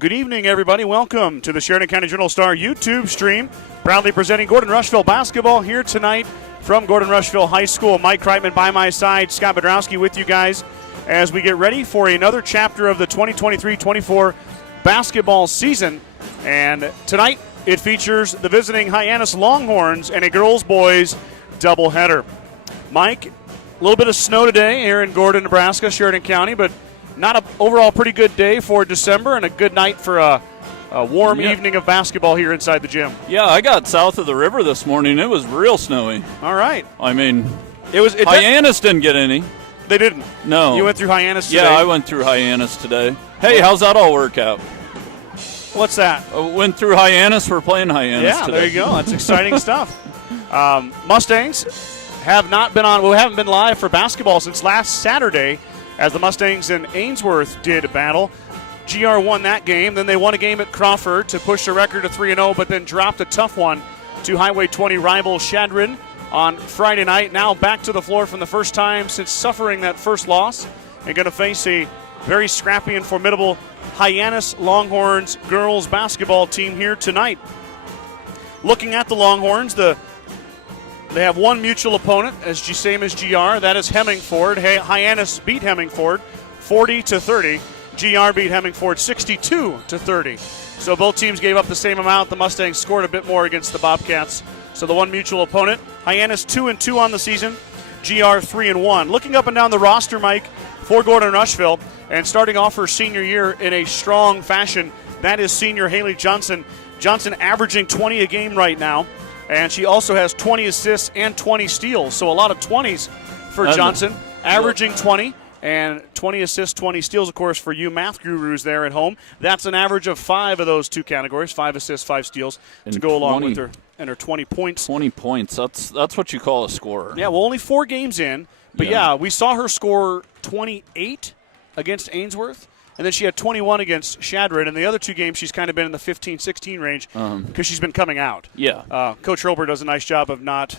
Good evening, everybody. Welcome to the Sheridan County Journal-Star YouTube stream. Proudly presenting Gordon-Rushville Basketball here tonight from Gordon-Rushville High School. Mike Kreitman by my side, Scott Bedrowski with you guys as we get ready for another chapter of the 2023-24 basketball season. And tonight it features the visiting Hyannis Longhorns and a girls-boys doubleheader. Mike, a little bit of snow today here in Gordon, Nebraska, Sheridan County, but not an overall pretty good day for December and a good night for a warm evening of basketball here inside the gym. Yeah, I got south of the river this morning. It was real snowy. All right. I mean, Hyannis didn't get any. They didn't? No. You went through Hyannis today? Yeah, I went through Hyannis today. Hey, how's that all work out? What's that? Went through Hyannis. We're playing Hyannis today. There you go. That's exciting stuff. Mustangs haven't been live for basketball since last Saturday, as the Mustangs and Ainsworth did battle. GR won that game. Then they won a game at Crawford to push the record to 3-0, but then dropped a tough one to Highway 20 rival Chadron on Friday night. Now back to the floor for the first time since suffering that first loss, and going to face a very scrappy and formidable Hyannis Longhorns girls basketball team here tonight. Looking at the Longhorns, they have one mutual opponent, same as GR. That is Hemmingford. Hyannis beat Hemmingford 40-30. GR beat Hemmingford 62-30. So both teams gave up the same amount. The Mustangs scored a bit more against the Bobcats. So the one mutual opponent, Hyannis 2-2 on the season, GR 3-1. Looking up and down the roster, Mike, for Gordon-Rushville, and starting off her senior year in a strong fashion, that is senior Haley Johnson. Johnson averaging 20 a game right now. And she also has 20 assists and 20 steals. So a lot of 20s for Johnson, averaging 20 and 20 assists, 20 steals, of course, for you math gurus there at home. That's an average of 5 of those two categories, 5 assists, 5 steals, and to go along with her 20 points. 20 points. That's what you call a scorer. Yeah, well, only 4 games in. But, we saw her score 28 against Ainsworth. And then she had 21 against Chadron. And the other 2 games, she's kind of been in the 15-16 range because she's been coming out. Yeah. Coach Hurlbert does a nice job of not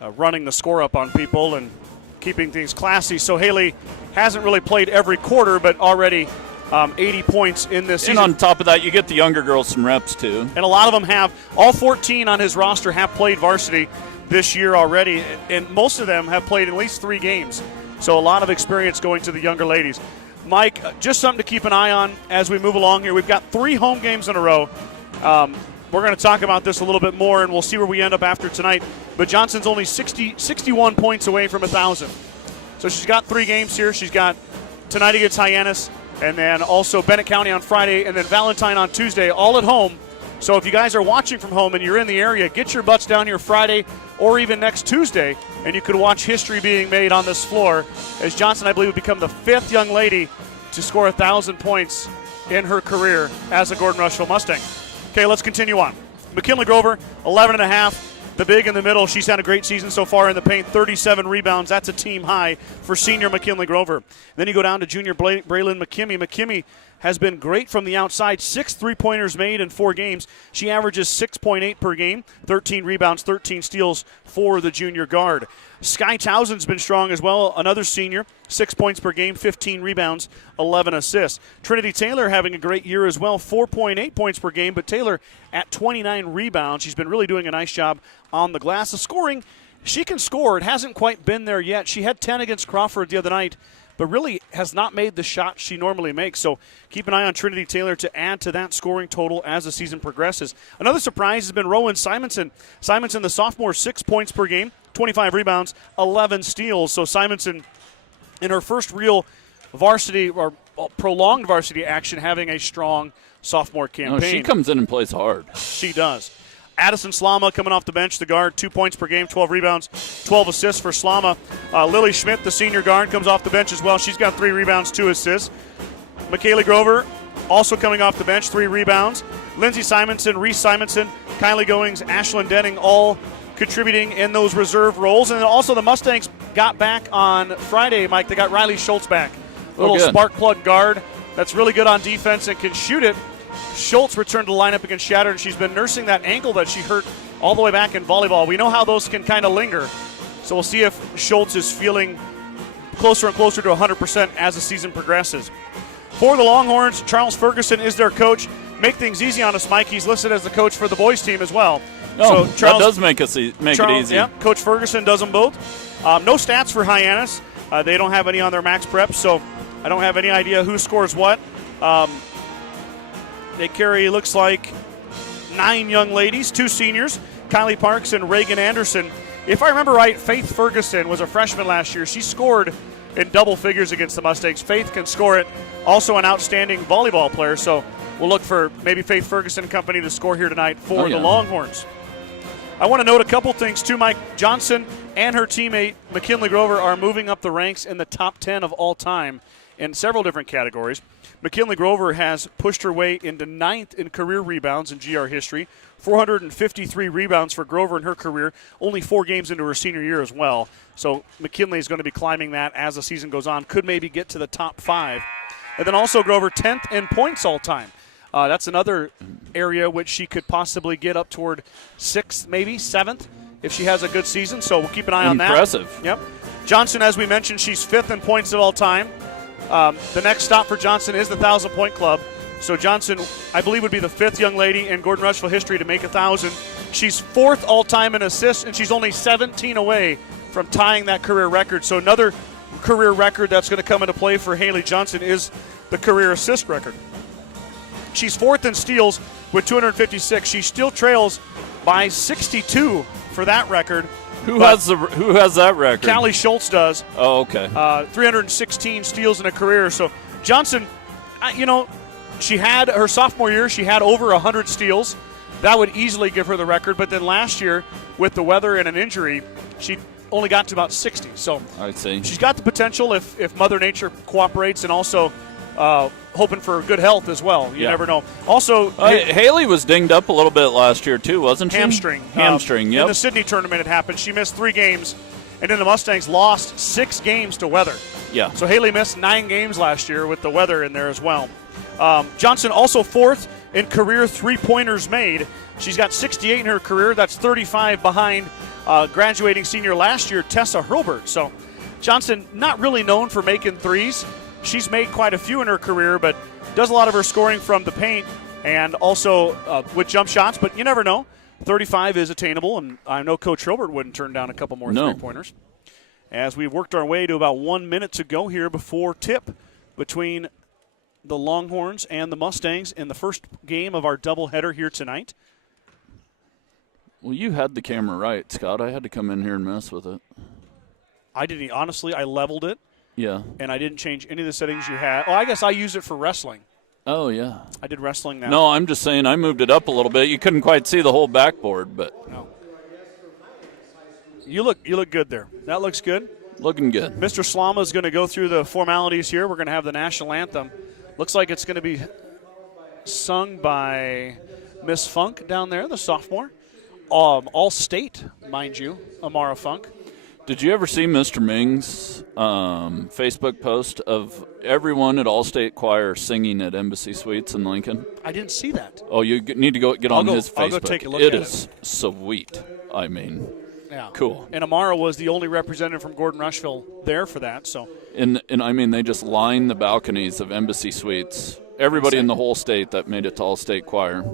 running the score up on people and keeping things classy. So Haley hasn't really played every quarter, but already 80 points in this season. And on top of that, you get the younger girls some reps, too. And a lot of them have. All 14 on his roster have played varsity this year already. And most of them have played at least 3 games. So a lot of experience going to the younger ladies. Mike, just something to keep an eye on as we move along here. We've got 3 home games in a row. We're going to talk about this a little bit more, and we'll see where we end up after tonight. But Johnson's only 61 points away from 1,000. So she's got 3 games here. She's got tonight against Hyannis, and then also Bennett County on Friday, and then Valentine on Tuesday, all at home. So if you guys are watching from home and you're in the area, get your butts down here Friday or even next Tuesday, and you could watch history being made on this floor as Johnson, I believe, would become the 5th young lady to score 1,000 points in her career as a Gordon-Rushville Mustang. Okay, let's continue on. McKinley Grover, 11.5. The big in the middle, she's had a great season so far in the paint, 37 rebounds. That's a team high for senior McKinley Grover. Then you go down to junior Braylon McKimmey. McKimmey has been great from the outside. 6 3-pointers made in 4 games. She averages 6.8 per game, 13 rebounds, 13 steals for the junior guard. Sky Townsend's been strong as well, another senior, 6 points per game, 15 rebounds, 11 assists. Trinity Taylor having a great year as well, 4.8 points per game, but Taylor at 29 rebounds. She's been really doing a nice job on the glass. The scoring, she can score. It hasn't quite been there yet. She had 10 against Crawford the other night, but really has not made the shot she normally makes. So keep an eye on Trinity Taylor to add to that scoring total as the season progresses. Another surprise has been Rowan Simonson. Simonson, the sophomore, 6 points per game, 25 rebounds, 11 steals. So Simonson, in her first real varsity or prolonged varsity action, having a strong sophomore campaign. No, she comes in and plays hard. She does. Addison Slama coming off the bench, the guard, 2 points per game, 12 rebounds, 12 assists for Slama. Lily Schmidt, the senior guard, comes off the bench as well. She's got 3 rebounds, 2 assists. McKaylee Grover also coming off the bench, 3 rebounds. Lindsey Simonson, Reese Simonson, Kylie Goings, Ashlyn Denning, all contributing in those reserve roles. And then also the Mustangs got back on Friday, Mike. They got Riley Schultz back. Little spark plug guard that's really good on defense and can shoot it. Schultz returned to the lineup against Shatter, and she's been nursing that ankle that she hurt all the way back in volleyball. We know how those can kind of linger. So we'll see if Schultz is feeling closer and closer to 100% as the season progresses. For the Longhorns, Charles Ferguson is their coach. make things easy on us, Mike, he's listed as the coach for the boys team as well. Oh, so Charles, that does make it easy. Yeah, Coach Ferguson does them both. No stats for Hyannis. They don't have any on their max prep, so I don't have any idea who scores what. They carry, looks like, 9 young ladies, 2 seniors, Kylie Parks and Reagan Anderson. If I remember right, Faith Ferguson was a freshman last year. She scored in double figures against the Mustangs. Faith can score it. Also an outstanding volleyball player, so we'll look for maybe Faith Ferguson and company to score here tonight for the Longhorns. I want to note a couple things, too, Mike. Johnson and her teammate, McKinley Grover, are moving up the ranks in the top 10 of all time in several different categories. McKinley Grover has pushed her way into 9th in career rebounds in GR history. 453 rebounds for Grover in her career, only 4 games into her senior year as well. So McKinley is going to be climbing that as the season goes on. Could maybe get to the top 5. And then also Grover 10th in points all time. That's another area which she could possibly get up toward 6th, maybe 7th, if she has a good season. So we'll keep an eye on that. Impressive. Yep. Johnson, as we mentioned, she's 5th in points of all time. The next stop for Johnson is the 1,000-point club. So Johnson, I believe, would be the 5th young lady in Gordon-Rushville history to make 1,000. She's 4th all-time in assists, and she's only 17 away from tying that career record. So another career record that's going to come into play for Haley Johnson is the career assist record. She's 4th in steals with 256. She still trails by 62 for that record. Who has that record? Callie Schultz does. Oh, okay. 316 steals in a career. So Johnson, she had her sophomore year, she had over 100 steals. That would easily give her the record. But then last year, with the weather and an injury, she only got to about 60. So I'd say she's got the potential if Mother Nature cooperates, and also hoping for good health as well. You never know. Also, Haley was dinged up a little bit last year too, wasn't she? Hamstring. Yep. In the Sydney tournament it happened. She missed 3 games, and then the Mustangs lost 6 games to weather. Yeah. So Haley missed 9 games last year with the weather in there as well. Johnson also 4th in career three-pointers made. She's got 68 in her career. That's 35 behind graduating senior last year, Tessa Hurlbert. So Johnson not really known for making threes. She's made quite a few in her career, but does a lot of her scoring from the paint and also with jump shots. But you never know. 35 is attainable, and I know Coach Hurlbert wouldn't turn down a couple more three-pointers. As we've worked our way to about 1 minute to go here before tip between the Longhorns and the Mustangs in the first game of our doubleheader here tonight. Well, you had the camera right, Scott. I had to come in here and mess with it. I didn't. Honestly, I leveled it. Yeah. And I didn't change any of the settings you had. Oh, I guess I use it for wrestling. Oh, yeah. I did wrestling now. No, I'm just saying I moved it up a little bit. You couldn't quite see the whole backboard, but. No. You look good there. That looks good. Looking good. Mr. Slama is going to go through the formalities here. We're going to have the national anthem. Looks like it's going to be sung by Miss Funk down there, the sophomore. All state, mind you, Amara Funk. Did you ever see Mr. Ming's Facebook post of everyone at All-State Choir singing at Embassy Suites in Lincoln? I didn't see that. Oh, you need to get on his Facebook. I'll go take a look It at is sweet. I mean, yeah. Cool. And Amara was the only representative from Gordon-Rushville there for that. So. And I mean, they just lined the balconies of Embassy Suites. Everybody in the whole state that made it to All-State Choir.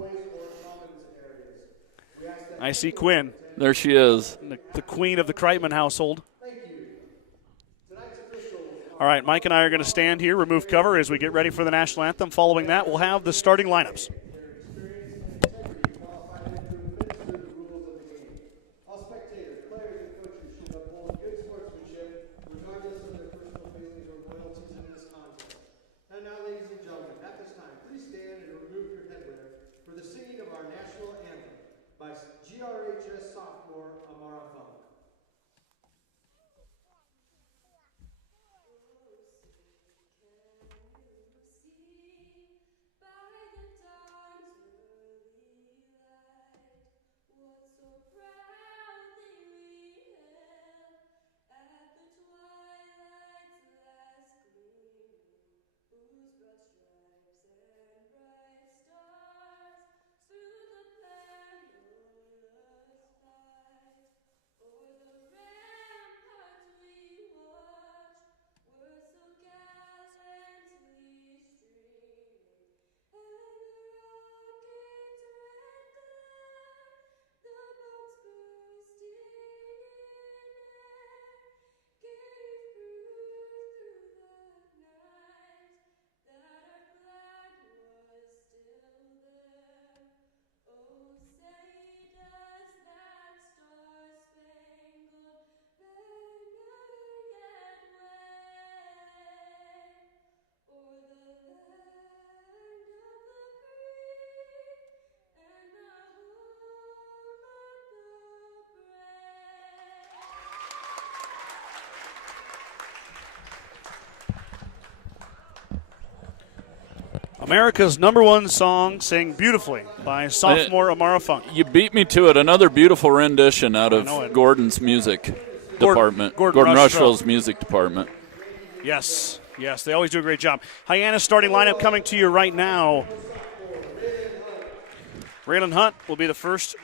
I see Quinn. There she is. The queen of the Kreitman household. All right, Mike and I are going to stand here, remove cover as we get ready for the national anthem. Following that, we'll have the starting lineups. GRHS sophomore Amara Funk. America's number 1 song, sang beautifully by sophomore Amara Funk. You beat me to it. Another beautiful rendition out of Gordon's music department. Gordon-Rushville's music department. Yes, they always do a great job. Hyannis starting lineup coming to you right now. Raylan Hunt will be the first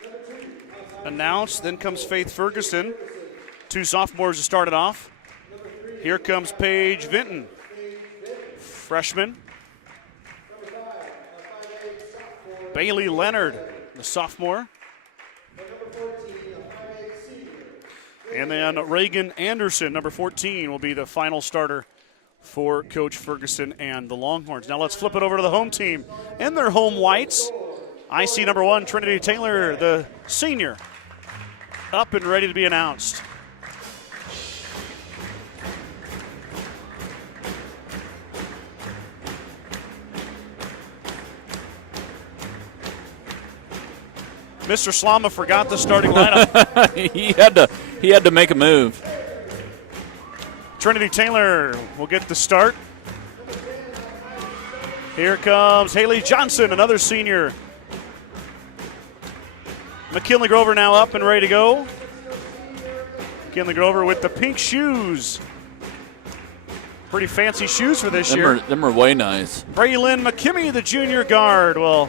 announced. Then comes Faith Ferguson. 2 sophomores to start it off. Here comes Paige Vinton, freshman. Bailey Leonard, the sophomore. And then Reagan Anderson, number 14, will be the final starter for Coach Ferguson and the Longhorns. Now let's flip it over to the home team. In their home whites, IC number 1, Trinity Taylor, the senior, up and ready to be announced. Mr. Slama forgot the starting lineup. he had to make a move. Trinity Taylor will get the start. Here comes Haley Johnson, another senior. McKinley Grover now up and ready to go. McKinley Grover with the pink shoes. Pretty fancy shoes for this year. Them are way nice. Braylon McKimmey, the junior guard, will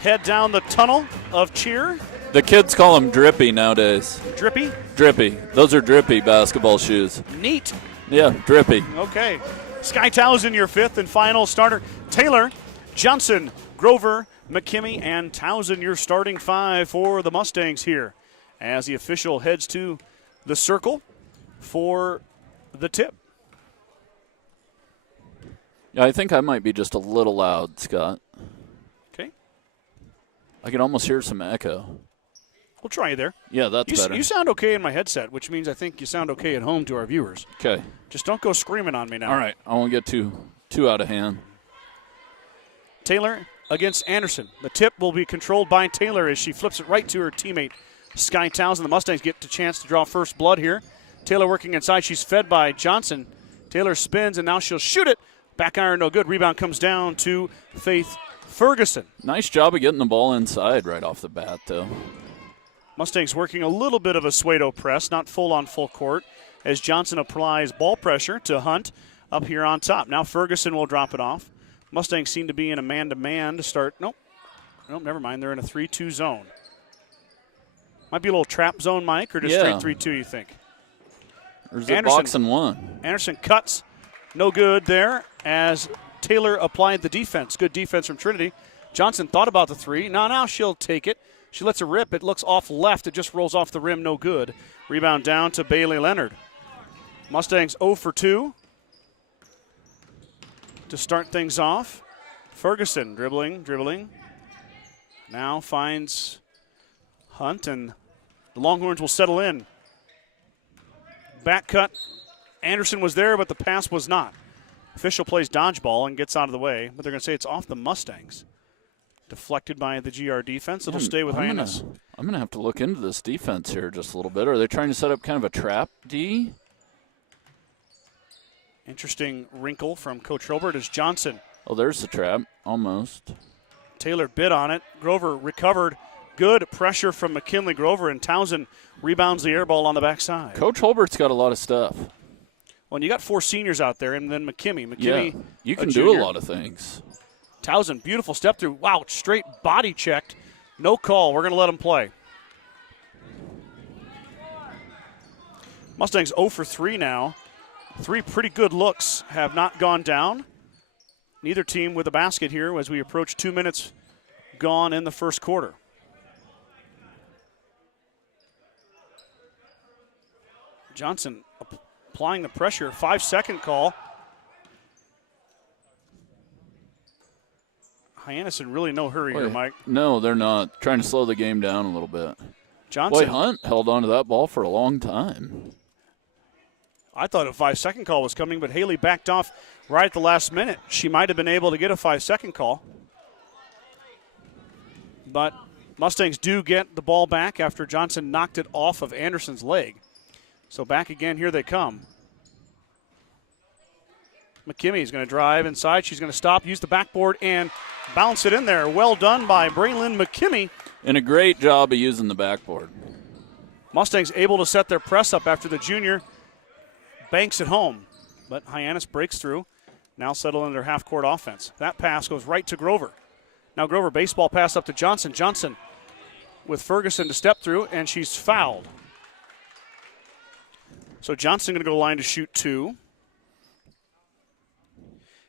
head down the tunnel of cheer. The kids call them drippy nowadays. Drippy? Drippy. Those are drippy basketball shoes. Neat. Yeah, drippy. Okay. Sky Towson, your 5th and final starter. Taylor, Johnson, Grover, McKimmey, and Towson, your starting 5 for the Mustangs here as the official heads to the circle for the tip. Yeah, I think I might be just a little loud, Scott. Okay. I can almost hear some echo. We'll try you there. Yeah, that's better. You sound okay in my headset, which means I think you sound okay at home to our viewers. Okay. Just don't go screaming on me now. All right. I won't get too out of hand. Taylor against Anderson. The tip will be controlled by Taylor as she flips it right to her teammate, Sky Towson. The Mustangs get a chance to draw first blood here. Taylor working inside. She's fed by Johnson. Taylor spins, and now she'll shoot it. Back iron, no good. Rebound comes down to Faith Ferguson. Nice job of getting the ball inside right off the bat, though. Mustangs working a little bit of a Suedo press, not full on full court, as Johnson applies ball pressure to Hunt up here on top. Now Ferguson will drop it off. Mustangs seem to be in a man-to-man to start. Nope, never mind. They're in a 3-2 zone. Might be a little trap zone, Mike, or just straight 3-2, you think? Or is it box and one? Anderson cuts. No good there as Taylor applied the defense. Good defense from Trinity. Johnson thought about the 3. Now she'll take it. She lets it rip. It looks off left. It just rolls off the rim. No good. Rebound down to Bailey Leonard. Mustangs 0 for 2 to start things off. Ferguson dribbling. Now finds Hunt, and the Longhorns will settle in. Back cut. Anderson was there, but the pass was not. Official plays dodgeball and gets out of the way, but they're going to say it's off the Mustangs. Deflected by the GR defense. It'll stay with Hyannis. I'm going to have to look into this defense here just a little bit. Are they trying to set up kind of a trap D? Interesting wrinkle from Coach Robert as Johnson. Oh, there's the trap, almost. Taylor bid on it. Grover recovered. Good pressure from McKinley Grover, and Towson rebounds the air ball on the backside. Coach Holbert's got a lot of stuff. Well, and you got 4 seniors out there, and then McKimmey. Yeah, you can do a lot of things. Towson, beautiful step through. Wow, straight body checked. No call. We're going to let him play. Mustangs 0 for 3 now. 3 pretty good looks have not gone down. Neither team with a basket here as we approach 2 minutes gone in the first quarter. Johnson applying the pressure. 5-second call. Hyannis in really no hurry here, Mike. No, they're not. Trying to slow the game down a little bit. Johnson. Boy, Hunt held on to that ball for a long time. I thought a 5-second call was coming, but Haley backed off right at the last minute. She might have been able to get a 5-second call. But Mustangs do get the ball back after Johnson knocked it off of Anderson's leg. So back again, here they come. McKimmy's going to drive inside. She's going to stop, use the backboard, and bounce it in there. Well done by Braylon McKimmy. And a great job of using the backboard. Mustangs able to set their press up after the junior banks it home. But Hyannis breaks through. Now settle in their half-court offense. That pass goes right to Grover. Now Grover, baseball pass up to Johnson. Johnson with Ferguson to step through, and she's fouled. So Johnson going to go line to shoot 2.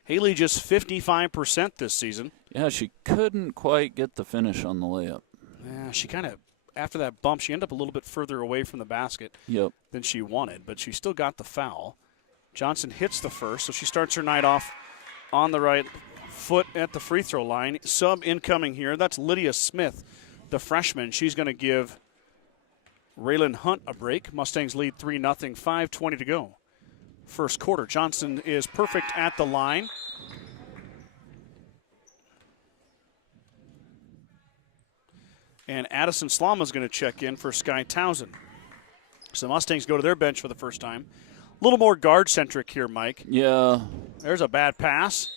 Haley just 55% this season. Yeah, she couldn't quite get the finish on the layup. Yeah, she kind of, after that bump, she ended up a little bit further away from the basket than she wanted, but she still got the foul. Johnson hits the first, so she starts her night off on the right foot at the free throw line. Sub incoming here. That's Lydia Smith, the freshman. She's going to give Raylan Hunt a break. Mustangs lead 3-0, 5:20 to go. First quarter. Johnson is perfect at the line. And Addison Slama is going to check in for Sky Townsend. So the Mustangs go to their bench for the first time. A little more guard-centric here, Mike. Yeah. There's a bad pass.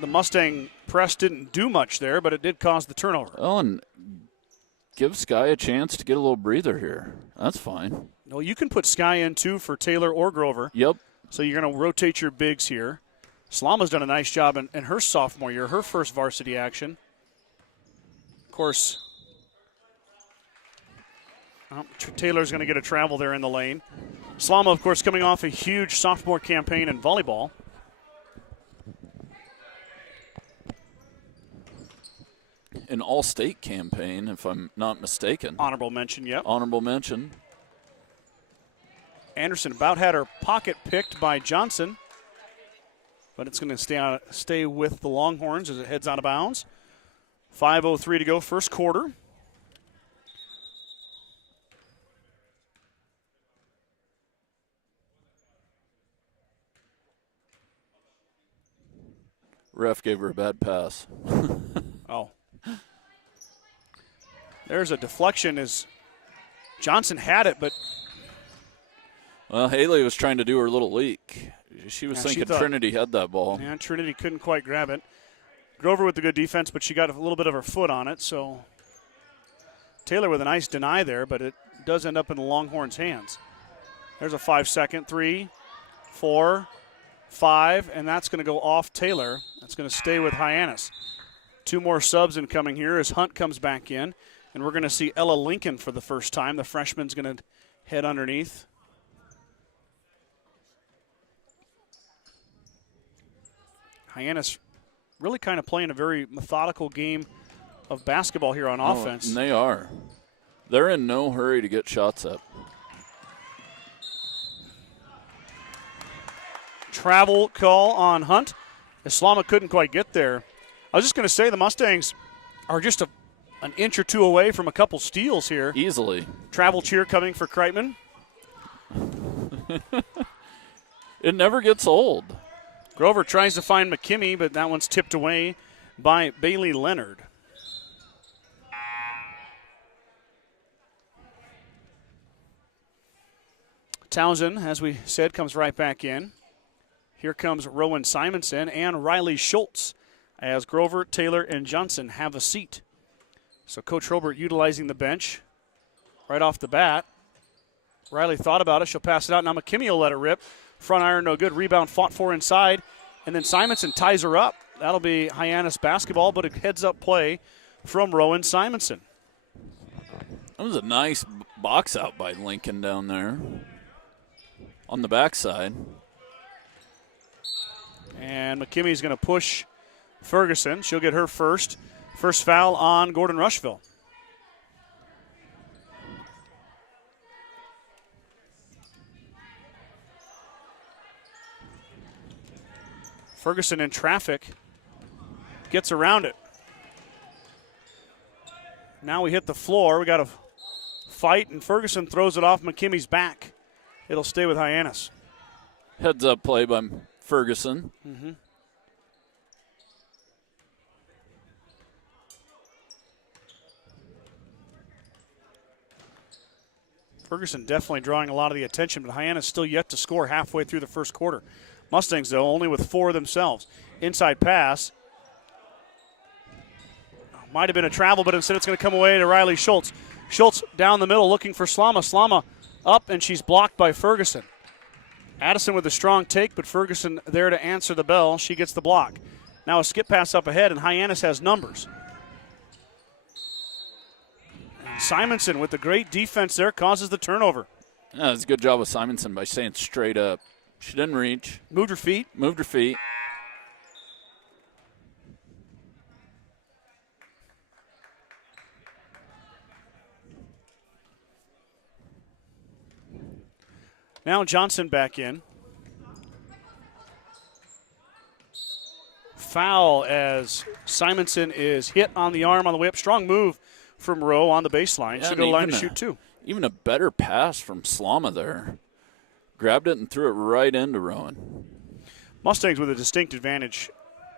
The Mustang press didn't do much there, but it did cause the turnover. Oh, and give Sky a chance to get a little breather here. That's fine. No, you can put Sky in, too, for Taylor or Grover. Yep. So you're going to rotate your bigs here. Slama's done a nice job in her sophomore year, her first varsity action. Of course, Taylor's going to get a travel there in the lane. Slama, of course, coming off a huge sophomore campaign in volleyball. An all-state campaign, if I'm not mistaken. Honorable mention, yep. Honorable mention. Anderson about had her pocket picked by Johnson, but it's going to stay with the Longhorns as it heads out of bounds. 5:03 to go, first quarter. Ref gave her a bad pass. Oh. There's a deflection as Johnson had it, but... Well, Haley was trying to do her little leak. She was thinking Trinity had that ball. Yeah, Trinity couldn't quite grab it. Grover with the good defense, but she got a little bit of her foot on it, so... Taylor with a nice deny there, but it does end up in the Longhorns' hands. There's a 5-second, 3, 4, 5, and that's going to go off Taylor. That's going to stay with Hyannis. 2 more subs incoming here as Hunt comes back in, and we're going to see Ella Lincoln for the first time. The freshman's going to head underneath. Hyannis really kind of playing a very methodical game of basketball here on offense. And they are. They're in no hurry to get shots up. Travel call on Hunt. Islama couldn't quite get there. I was just going to say the Mustangs are just an inch or two away from a couple steals here. Easily. Travel cheer coming for Kreitman. It never gets old. Grover tries to find McKimmey, but that one's tipped away by Bailey Leonard. Townsend, as we said, comes right back in. Here comes Rowan Simonson and Riley Schultz as Grover, Taylor, and Johnson have a seat. So Coach Robert utilizing the bench right off the bat. Riley thought about it. She'll pass it out. Now McKimmey will let it rip. Front iron, no good. Rebound fought for inside. And then Simonson ties her up. That'll be Hyannis basketball, but a heads-up play from Rowan Simonson. That was a nice box out by Lincoln down there on the backside. And McKimmy's going to push Ferguson. She'll get her first. First foul on Gordon-Rushville. Ferguson in traffic. Gets around it. Now we hit the floor. We got a fight, and Ferguson throws it off McKimmy's back. It'll stay with Hyannis. Heads up play by Ferguson. Mm-hmm. Ferguson definitely drawing a lot of the attention, but Hyannis still yet to score halfway through the first quarter. Mustangs, though, only with 4 themselves. Inside pass. Might have been a travel, but instead it's going to come away to Riley Schultz. Schultz down the middle looking for Slama. Slama up, and she's blocked by Ferguson. Addison with a strong take, but Ferguson there to answer the bell. She gets the block. Now a skip pass up ahead, and Hyannis has numbers. And Simonson with the great defense there causes the turnover. Yeah, that's a good job with Simonson by staying straight up. She didn't reach. Moved her feet. Now Johnson back in. Foul as Simonson is hit on the arm on the way up. Strong move from Rowe on the baseline. Should go to line to shoot, too. Even a better pass from Slama there. Grabbed it and threw it right into Rowan. Mustangs with a distinct advantage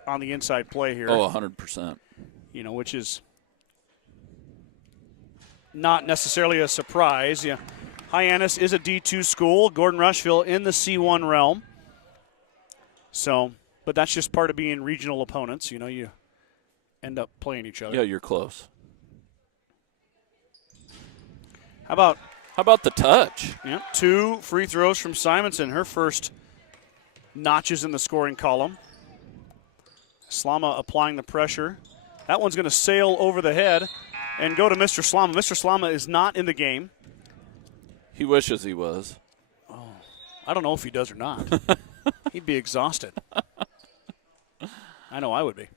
on the inside play here. Oh, 100%. You know, which is not necessarily a surprise. Yeah. Hyannis is a D2 school. Gordon-Rushville in the C1 realm. So, but that's just part of being regional opponents. You know, you end up playing each other. Yeah, you're close. How about the touch? Yeah, 2 free throws from Simonson. Her first notches in the scoring column. Slama applying the pressure. That one's going to sail over the head and go to Mr. Slama. Mr. Slama is not in the game. He wishes he was. Oh, I don't know if he does or not. He'd be exhausted. I know I would be.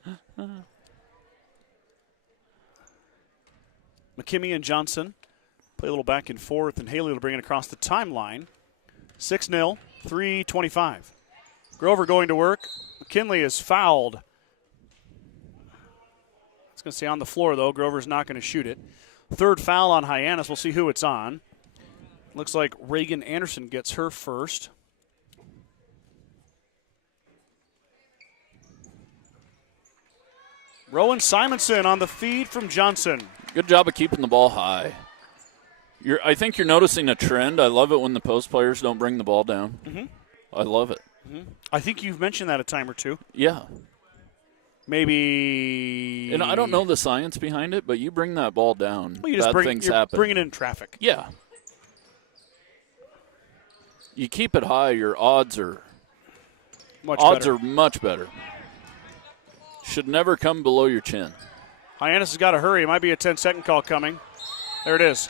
McKimmey and Johnson play a little back and forth, and Haley will bring it across the timeline. 6-0, 3:25. Grover going to work. McKinley is fouled. It's going to stay on the floor, though. Grover's not going to shoot it. Third foul on Hyannis. We'll see who it's on. Looks like Reagan Anderson gets her first. Rowan Simonson on the feed from Johnson. Good job of keeping the ball high. I think you're noticing a trend. I love it when the post players don't bring the ball down. Mm-hmm. I love it. Mm-hmm. I think you've mentioned that a time or two. Yeah. Maybe. And I don't know the science behind it, but you bring that ball down. Well, you just bad things happen. Bring it in traffic. Yeah. You keep it high, your odds are much better. Should never come below your chin. Hyannis has got to hurry. It might be a 10-second call coming. There it is.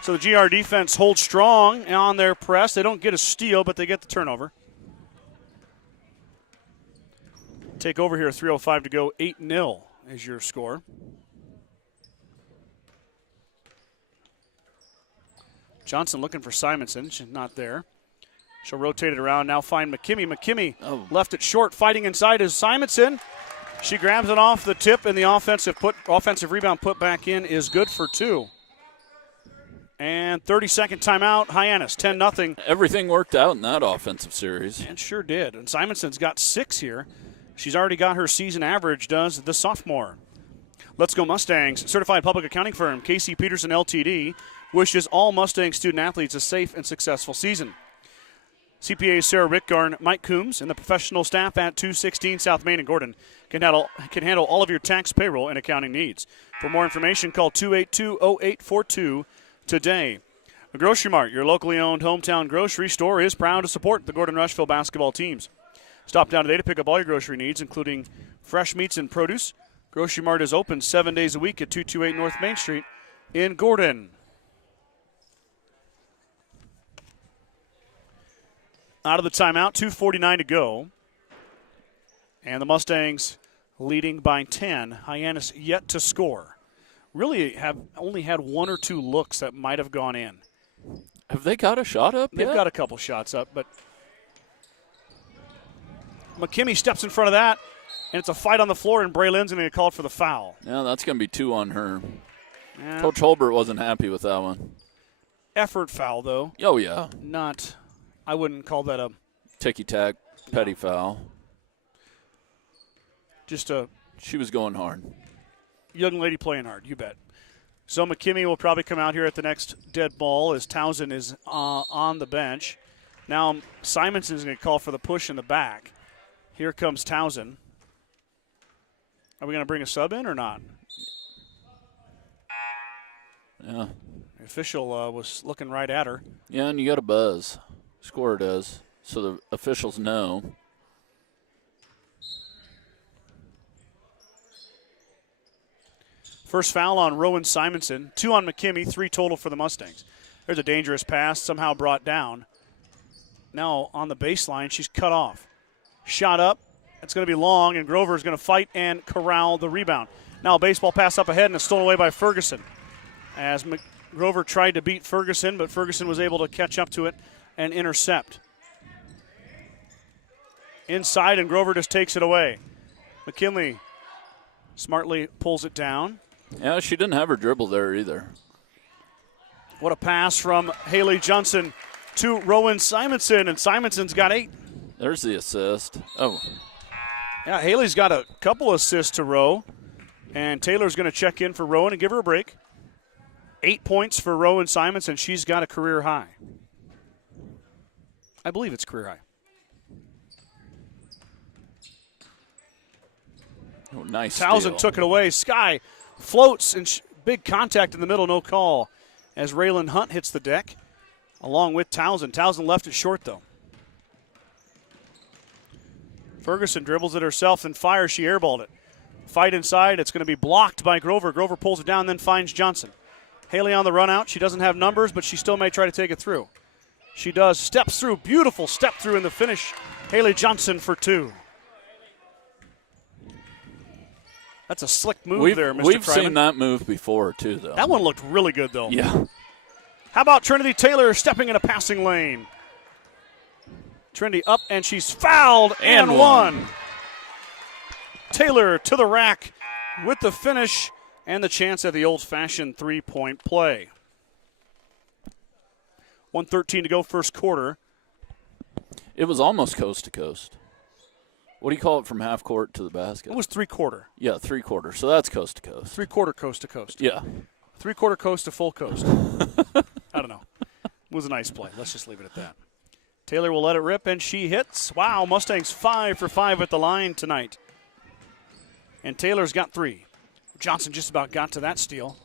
So the GR defense holds strong on their press. They don't get a steal, but they get the turnover. Take over here, 3:05 to go. 8-0 is your score. Johnson looking for Simonson. She's not there. She'll rotate it around. Now find McKimmey. McKimmey left it short. Fighting inside is Simonson. She grabs it off the tip, and the offensive rebound put back in is good for 2. And 30-second timeout. Hyannis, 10-0. Everything worked out in that offensive series. And sure did. And Simonson's got 6 here. She's already got her season average, does the sophomore. Let's Go Mustangs. Certified public accounting firm Casey Peterson LTD wishes all Mustang student-athletes a safe and successful season. CPAs Sarah Rickgarn, Mike Coombs, and the professional staff at 216 South Main in Gordon can handle all of your tax, payroll, and accounting needs. For more information, call 282-0842 today. A Grocery Mart, your locally owned hometown grocery store, is proud to support the Gordon-Rushville basketball teams. Stop down today to pick up all your grocery needs, including fresh meats and produce. Grocery Mart is open 7 days a week at 228 North Main Street in Gordon. Out of the timeout, 2:49 to go. And the Mustangs leading by 10. Hyannis yet to score. Really have only had 1 or 2 looks that might have gone in. Have they got a shot up They've yet? got a couple shots up, but McKimmey steps in front of that, and it's a fight on the floor, and Bray Lynn's going to get called for the foul. Yeah, that's going to be 2 on her. Yeah. Coach Holbert wasn't happy with that one. Effort foul, though. Oh, yeah. I wouldn't call that a ticky-tack, petty foul. Just a She was going hard. young lady playing hard, you bet. So McKimmey will probably come out here at the next dead ball as Townsend is on the bench. Now Simonson's going to call for the push in the back. Here comes Townsend. Are we going to bring a sub in or not? Yeah. The official was looking right at her. Yeah, and you got a buzz. Scorer does. So the officials know. First foul on Rowan Simonson. 2 on McKimmey, 3 total for the Mustangs. There's a dangerous pass, somehow brought down. Now on the baseline, she's cut off. Shot up. It's going to be long, and Grover's going to fight and corral the rebound. Now a baseball pass up ahead, and it's stolen away by Ferguson. As Grover tried to beat Ferguson, but Ferguson was able to catch up to it and intercept. Inside, and Grover just takes it away. McKinley smartly pulls it down. Yeah, she didn't have her dribble there either. What a pass from Haley Johnson to Rowan Simonson, and Simonson's got 8. There's the assist. Oh. Yeah, Haley's got a couple assists to Rowe, and Taylor's going to check in for Rowan and give her a break. 8 points for Rowan Simonson. She's got a career high. I believe it's career high. Oh, nice Townsend steal. took it away. Sky floats, and big contact in the middle, no call, as Raylan Hunt hits the deck, along with Townsend. Townsend left it short, though. Ferguson dribbles it herself and fires. She airballed it. Fight inside. It's going to be blocked by Grover. Grover pulls it down, then finds Johnson. Haley on the run out. She doesn't have numbers, but she still may try to take it through. She does. Steps through. Beautiful step through in the finish. Haley Johnson for 2. That's a slick move there, Mr. We've Tryman. seen that move before, too, though. That one looked really good, though. Yeah. How about Trinity Taylor stepping in a passing lane? Trinity up, and she's fouled and won. Taylor to the rack with the finish and the chance at the old-fashioned three-point play. 1:13 to go, first quarter. It was almost coast to coast. What do you call it from half court to the basket? It was three-quarter. Yeah, three-quarter. So that's coast to coast. Three-quarter coast to coast. Yeah. Three-quarter coast to full coast. I don't know. It was a nice play. Let's just leave it at that. Taylor will let it rip, and she hits. Wow, Mustangs 5 for 5 at the line tonight. And Taylor's got 3. Johnson just about got to that steal.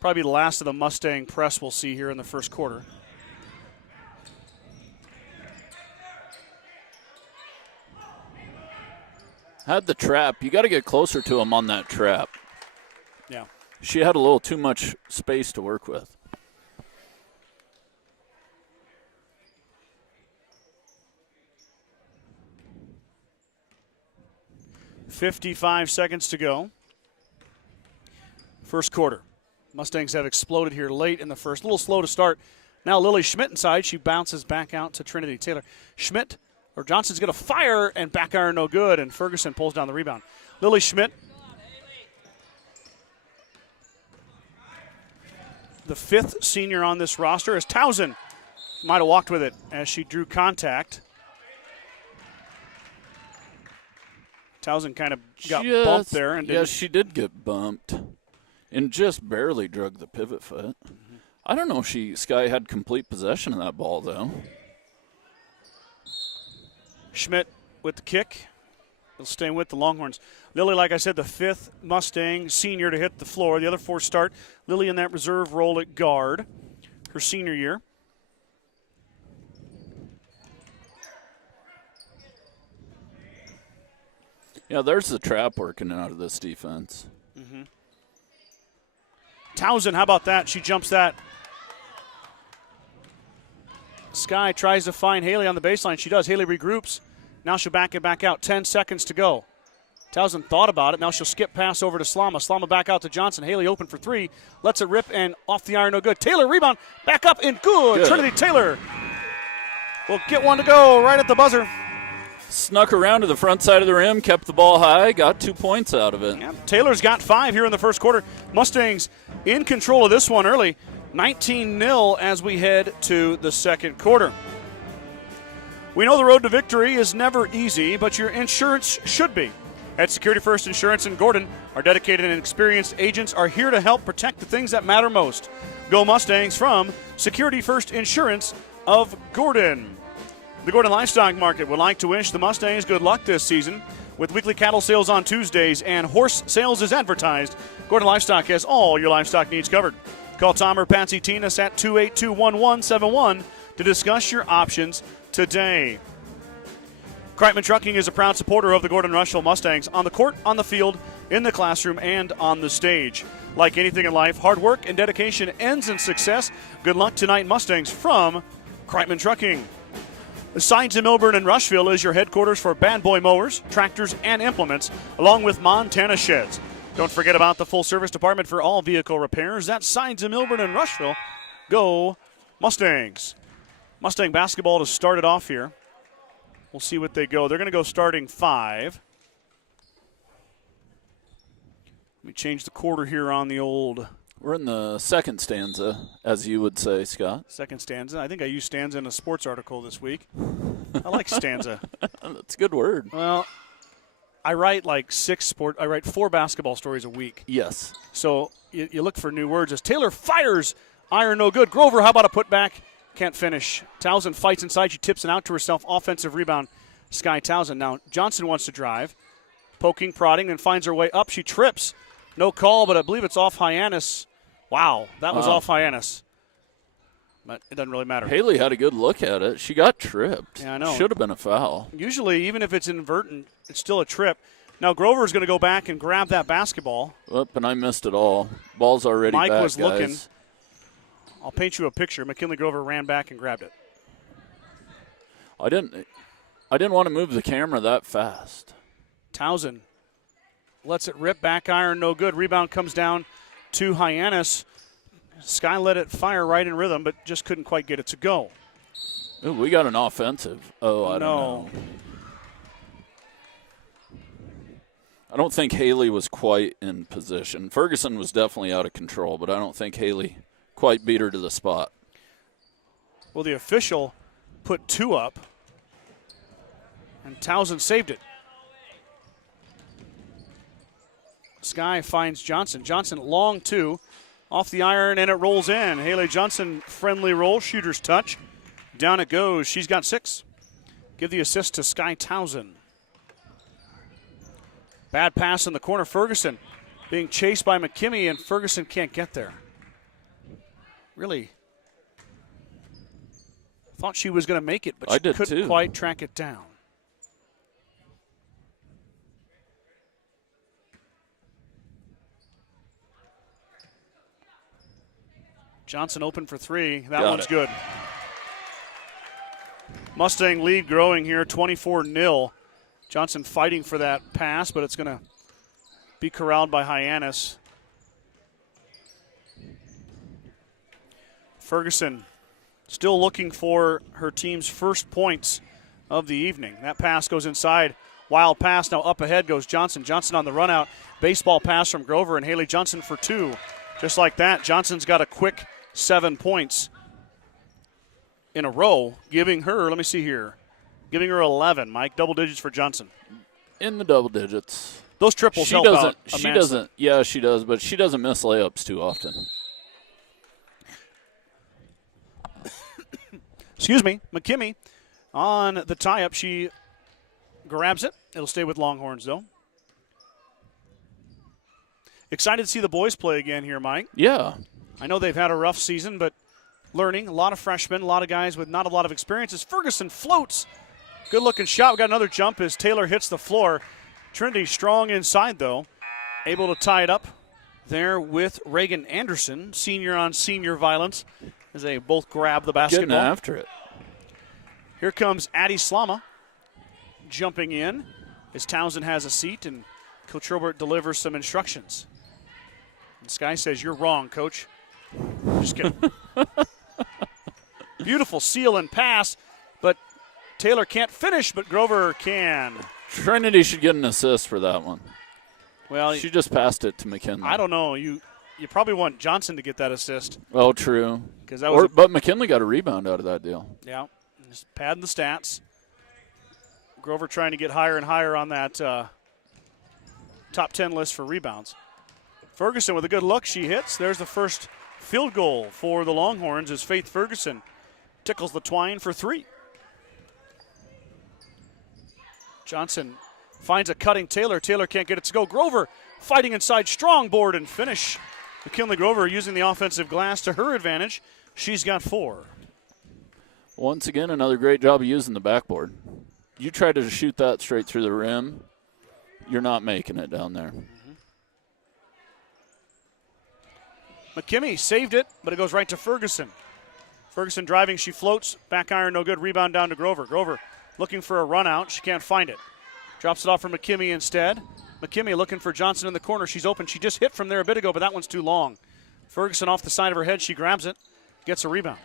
Probably the last of the Mustang press we'll see here in the first quarter. Had the trap. You got to get closer to him on that trap. Yeah. She had a little too much space to work with. .55 seconds to go. First quarter. Mustangs have exploded here late in the first. A little slow to start. Now Lily Schmidt inside. She bounces back out to Trinity Taylor. Johnson's going to fire, and back iron no good, and Ferguson pulls down the rebound. Lily Schmidt, the 5th senior on this roster, as Townsend might have walked with it as she drew contact. Townsend kind of got bumped there. And yes, she did get bumped and just barely drug the pivot foot. Mm-hmm. I don't know if Sky had complete possession of that ball, though. Schmidt with the kick. He'll stay with the Longhorns. Lily, like I said, the 5th Mustang senior to hit the floor. The other 4 start. Lily in that reserve role at guard her senior year. Yeah, there's the trap working out of this defense. Mm-hmm. Townsend, how about that? She jumps that. Sky tries to find Haley on the baseline. She does. Haley regroups. Now she'll back it back out. 10 seconds to go. Townsend thought about it. Now she'll skip pass over to Slama. Slama back out to Johnson. Haley open for 3. Lets it rip, and off the iron, no good. Taylor rebound. Back up and good. Trinity Taylor will get one to go right at the buzzer. Snuck around to the front side of the rim, kept the ball high, got 2 points out of it. Yeah, Taylor's got 5 here in the first quarter. Mustangs in control of this one early. 19-0 as we head to the second quarter. We know the road to victory is never easy, but your insurance should be. At Security First Insurance in Gordon, our dedicated and experienced agents are here to help protect the things that matter most. Go Mustangs from Security First Insurance of Gordon. The Gordon Livestock Market would like to wish the Mustangs good luck this season. With weekly cattle sales on Tuesdays and horse sales as advertised, Gordon Livestock has all your livestock needs covered. Call Tom or Patsy Tinas at 282-1171 to discuss your options today. Kreitman Trucking is a proud supporter of the Gordon-Rushville Mustangs on the court, on the field, in the classroom, and on the stage. Like anything in life, hard work and dedication ends in success. Good luck tonight, Mustangs, from Kreitman Trucking. Signs in Milburn and Rushville is your headquarters for Bad Boy mowers, tractors, and implements, along with Montana sheds. Don't forget about the full-service department for all vehicle repairs. That's Signs in Milburn and Rushville. Go Mustangs. Mustang basketball to start it off here. We'll see what they go. They're going to go starting 5. Let me change the quarter here on the old. We're in the second stanza, as you would say, Scott. Second stanza. I think I used stanza in a sports article this week. I like stanza. That's a good word. Well, I write like 4 basketball stories a week. Yes. So you look for new words. As Taylor fires, iron no good. Grover, how about a putback? Can't finish. Towson fights inside. She tips it out to herself. Offensive rebound, Sky Towson. Now Johnson wants to drive. Poking, prodding, and finds her way up. She trips. No call, but I believe it's off Hyannis. Wow, that was off Hyannis. But it doesn't really matter. Haley had a good look at it. She got tripped. Yeah, I know. Should have been a foul. Usually, even if it's inadvertent, it's still a trip. Now Grover's going to go back and grab that basketball. Up, and I missed it all. Ball's already Mike back, was guys. looking. I'll paint you a picture. McKinley Grover ran back and grabbed it. I didn't want to move the camera that fast. Towson lets it rip. Back iron, no good. Rebound comes down to Hyannis. Sky let it fire right in rhythm, but just couldn't quite get it to go. Ooh, we got an offensive. Oh, I don't know. I don't think Haley was quite in position. Ferguson was definitely out of control, but I don't think Haley quite beat her to the spot. Well, the official put 2 up, and Towson saved it. Sky finds Johnson. Johnson long 2. Off the iron, and it rolls in. Haley Johnson, friendly roll, shooter's touch. Down it goes. She's got 6. Give the assist to Sky Towson. Bad pass in the corner. Ferguson being chased by McKimmey, and Ferguson can't get there. Really thought she was going to make it, but she couldn't quite track it down. Johnson open for 3. That one's good. Mustang lead growing here, 24-0. Johnson fighting for that pass, but it's going to be corralled by Hyannis. Ferguson still looking for her team's first points of the evening. That pass goes inside. Wild pass. Now up ahead goes Johnson. Johnson on the run out. Baseball pass from Grover, and Haley Johnson for 2. Just like that, Johnson's got a quick 7 points in a row, giving her, let me see here, giving her 11, Mike. Double digits for Johnson. In the double digits. Those triples help out. She doesn't. Yeah, she does, but she doesn't miss layups too often. Excuse me. McKimmey on the tie-up. She grabs it. It'll stay with Longhorns, though. Excited to see the boys play again here, Mike. Yeah. I know they've had a rough season, but learning. A lot of freshmen, a lot of guys with not a lot of experience. As Ferguson floats. Good-looking shot. We got another jump as Taylor hits the floor. Trinity strong inside, though. Able to tie it up there with Reagan Anderson, senior on senior violence, as they both grab the basketball. Getting after it. Here comes Addie Slama jumping in as Townsend has a seat, and Coach Herbert delivers some instructions. And Sky says, "You're wrong, Coach." Just kidding. Beautiful seal and pass, but Taylor can't finish, but Grover can. Trinity should get an assist for that one. Well, she just passed it to McKinley. I don't know. You probably want Johnson to get that assist. Oh, true. But McKinley got a rebound out of that deal. Yeah, just padding the stats. Grover trying to get higher and higher on that top 10 list for rebounds. Ferguson with a good look. She hits. There's the first field goal for the Longhorns as Faith Ferguson tickles the twine for 3. Johnson finds a cutting Taylor. Taylor can't get it to go. Grover fighting inside, strong board and finish. McKinley Grover using the offensive glass to her advantage. She's got 4. Once again, another great job of using the backboard. You try to shoot that straight through the rim, you're not making it down there. McKimmey saved it, but it goes right to Ferguson. Ferguson driving, she floats, back iron, no good, rebound down to Grover. Grover looking for a run out, she can't find it. Drops it off for McKimmey instead. McKimmey looking for Johnson in the corner, she's open, she just hit from there a bit ago, but that one's too long. Ferguson off the side of her head, she grabs it, gets a rebound.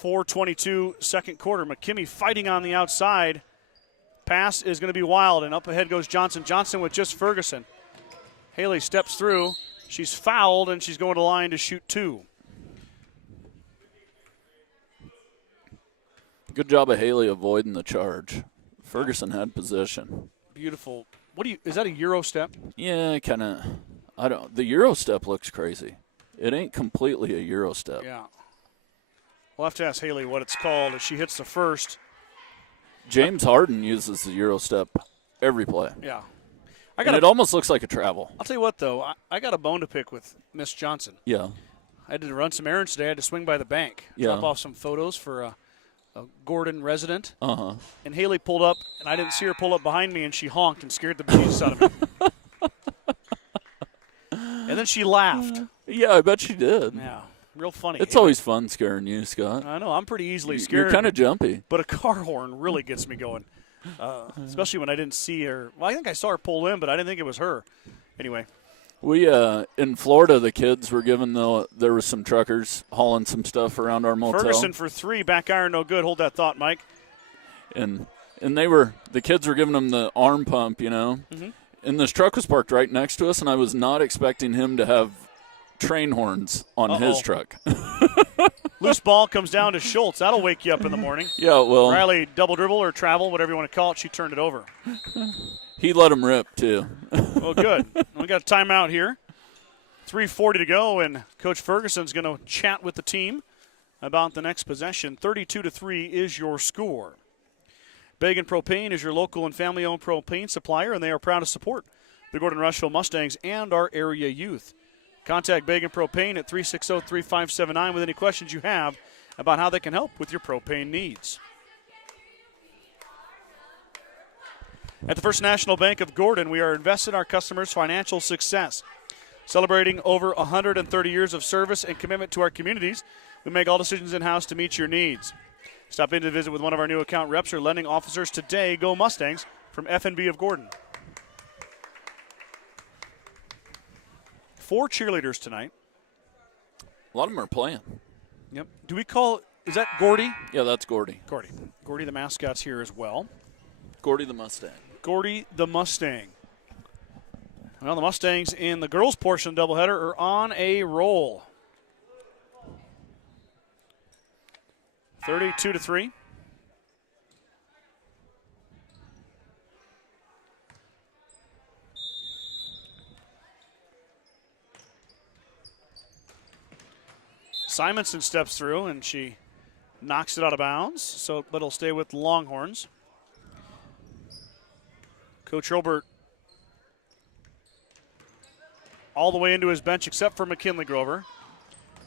.422 second quarter. McKimmey fighting on the outside. Pass is going to be wild, and up ahead goes Johnson. Johnson with just Ferguson. Haley steps through. She's fouled, and she's going to line to shoot 2. Good job of Haley avoiding the charge. Ferguson had position. Beautiful. Is that a Euro step? Yeah, kind of. The Euro step looks crazy. It ain't completely a Euro step. Yeah. We'll have to ask Haley what it's called if she hits the first. James Harden uses the Euro step every play. Yeah. And it almost looks like a travel. I'll tell you what, though. I got a bone to pick with Miss Johnson. Yeah. I had to run some errands today. I had to swing by the bank, drop off some photos for a Gordon resident. Uh-huh. And Haley pulled up, and I didn't see her pull up behind me, and she honked and scared the bejesus out of me. And then she laughed. Yeah, I bet she did. Yeah. Real funny. It's always fun scaring you, Scott. I know. I'm pretty easily scared. You're kind of jumpy. But a car horn really gets me going, especially when I didn't see her. Well, I think I saw her pull in, but I didn't think it was her. Anyway. We in Florida, the kids were given there was some truckers hauling some stuff around our motel. Ferguson for 3, back iron, no good. Hold that thought, Mike. And the kids were giving them the arm pump, Mm-hmm. And this truck was parked right next to us, and I was not expecting him to have train horns on his truck. Loose ball comes down to Schultz. That'll wake you up in the morning. Yeah, well. Riley double dribble or travel, whatever you want to call it. She turned it over. He let him rip, too. Well, good. We got a timeout here. 3:40 to go, and Coach Ferguson's going to chat with the team about the next possession. 32-3 is your score. Bagan Propane is your local and family-owned propane supplier, and they are proud to support the Gordon-Rushville Mustangs and our area youth. Contact Bagan Propane at 360-3579 with any questions you have about how they can help with your propane needs. At the First National Bank of Gordon, we are invested in our customers' financial success. Celebrating over 130 years of service and commitment to our communities, we make all decisions in-house to meet your needs. Stop in to visit with one of our new account reps or lending officers today. Go Mustangs from F&B of Gordon. 4 cheerleaders tonight. A lot of them are playing. Yep. Do we call, is that Gordy? Yeah, that's Gordy. Gordy the mascot's here as well. Gordy the Mustang. Gordy the Mustang. Well, the Mustangs in the girls' portion of the doubleheader are on a roll. 32-3. Simonson steps through, and she knocks it out of bounds, but it'll stay with Longhorns. Coach Robert all the way into his bench except for McKinley Grover.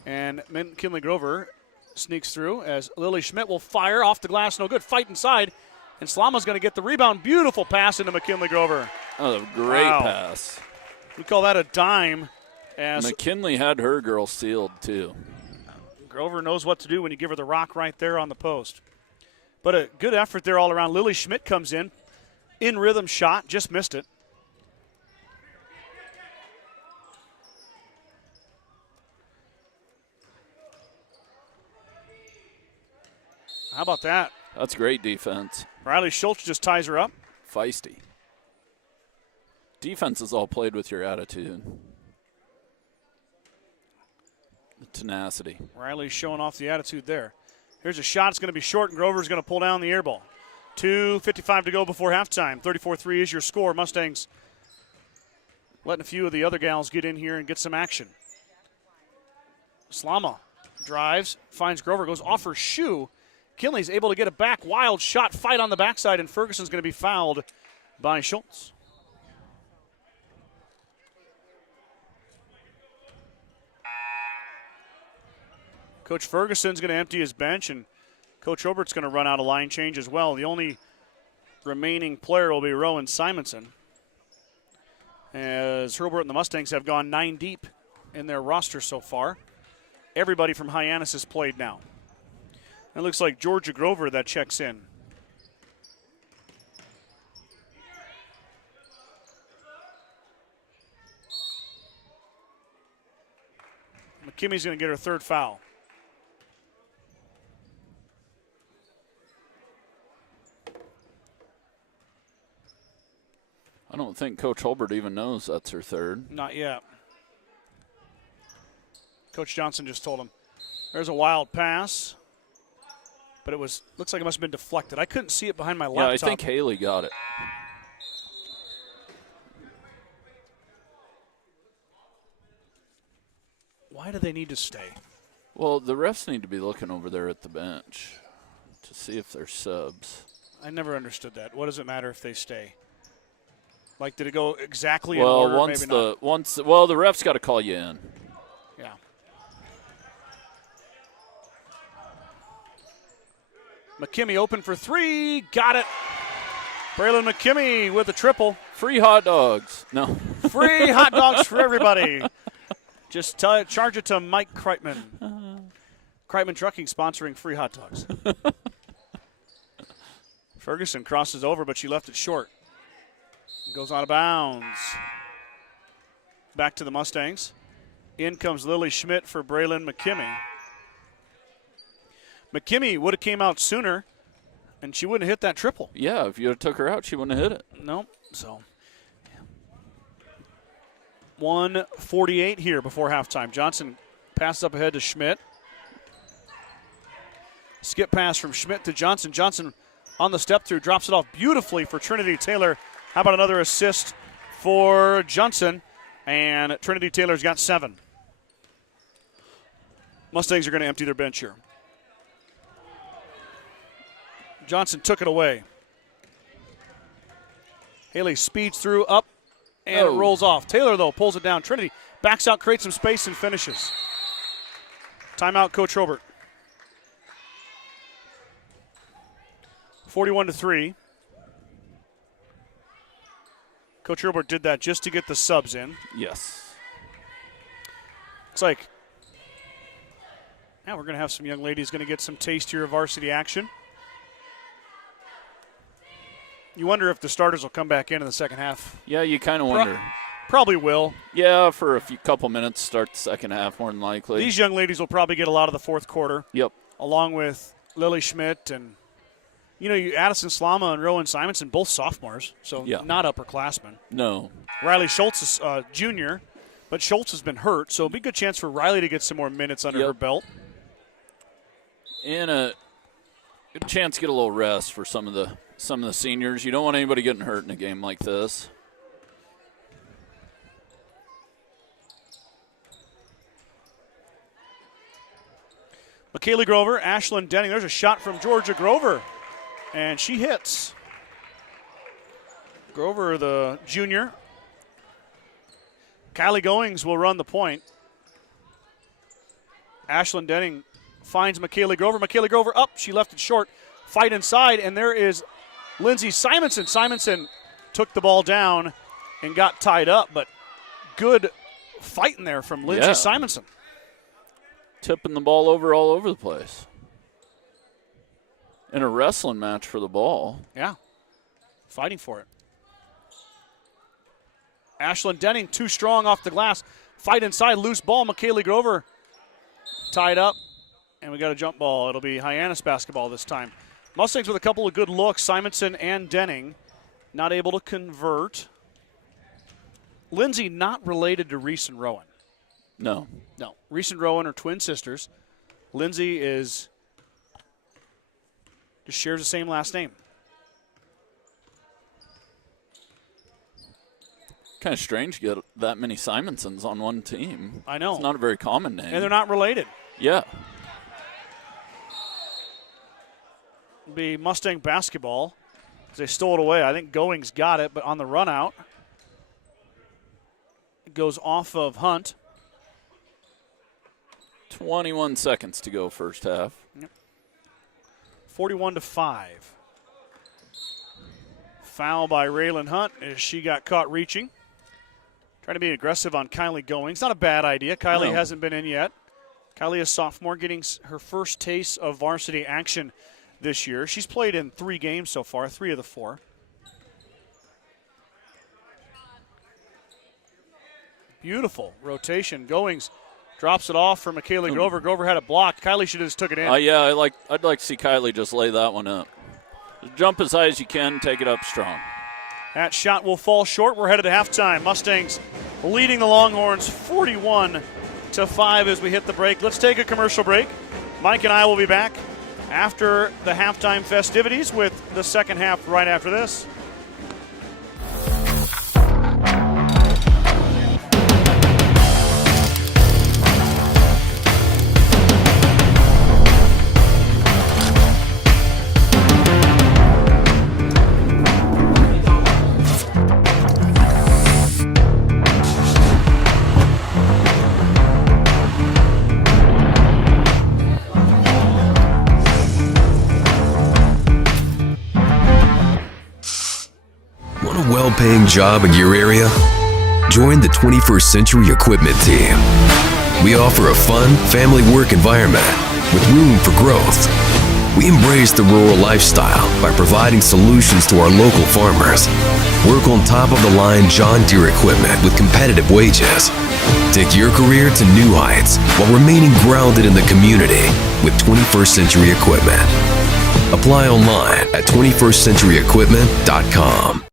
And McKinley Grover sneaks through as Lily Schmidt will fire off the glass. No good. Fight inside. And Slama's going to get the rebound. Beautiful pass into McKinley Grover. Oh, great pass. We call that a dime. As McKinley had her girl sealed, too. Grover knows what to do when you give her the rock right there on the post. But a good effort there all around. Lily Schmidt comes in rhythm shot, just missed it. How about that? That's great defense. Riley Schultz just ties her up. Feisty. Defense is all played with your attitude. The tenacity. Riley's showing off the attitude there. Here's a shot. It's going to be short, and Grover's going to pull down the air ball. 2:55 to go before halftime. 34-3 is your score. Mustangs letting a few of the other gals get in here and get some action. Slama drives, finds Grover, goes off her shoe. Kinley's able to get it back. Wild shot, fight on the backside, and Ferguson's going to be fouled by Schultz. Coach Ferguson's going to empty his bench, and Coach Robert's going to run out a line change as well. The only remaining player will be Rowan Simonson, as Hurlburt and the Mustangs have gone 9 deep in their roster so far. Everybody from Hyannis has played now. It looks like Georgia Grover that checks in. McKimmy's going to get her 3rd foul. I don't think Coach Hulbert even knows that's her 3rd. Not yet. Coach Johnson just told him. There's a wild pass, but it looks like it must have been deflected. I couldn't see it behind my laptop. Yeah, I think Haley got it. Why do they need to stay? Well, the refs need to be looking over there at the bench to see if they're subs. I never understood that. What does it matter if they stay? Like, did it go exactly in Well, order? once Maybe the not. the ref's got to call you in. Yeah. McKimmey open for 3. Got it. Braylon McKimmey with a triple. Free hot dogs. No. Free hot dogs for everybody. Just charge it to Mike Kreitman. Kreitman Trucking sponsoring free hot dogs. Ferguson crosses over, but she left it short. Goes out of bounds. Back to the Mustangs. In comes Lily Schmidt for Braylon McKimmey. McKimmey would have came out sooner, and she wouldn't have hit that triple. Yeah, if you had took her out, she wouldn't have hit it. Nope. So 1:48 here before halftime. Johnson passes up ahead to Schmidt. Skip pass from Schmidt to Johnson. Johnson on the step through, drops it off beautifully for Trinity Taylor. How about another assist for Johnson? And Trinity Taylor's got 7. Mustangs are going to empty their bench here. Johnson took it away. Haley speeds through, up, and it rolls off. Taylor, though, pulls it down. Trinity backs out, creates some space, and finishes. Timeout, Coach Robert. 41-3. Coach Robert did that just to get the subs in. Yes. It's like, now we're going to have some young ladies going to get some taste here of varsity action. You wonder if the starters will come back in the second half. Yeah, you kind of wonder. Probably will. Yeah, for a couple minutes, start the second half more than likely. These young ladies will probably get a lot of the fourth quarter. Yep. Along with Lily Schmidt and, Addison Slama and Rowan Simonson, both sophomores, so not upperclassmen. No. Riley Schultz is junior, but Schultz has been hurt, so it'll be a good chance for Riley to get some more minutes under her belt. And a good chance to get a little rest for some of the seniors. You don't want anybody getting hurt in a game like this. McKaylee Grover, Ashlyn Denning. There's a shot from Georgia Grover, and she hits. Grover, the junior. Kylie Goings will run the point. Ashlyn Denning finds McKaylee Grover. McKaylee Grover up. She left it short. Fight inside, and there is Lindsey Simonson. Simonson took the ball down and got tied up, but good fighting there from Lindsey Simonson. Tipping the ball over all over the place. In a wrestling match for the ball. Yeah. Fighting for it. Ashlyn Denning too strong off the glass. Fight inside, loose ball. McKaylee Grover tied up. And we got a jump ball. It'll be Hyannis basketball this time. Mustangs with a couple of good looks. Simonson and Denning not able to convert. Lindsay not related to Reese and Rowan. No. Reese and Rowan are twin sisters. Lindsay just shares the same last name. Kind of strange to get that many Simonsons on one team. I know. It's not a very common name. And they're not related. Yeah. It'll be Mustang basketball. They stole it away. I think Goings got it, but on the run out, it goes off of Hunt. 21 seconds to go first half. 41-5. Foul by Raylan Hunt as she got caught reaching. Trying to be aggressive on Kylie Goings. Not a bad idea. Kylie hasn't been in yet. Kylie is sophomore, getting her first taste of varsity action this year. She's played in 3 games so far, 3 of the 4. Beautiful rotation. Goings drops it off for Michaela Grover. Grover had it blocked. Kylie should have just took it in. Yeah, I'd like to see Kylie just lay that one up. Just jump as high as you can, take it up strong. That shot will fall short. We're headed to halftime. Mustangs leading the Longhorns 41-5 as we hit the break. Let's take a commercial break. Mike and I will be back after the halftime festivities with the second half right after this. Well-paying job in your area? Join the 21st Century Equipment team. We offer a fun, family work environment with room for growth. We embrace the rural lifestyle by providing solutions to our local farmers. Work on top-of-the-line John Deere equipment with competitive wages. Take your career to new heights while remaining grounded in the community with 21st Century Equipment. Apply online at 21stcenturyequipment.com.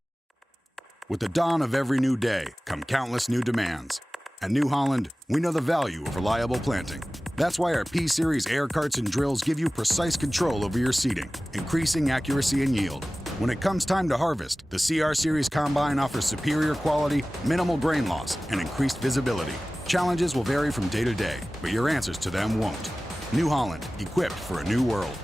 With the dawn of every new day come countless new demands. At New Holland, we know the value of reliable planting. That's why our P-Series air carts and drills give you precise control over your seeding, increasing accuracy and yield. When it comes time to harvest, the CR Series Combine offers superior quality, minimal grain loss, and increased visibility. Challenges will vary from day to day, but your answers to them won't. New Holland, equipped for a new world.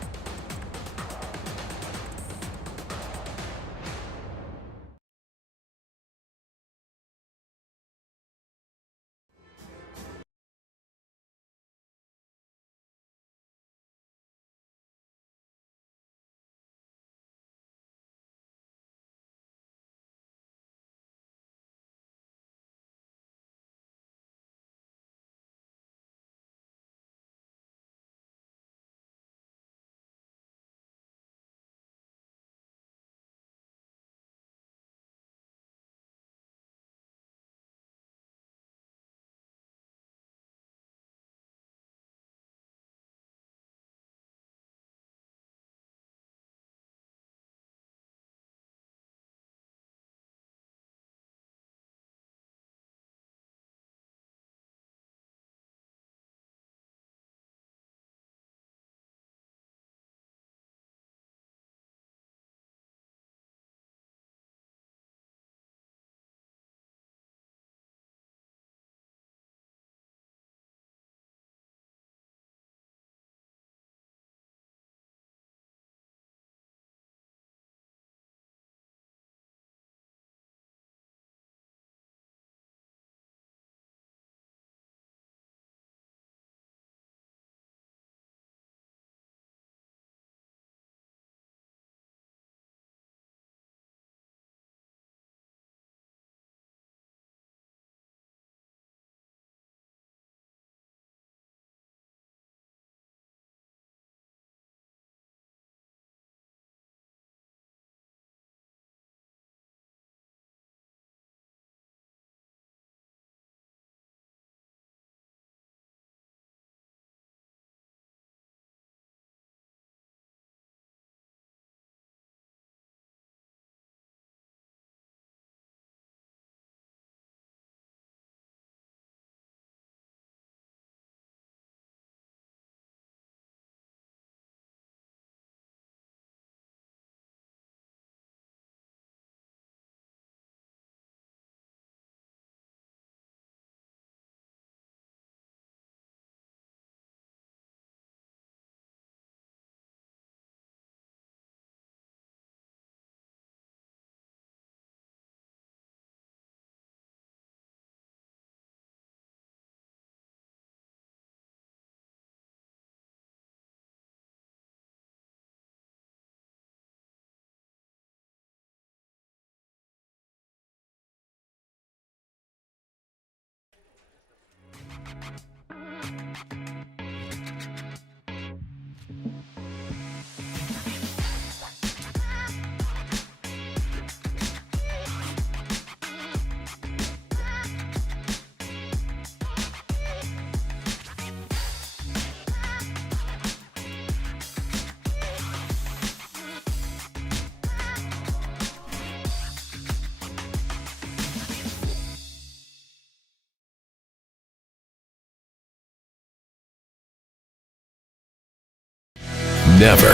never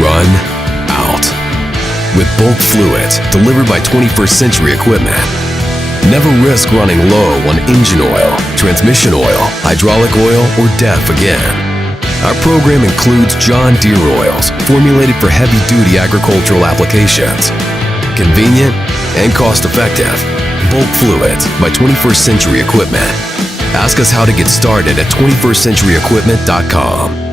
run out. With bulk fluids delivered by 21st Century Equipment, never risk running low on engine oil, transmission oil, hydraulic oil, or DEF again. Our program includes John Deere oils formulated for heavy-duty agricultural applications. Convenient and cost-effective. Bulk fluids by 21st Century Equipment. Ask us how to get started at 21stcenturyequipment.com.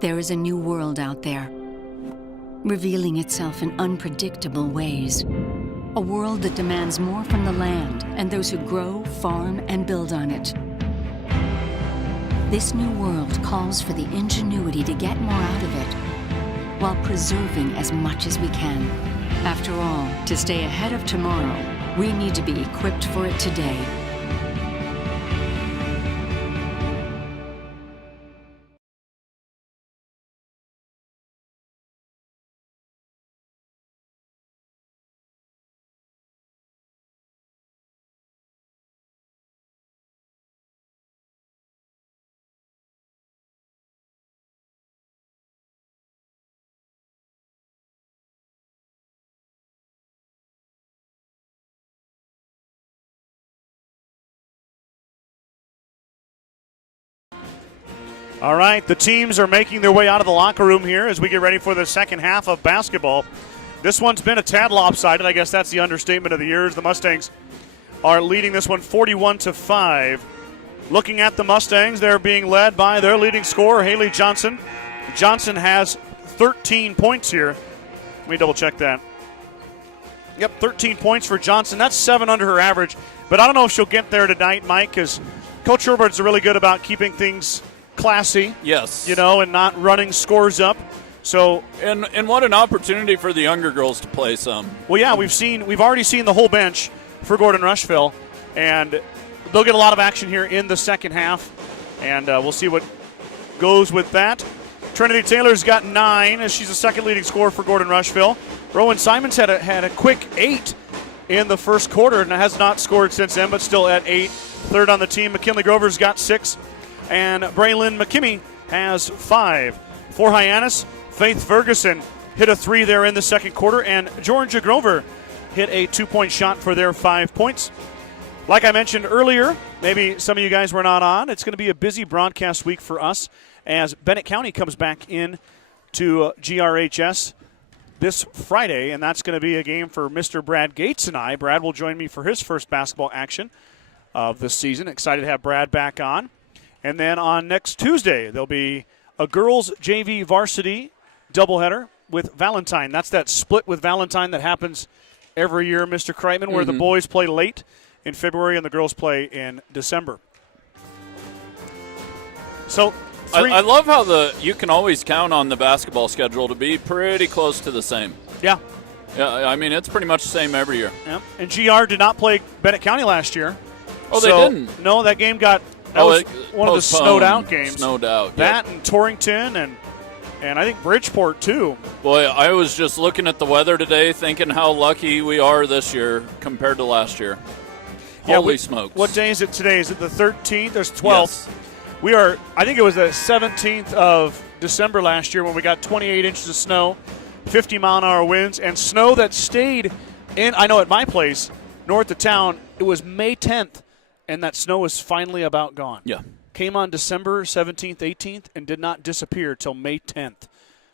There is a new world out there, revealing itself in unpredictable ways. A world that demands more from the land and those who grow, farm, and build on it. This new world calls for the ingenuity to get more out of it, while preserving as much as we can. After all, to stay ahead of tomorrow, we need to be equipped for it today. All right, the teams are making their way out of the locker room here as we get ready for the second half of basketball. This one's been a tad lopsided. I guess that's the understatement of the year. The Mustangs are leading this one 41-5. Looking at the Mustangs, they're being led by their leading scorer, Haley Johnson. Johnson has 13 points here. Let me double check that. Yep, 13 points for Johnson. That's 7 under her average. But I don't know if she'll get there tonight, Mike, because Coach Herbert's really good about keeping things classy. Yes. You know, and not running scores up. So and what an opportunity for the younger girls to play some. Well, yeah, we've already seen the whole bench for Gordon-Rushville, and they'll get a lot of action here in the second half, and we'll see what goes with that. Trinity Taylor's got 9 as she's the second leading scorer for Gordon-Rushville. Rowan Simons had a quick 8 in the first quarter and has not scored since then, but still at 8. Third on the team, McKinley Grover's got 6. And Braylon McKimmey has 5. For Hyannis, Faith Ferguson hit a 3 there in the second quarter, and Georgia Grover hit a 2-point shot for their 5 points. Like I mentioned earlier, maybe some of you guys were not on, it's going to be a busy broadcast week for us as Bennett County comes back in to GRHS this Friday, and that's going to be a game for Mr. Brad Gates and I. Brad will join me for his first basketball action of the season. Excited to have Brad back on. And then on next Tuesday, there'll be a girls JV varsity doubleheader with Valentine. That's that split with Valentine that happens every year, Mr. Kreitman, where the boys play late in February and the girls play in December. So I love how you can always count on the basketball schedule to be pretty close to the same. Yeah. Yeah, I mean, it's pretty much the same every year. Yeah. And GR did not play Bennett County last year. Oh, they didn't? No, that game got – that was one of the snowed-out games. Snowed out. That and Torrington and I think Bridgeport, too. Boy, I was just looking at the weather today thinking how lucky we are this year compared to last year. Yeah, Holy smokes. What day is it today? Is it the 13th? There's 12th. Yes. We are, I think it was the 17th of December last year when we got 28 inches of snow, 50-mile-an-hour winds, and snow that stayed in, I know at my place, north of town, it was May 10th. And that snow is finally about gone. Yeah. Came on December 17th, 18th, and did not disappear till May 10th.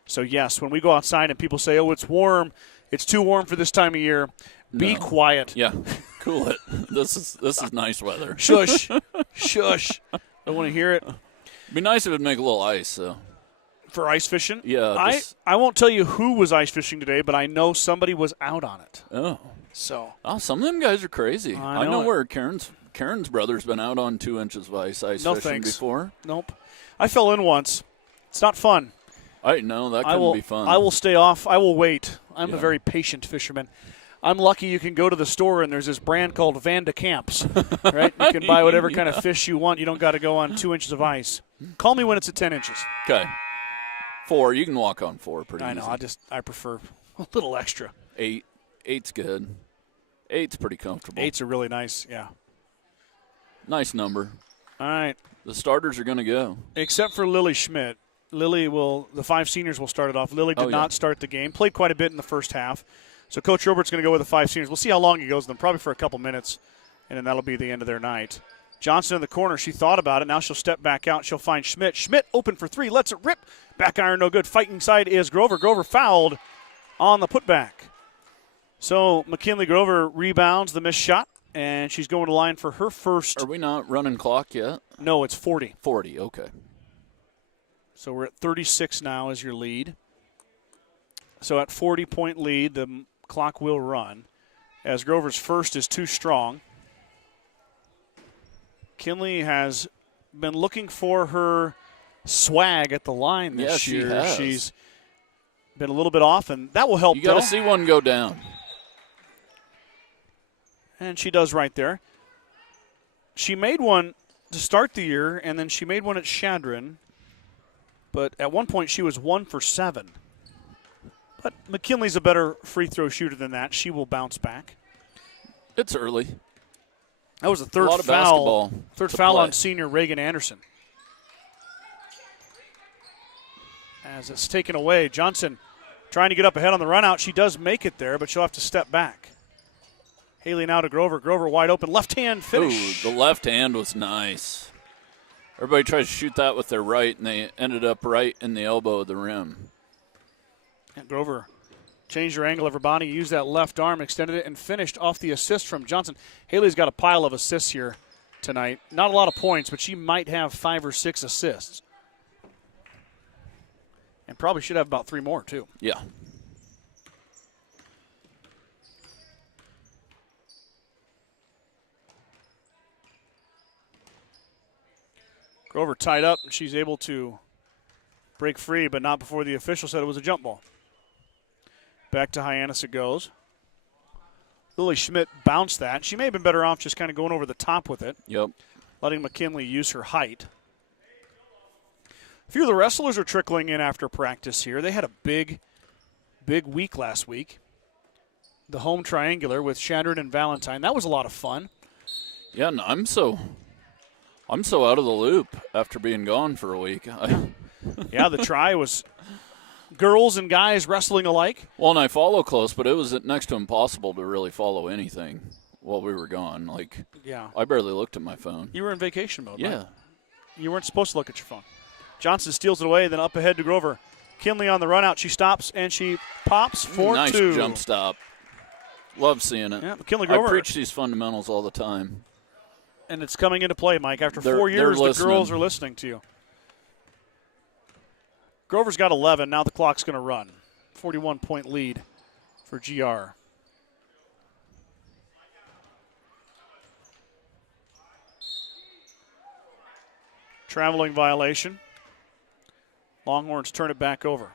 So, yes, when we go outside and people say, oh, it's warm, it's too warm for this time of year, be quiet. Yeah, cool it. This is nice weather. Shush. Shush. Don't want to hear it. It'd be nice if it would make a little ice, though. For ice fishing? Yeah. I won't tell you who was ice fishing today, but I know somebody was out on it. Oh. So. Oh, some of them guys are crazy. I know where Karen's brother's been out on 2 inches of ice fishing before. Nope. I fell in once. It's not fun. I know that couldn't be fun. I will stay off. I will wait. I'm a very patient fisherman. I'm lucky you can go to the store and there's this brand called Van de Kamps, right? You can buy whatever kind of fish you want. You don't got to go on 2 inches of ice. Call me when it's at 10 inches. Okay. 4. You can walk on 4 pretty easy. I know. I prefer a little extra. 8. 8's good. 8's pretty comfortable. 8's are really nice, yeah. Nice number. All right. The starters are going to go. Except for Lily Schmidt. The 5 seniors will start it off. Lily did not start the game. Played quite a bit in the first half. So Coach Robert's going to go with the 5 seniors. We'll see how long he goes with them, probably for a couple minutes, and then that'll be the end of their night. Johnson in the corner. She thought about it. Now she'll step back out. She'll find Schmidt. Schmidt open for 3. Lets it rip. Back iron, no good. Fighting side is Grover. Grover fouled on the putback. So McKinley Grover rebounds the missed shot, and she's going to line for her first. Are we not running clock yet? No, it's 40. 40, okay. So we're at 36 now as your lead. So at 40-point lead, the clock will run as Grover's first is too strong. Kinley has been looking for her swag at the line this year. She has. She's been a little bit off, and that will help. You got to see one go down. And she does right there. She made one to start the year, and then she made one at Chadron. But at one point, she was 1 for 7. But McKinley's a better free throw shooter than that. She will bounce back. It's early. That was the third a lot of foul. basketball Third foul play on senior Reagan Anderson. As it's taken away, Johnson trying to get up ahead on the run out. She does make it there, but she'll have to step back. Haley now to Grover. Grover wide open. Left hand finish. Ooh, the left hand was nice. Everybody tries to shoot that with their right, and they ended up right in the elbow of the rim. And Grover changed her angle of her body, used that left arm, extended it, and finished off the assist from Johnson. Haley's got a pile of assists here tonight. Not a lot of points, but she might have 5 or 6 assists. And probably should have about 3 more, too. Yeah. Grover tied up, and she's able to break free, but not before the official said it was a jump ball. Back to Hyannis it goes. Lily Schmidt bounced that. She may have been better off just kind of going over the top with it. Yep. Letting McKinley use her height. A few of the wrestlers are trickling in after practice here. They had a big week last week. The home triangular with Shadron and Valentine. That was a lot of fun. Yeah, and I'm so out of the loop after being gone for a week. Yeah, the try was girls and guys wrestling alike. Well, and I follow close, but it was next to impossible to really follow anything while we were gone. Like, yeah, I barely looked at my phone. You were in vacation mode, yeah. Right? You weren't supposed to look at your phone. Johnson steals it away, then up ahead to Grover. Kinley on the run out. She stops, and she pops for nice 2. Nice jump stop. Love seeing it. Yeah, McKinley Grover. I preach these fundamentals all the time. And it's coming into play, Mike. After 4 years, the girls are listening to you. Grover's got 11. Now the clock's going to run. 41-point lead for GR. Traveling violation. Longhorns turn it back over.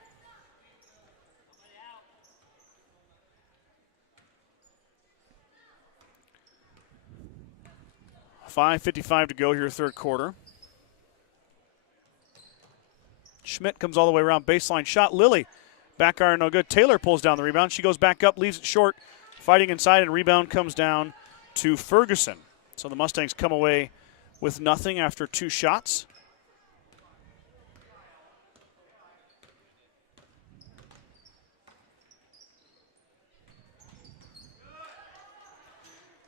5:55 to go here, third quarter. Schmidt comes all the way around baseline shot. Lily, back iron, no good. Taylor pulls down the rebound. She goes back up, leaves it short. Fighting inside, and rebound comes down to Ferguson. So the Mustangs come away with nothing after 2 shots.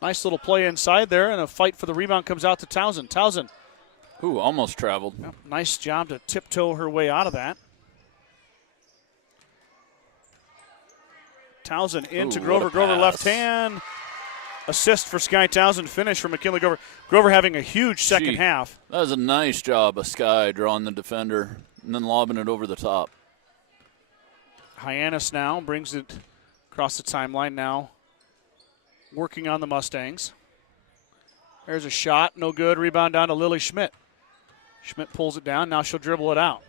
Nice little play inside there, and a fight for the rebound comes out to Townsend. Townsend. Ooh, almost traveled. Yep, nice job to tiptoe her way out of that. Townsend into Grover. Grover left hand. Assist for Sky Townsend. Finish for McKinley Grover. Grover having a huge second half. That was a nice job of Sky drawing the defender and then lobbing it over the top. Hyannis now brings it across the timeline now. Working on the Mustangs. There's a shot, no good. Rebound down to Lily Schmidt. Schmidt pulls it down. Now she'll dribble it out.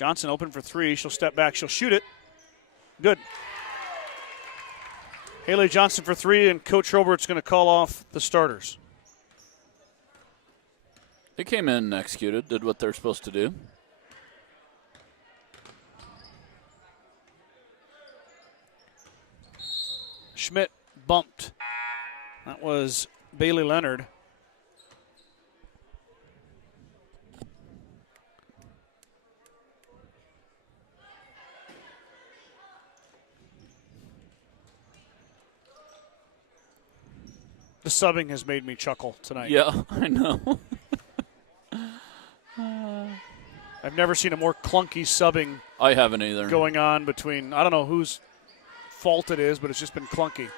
Johnson open for three. She'll step back. She'll shoot it. Good. Haley Johnson for three, and Coach Robert's going to call off the starters. They came in and executed, did what they're supposed to do. Schmidt bumped. That was Bailey Leonard. The subbing has made me chuckle tonight. Yeah, I know. I've never seen a more clunky subbing I haven't either. going on between, I don't know whose fault it is, but it's just been clunky.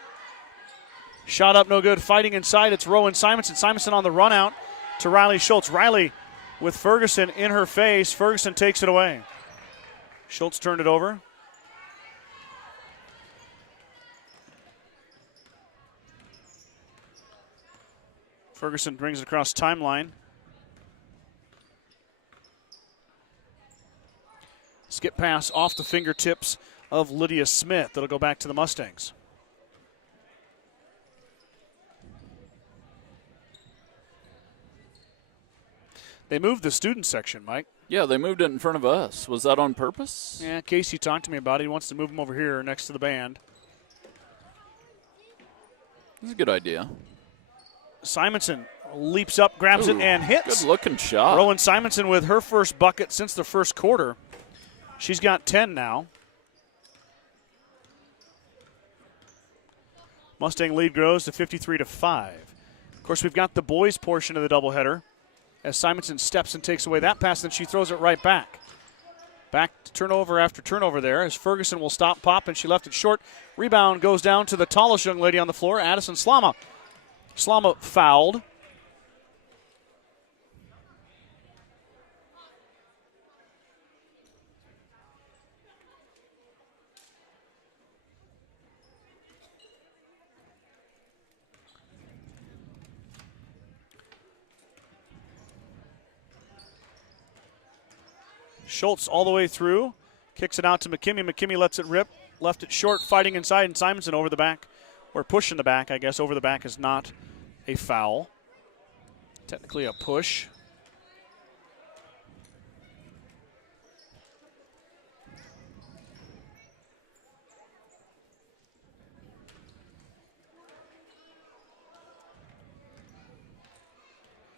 Shot up, no good. Fighting inside, it's Rowan Simonson. Simonson on the run out to Riley Schultz. Riley with Ferguson in her face. Ferguson takes it away. Schultz turned it over. Ferguson brings it across timeline. Skip pass off the fingertips of Lydia Smith. That'll go back to the Mustangs. They moved the student section, Mike. Yeah, they moved it in front of us. Was that on purpose? Yeah, Casey talked to me about it. He wants to move them over here next to the band. It's a good idea. Simonson leaps up, grabs it, and hits. Good-looking shot. Rowan Simonson with her first bucket since the first quarter. She's got 10 now. Mustang lead grows to 53-5. Of course, we've got the boys' portion of the doubleheader as Simonson steps and takes away that pass, and she throws it right back. Back to turnover after turnover there as Ferguson will stop pop, and she left it short. Rebound goes down to the tallest young lady on the floor, Addison Slama. Slama fouled. Schultz all the way through. Kicks it out to McKimmey. McKimmey lets it rip. Left it short, fighting inside, and Simonson over the back. Or pushing the back, I guess. Over the back is not a foul. Technically a push.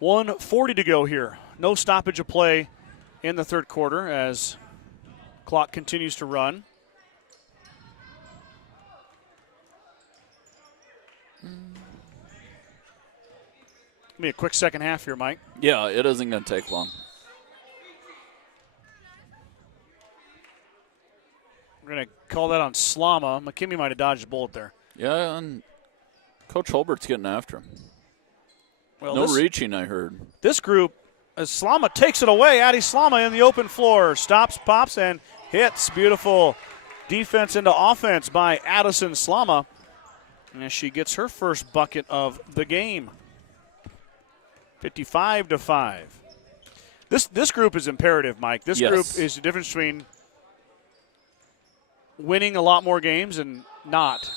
.140 to go here. No stoppage of play in the third quarter as clock continues to run. Give me a quick second half here, Mike. Yeah, it isn't going to take long. We're going to call that on Slama. McKimmey might have dodged a bullet there. Yeah, and Coach Holbert's getting after him. Well, no reaching, I heard. This group, as Slama takes it away, Addie Slama in the open floor. Stops, pops, and hits. Beautiful defense into offense by Addison Slama. And she gets her first bucket of the game. 55-5. This group is imperative, Mike. This group is the difference between winning a lot more games and not.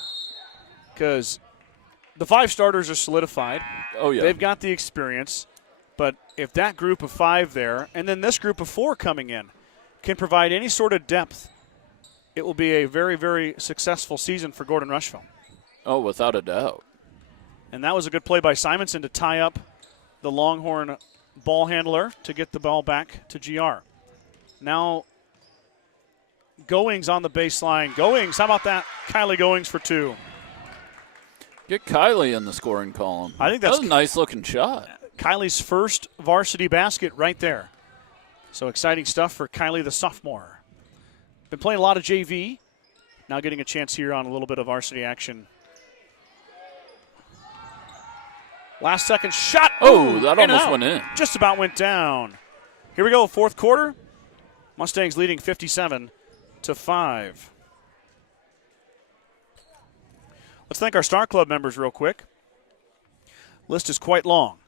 Because the five starters are solidified. Oh, yeah. They've got the experience. But if that group of five there, and then this group of four coming in, can provide any sort of depth, it will be a very, very successful season for Gordon-Rushville. Oh, without a doubt. And that was a good play by Simonson to tie up the Longhorn ball handler to get the ball back to GR. Now, Goings on the baseline. Goings, how about that? Kylie Goings for two. Get Kylie in the scoring column. I think that's a nice-looking shot. Kylie's first varsity basket right there. So exciting stuff for Kylie, the sophomore. Been playing a lot of JV. Now getting a chance here on a little bit of varsity action. Last second shot. Oh, that almost went in. Just about went down. Here we go, fourth quarter. Mustangs leading 57-5. Let's thank our Star Club members real quick. List is quite long.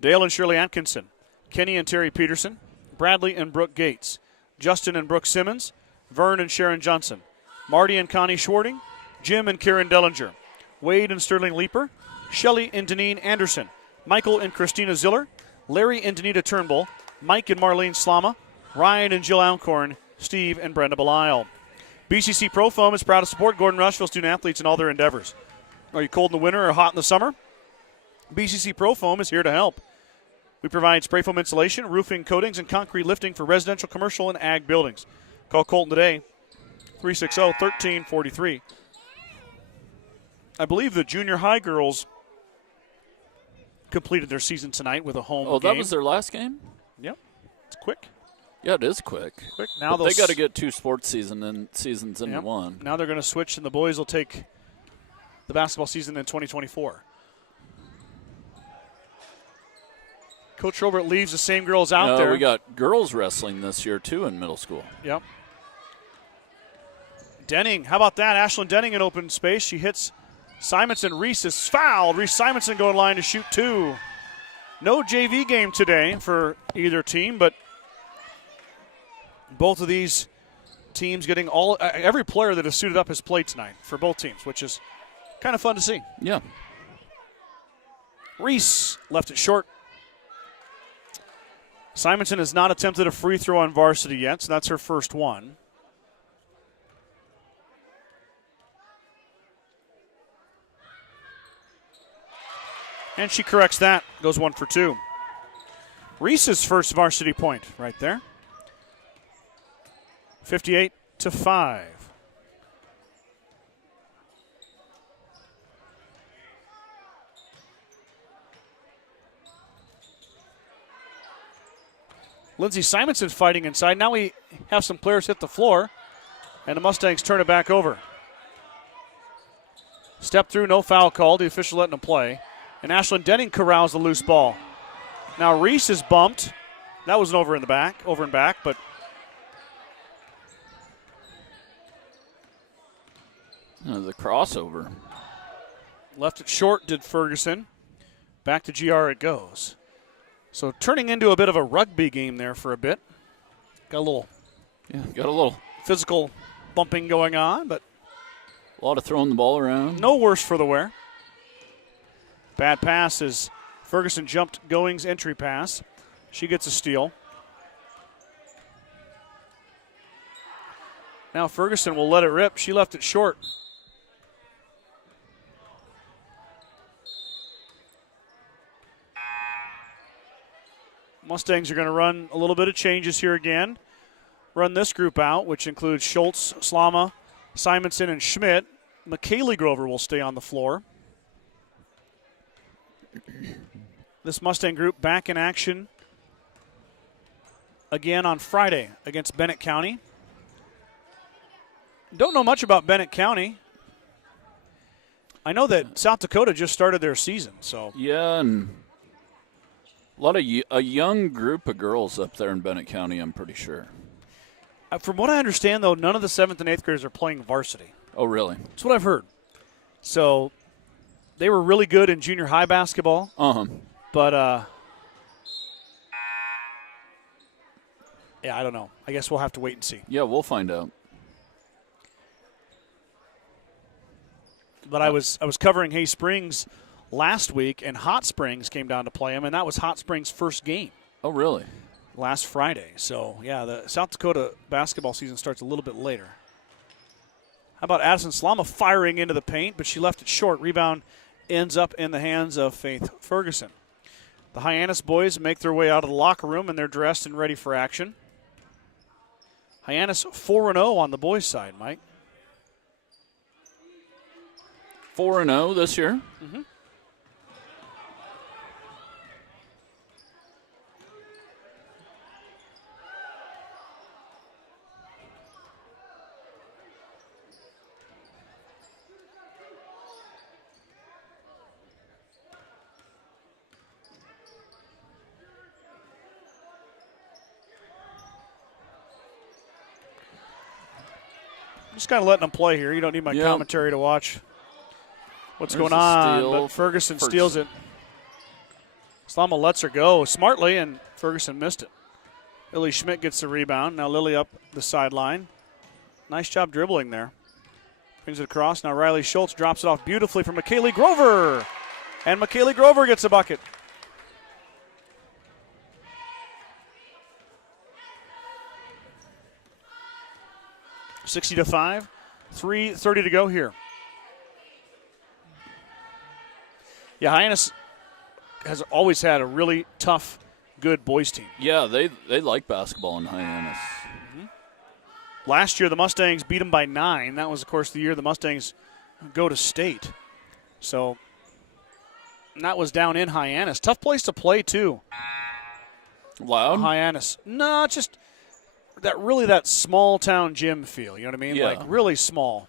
Dale and Shirley Atkinson, Kenny and Terry Peterson, Bradley and Brooke Gates, Justin and Brooke Simmons, Vern and Sharon Johnson, Marty and Connie Schwarting, Jim and Karen Dellinger, Wade and Sterling Leeper, Shelley and Deneen Anderson, Michael and Christina Ziller, Larry and Danita Turnbull, Mike and Marlene Slama, Ryan and Jill Alcorn, Steve and Brenda Belisle. BCC Pro Foam is proud to support Gordon-Rushville student athletes in all their endeavors. Are you cold in the winter or hot in the summer? BCC Pro Foam is here to help. We provide spray foam insulation, roofing coatings, and concrete lifting for residential, commercial, and ag buildings. Call Colton today, 360-1343. I believe the junior high girls completed their season tonight with a home game. Oh, that was their last game? Yep. It's quick. Yeah, it is quick. Now they got to get 2 sports seasons into one. Now they're going to switch, and the boys will take the basketball season in 2024. Coach Robert leaves the same girls out there. We got girls wrestling this year, too, in middle school. Yep. Denning, how about that? Ashlyn Denning in open space. She hits Simonson. Reese is fouled. Reese Simonson going line to shoot 2. No JV game today for either team, but both of these teams getting every player that is suited up has played tonight for both teams, which is kind of fun to see. Yeah. Reese left it short. Simonson has not attempted a free throw on varsity yet, so that's her first one. And she corrects that, goes 1 for 2. Reese's first varsity point right there. 58-5. Lindsey Simonson fighting inside. Now we have some players hit the floor, and the Mustangs turn it back over. Step through, no foul called. The official letting them play. And Ashlyn Denning corrals the loose ball. Now Reese is bumped. That was over and back, but the crossover. Left it short, did Ferguson. Back to GR it goes. So turning into a bit of a rugby game there for a bit. Got a little physical bumping going on, but a lot of throwing the ball around. No worse for the wear. Bad pass as Ferguson jumped Goings' entry pass. She gets a steal. Now Ferguson will let it rip. She left it short. Mustangs are going to run a little bit of changes here again. Run this group out, which includes Schultz, Slama, Simonson, and Schmidt. McKaylee Grover will stay on the floor. This Mustang group back in action again on Friday against Bennett County. Don't know much about Bennett County. I know that South Dakota just started their season, so. Yeah, and a young group of girls up there in Bennett County, I'm pretty sure. From what I understand, though, none of the 7th and 8th graders are playing varsity. Oh, really? That's what I've heard. So they were really good in junior high basketball. But, yeah, I don't know. I guess we'll have to wait and see. Yeah, we'll find out. But I was covering Hay Springs last week, and Hot Springs came down to play them, and that was Hot Springs' first game. Oh, really? Last Friday. So, yeah, the South Dakota basketball season starts a little bit later. How about Addison Slama firing into the paint, but she left it short. Rebound ends up in the hands of Faith Ferguson. The Hyannis boys make their way out of the locker room, and they're dressed and ready for action. Hyannis 4-0 on the boys' side, Mike. 4-0 this year? Mm-hmm. Just kind of letting them play here. You don't need my commentary to watch what's going on. But Ferguson steals it. Slama lets her go smartly, and Ferguson missed it. Lily Schmidt gets the rebound. Now Lily up the sideline. Nice job dribbling there. Brings it across. Now Riley Schultz drops it off beautifully for McKaylee Grover. And McKaylee Grover gets a bucket. (60-5). 3:30 to go here. Yeah, Hyannis has always had a really tough, good boys team. Yeah, they like basketball in Hyannis. Last year, the Mustangs beat them by 9. That was, of course, the year the Mustangs go to state. So that was down in Hyannis. Tough place to play, too. Loud? Hyannis. No, just that small-town gym feel. You know what I mean? Yeah. Like, really small.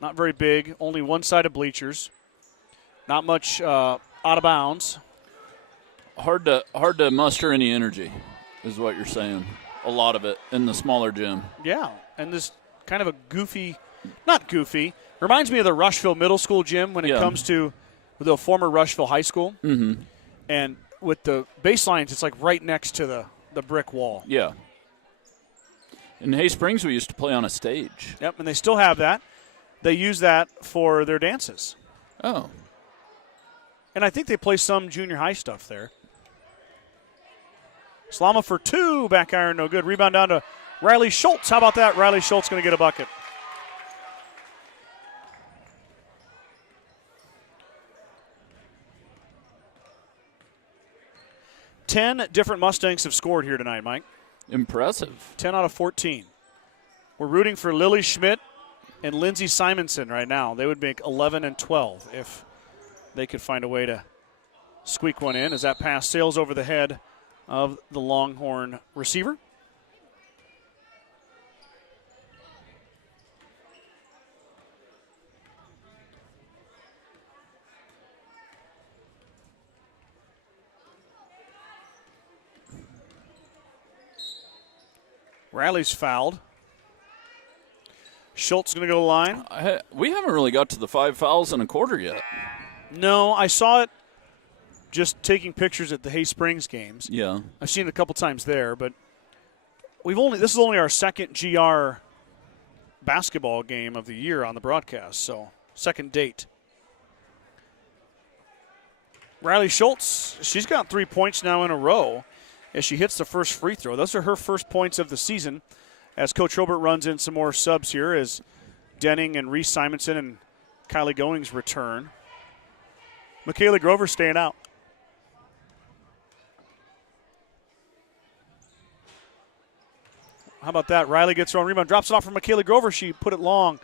Not very big. Only one side of bleachers. Not much out of bounds. Hard to muster any energy, is what you're saying. A lot of it in the smaller gym. Yeah, and this kind of a goofy, not goofy, reminds me of the Rushville Middle School gym when it comes to the former Rushville High School. Mm-hmm. And with the baselines, it's like right next to the brick wall. Yeah. In Hay Springs, we used to play on a stage. Yep, and they still have that. They use that for their dances. Oh. And I think they play some junior high stuff there. Slama for 2, back iron, no good. Rebound down to Riley Schultz. How about that? Riley Schultz going to get a bucket. Ten different Mustangs have scored here tonight, Mike. Impressive. 10 out of 14. We're rooting for Lily Schmidt and Lindsay Simonson right now. They would make 11 and 12 if they could find a way to squeak one in as that pass sails over the head of the Longhorn receiver. Riley's fouled. Schultz going to go to the line. We haven't really got to the 5 fouls in a quarter yet. No, I saw it just taking pictures at the Hay Springs games. Yeah. I've seen it a couple times there, but this is only our second GR basketball game of the year on the broadcast, so second date. Riley Schultz, she's got 3 points now in a row as she hits the first free throw. Those are her first points of the season as Coach Robert runs in some more subs here as Denning and Reese Simonson and Kylie Goings return. McKaylee Grover staying out. How about that? Riley gets her own rebound, drops it off from McKaylee Grover. She put it long.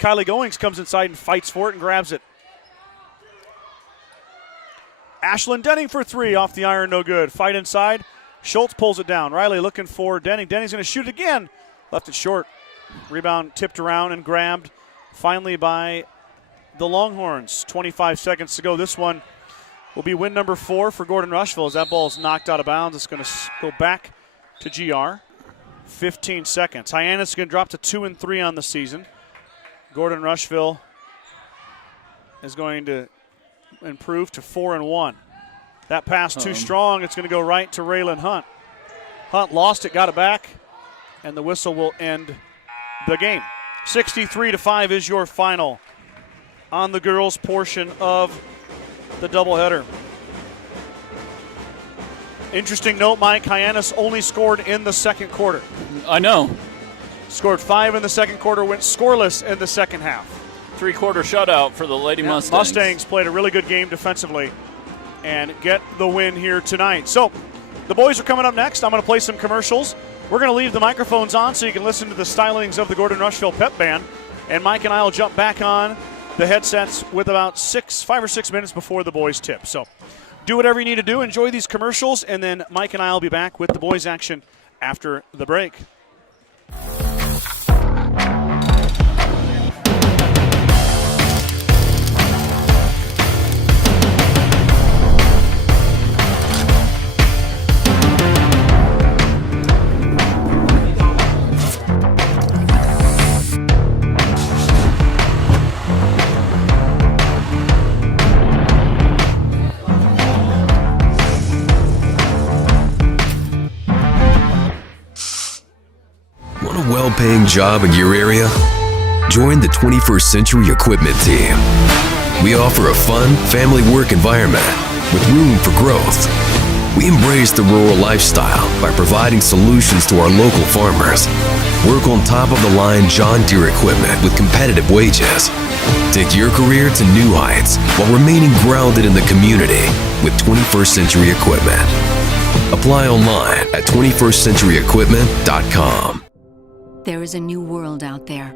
Kylie Goings comes inside and fights for it and grabs it. Ashlyn Denning for 3 off the iron, no good. Fight inside. Schultz pulls it down. Riley looking for Denning. Denning's going to shoot it again. Left it short. Rebound tipped around and grabbed finally by the Longhorns. 25 seconds to go. This one will be win number 4 for Gordon-Rushville as that ball is knocked out of bounds. It's going to go back to GR. 15 seconds. Hyannis is going to drop to 2 and 3 on the season. Gordon-Rushville is going to improve to 4 and 1. That pass too strong. It's going to go right to Raylan Hunt. Hunt lost it, got it back, and the whistle will end the game. 63-5 is your final on the girls' portion of the doubleheader. Interesting note, Mike, Hyannis only scored in the second quarter. I know. Scored 5 in the second quarter, went scoreless in the second half. 3-quarter shutout for the Lady Mustangs. Mustangs played a really good game defensively and get the win here tonight. So the boys are coming up next. I'm going to play some commercials. We're going to leave the microphones on so you can listen to the stylings of the Gordon-Rushville Pep Band. And Mike and I will jump back on the headsets with about 5 or 6 minutes before the boys tip. So do whatever you need to do. Enjoy these commercials. And then Mike and I will be back with the boys action after the break. well-paying job in your area? Join the 21st Century Equipment Team. We offer a fun, family work environment with room for growth. We embrace the rural lifestyle by providing solutions to our local farmers. Work on top-of-the-line John Deere equipment with competitive wages. Take your career to new heights while remaining grounded in the community with 21st Century Equipment. Apply online at 21stcenturyequipment.com. There is a new world out there,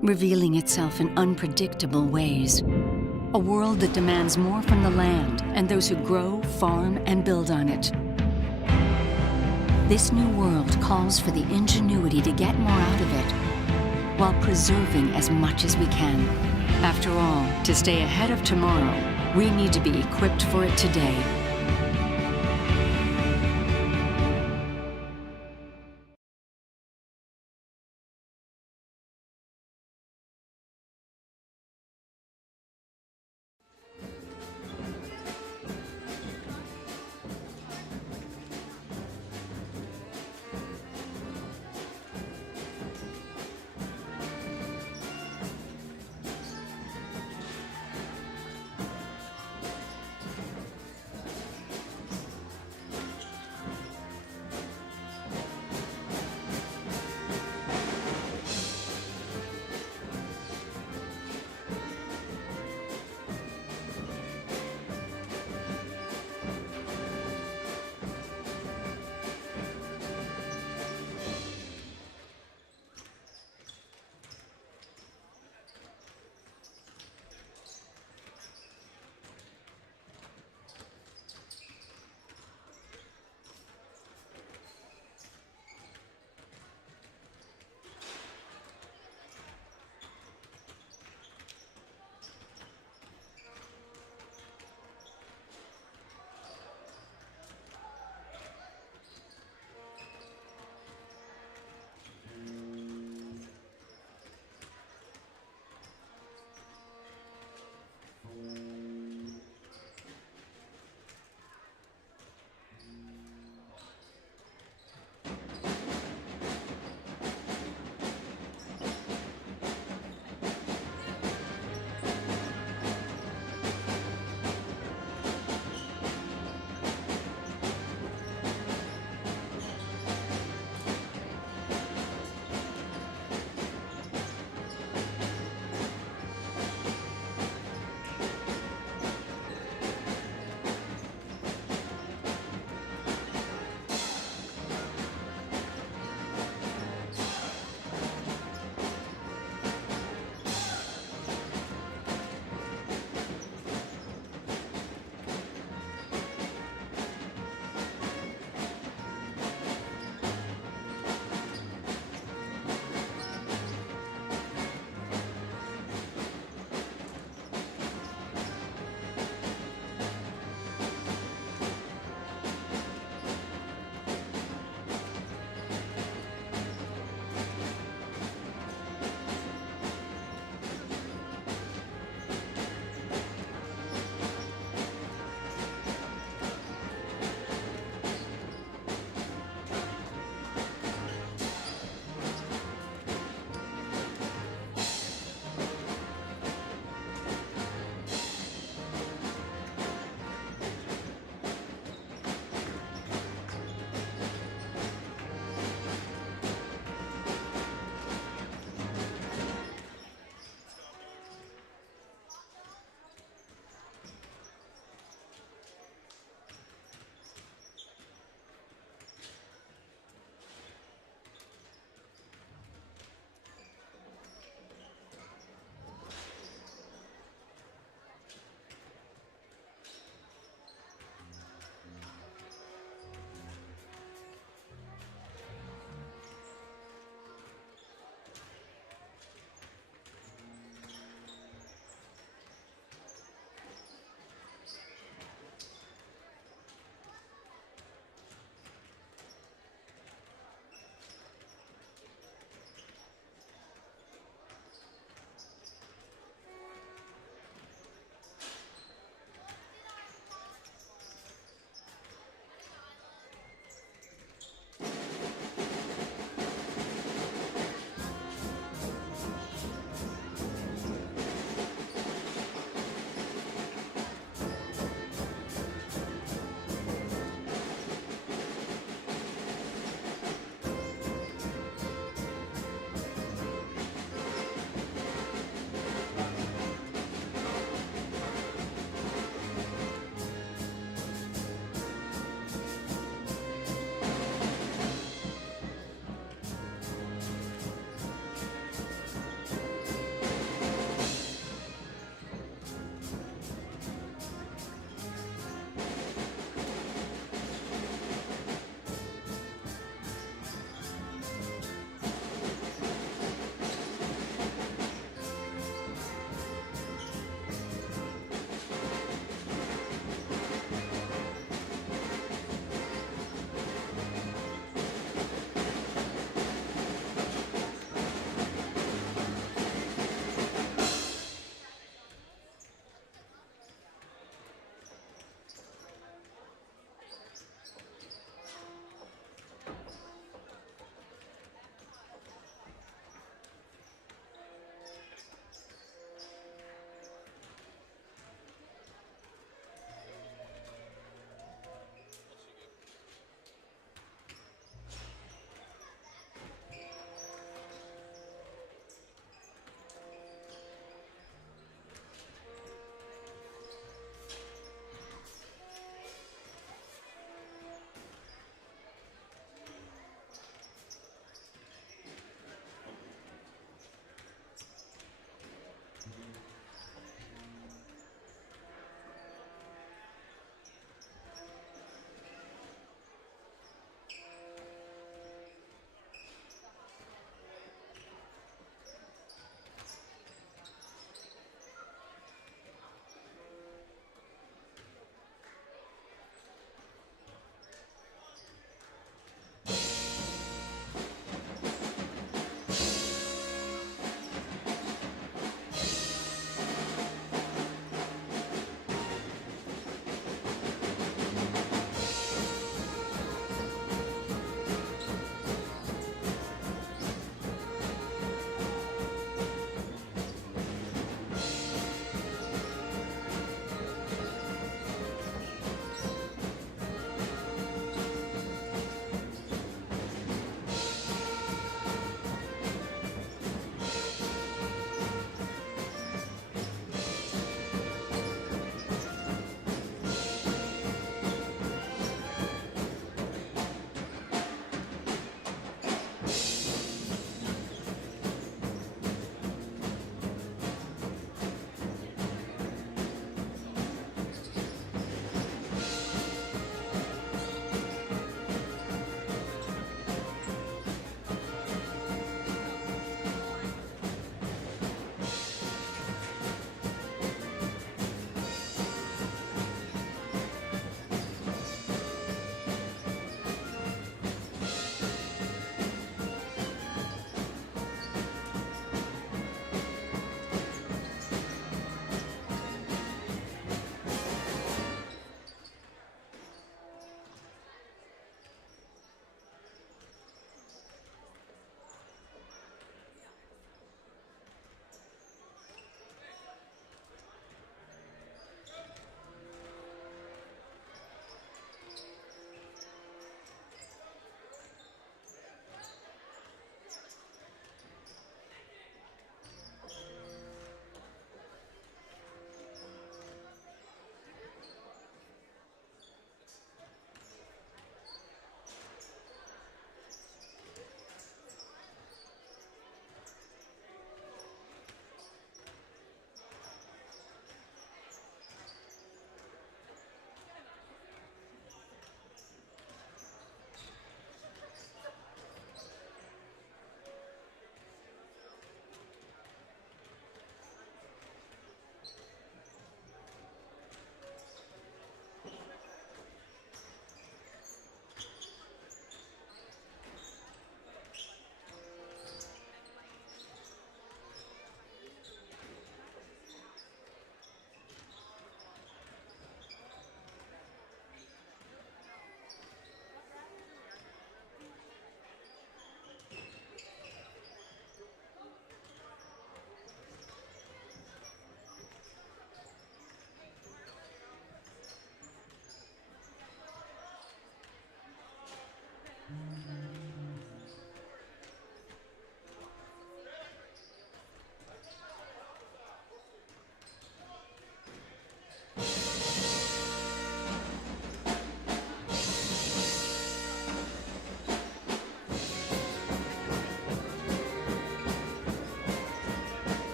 revealing itself in unpredictable ways. A world that demands more from the land and those who grow, farm, and build on it. This new world calls for the ingenuity to get more out of it, while preserving as much as we can. After all, to stay ahead of tomorrow, we need to be equipped for it today.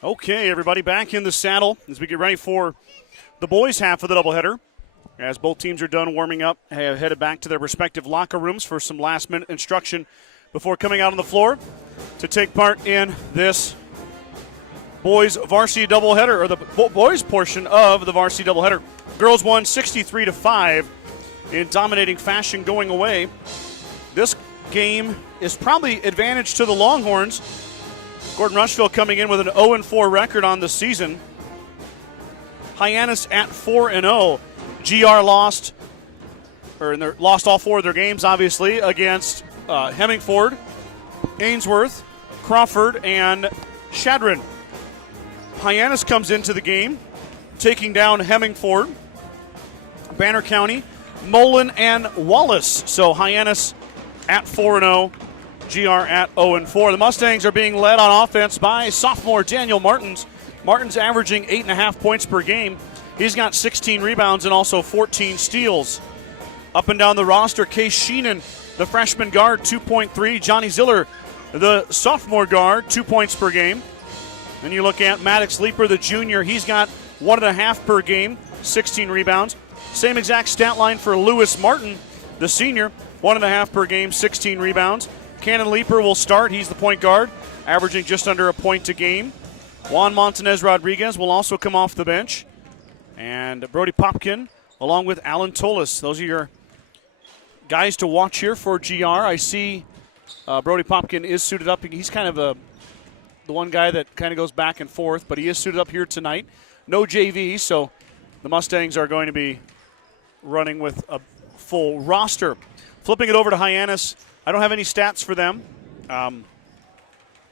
Okay, everybody, back in the saddle as we get ready for the boys' half of the doubleheader. As both teams are done warming up, have headed back to their respective locker rooms for some last-minute instruction before coming out on the floor to take part in this boys' varsity doubleheader, or the boys' portion of the varsity doubleheader. Girls won 63-5 in dominating fashion going away. This game is probably advantage to the Longhorns. Gordon-Rushville coming in with an 0-4 record on the season. Hyannis at 4-0. GR lost all 4 of their games, obviously, against Hemmingford, Ainsworth, Crawford, and Shadron. Hyannis comes into the game, taking down Hemmingford, Banner County, Mullen, and Wallace. So Hyannis at 4-0, GR at 0-4. The Mustangs are being led on offense by sophomore Daniel Martins. Martins averaging 8.5 points per game. He's got 16 rebounds and also 14 steals. Up and down the roster, Case Sheenan, the freshman guard, 2.3. Johnny Ziller, the sophomore guard, 2 points per game. And you look at Maddox Leeper, the junior, he's got 1.5 per game, 16 rebounds. Same exact stat line for Lewis Martin, the senior, 1.5 per game, 16 rebounds. Cannon Leeper will start. He's the point guard, averaging just under a point a game. Juan Montanez Rodriguez will also come off the bench. And Brody Popkin, along with Alan Tolis. Those are your guys to watch here for GR. I see Brody Popkin is suited up. He's kind of the one guy that kind of goes back and forth, but he is suited up here tonight. No JV, so the Mustangs are going to be running with a full roster. Flipping it over to Hyannis, I don't have any stats for them.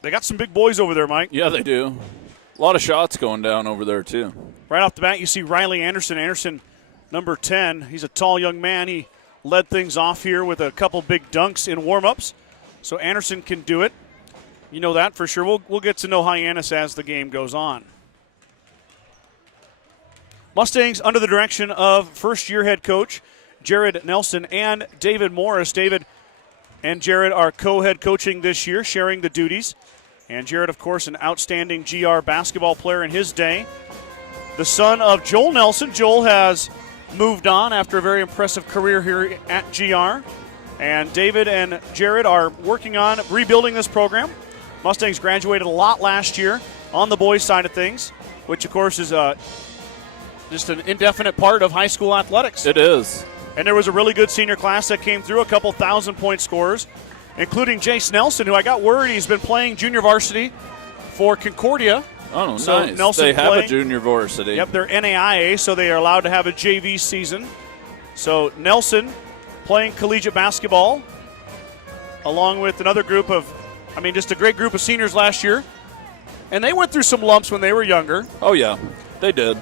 They got some big boys over there, Mike. Yeah, they do. A lot of shots going down over there, too. Right off the bat, you see Riley Anderson. Anderson, number 10. He's a tall young man. He led things off here with a couple big dunks in warm-ups. So Anderson can do it. You know that for sure. We'll get to know Hyannis as the game goes on. Mustangs under the direction of first-year head coach Jared Nelson and David Morris. David and Jared are co-head coaching this year, sharing the duties. And Jared, of course, an outstanding GR basketball player in his day. The son of Joel Nelson. Joel has moved on after a very impressive career here at GR. And David and Jared are working on rebuilding this program. Mustangs graduated a lot last year on the boys' side of things, which, of course, is just an indefinite part of high school athletics. It is. And there was a really good senior class that came through, a couple 1,000-point scorers, including Jace Nelson, who I got word he's been playing junior varsity for Concordia. Oh, so nice. Nelson they have playing, a junior varsity. Yep, they're NAIA, so they are allowed to have a JV season. So Nelson playing collegiate basketball along with another group of, just a great group of seniors last year. And they went through some lumps when they were younger. Oh, yeah, they did.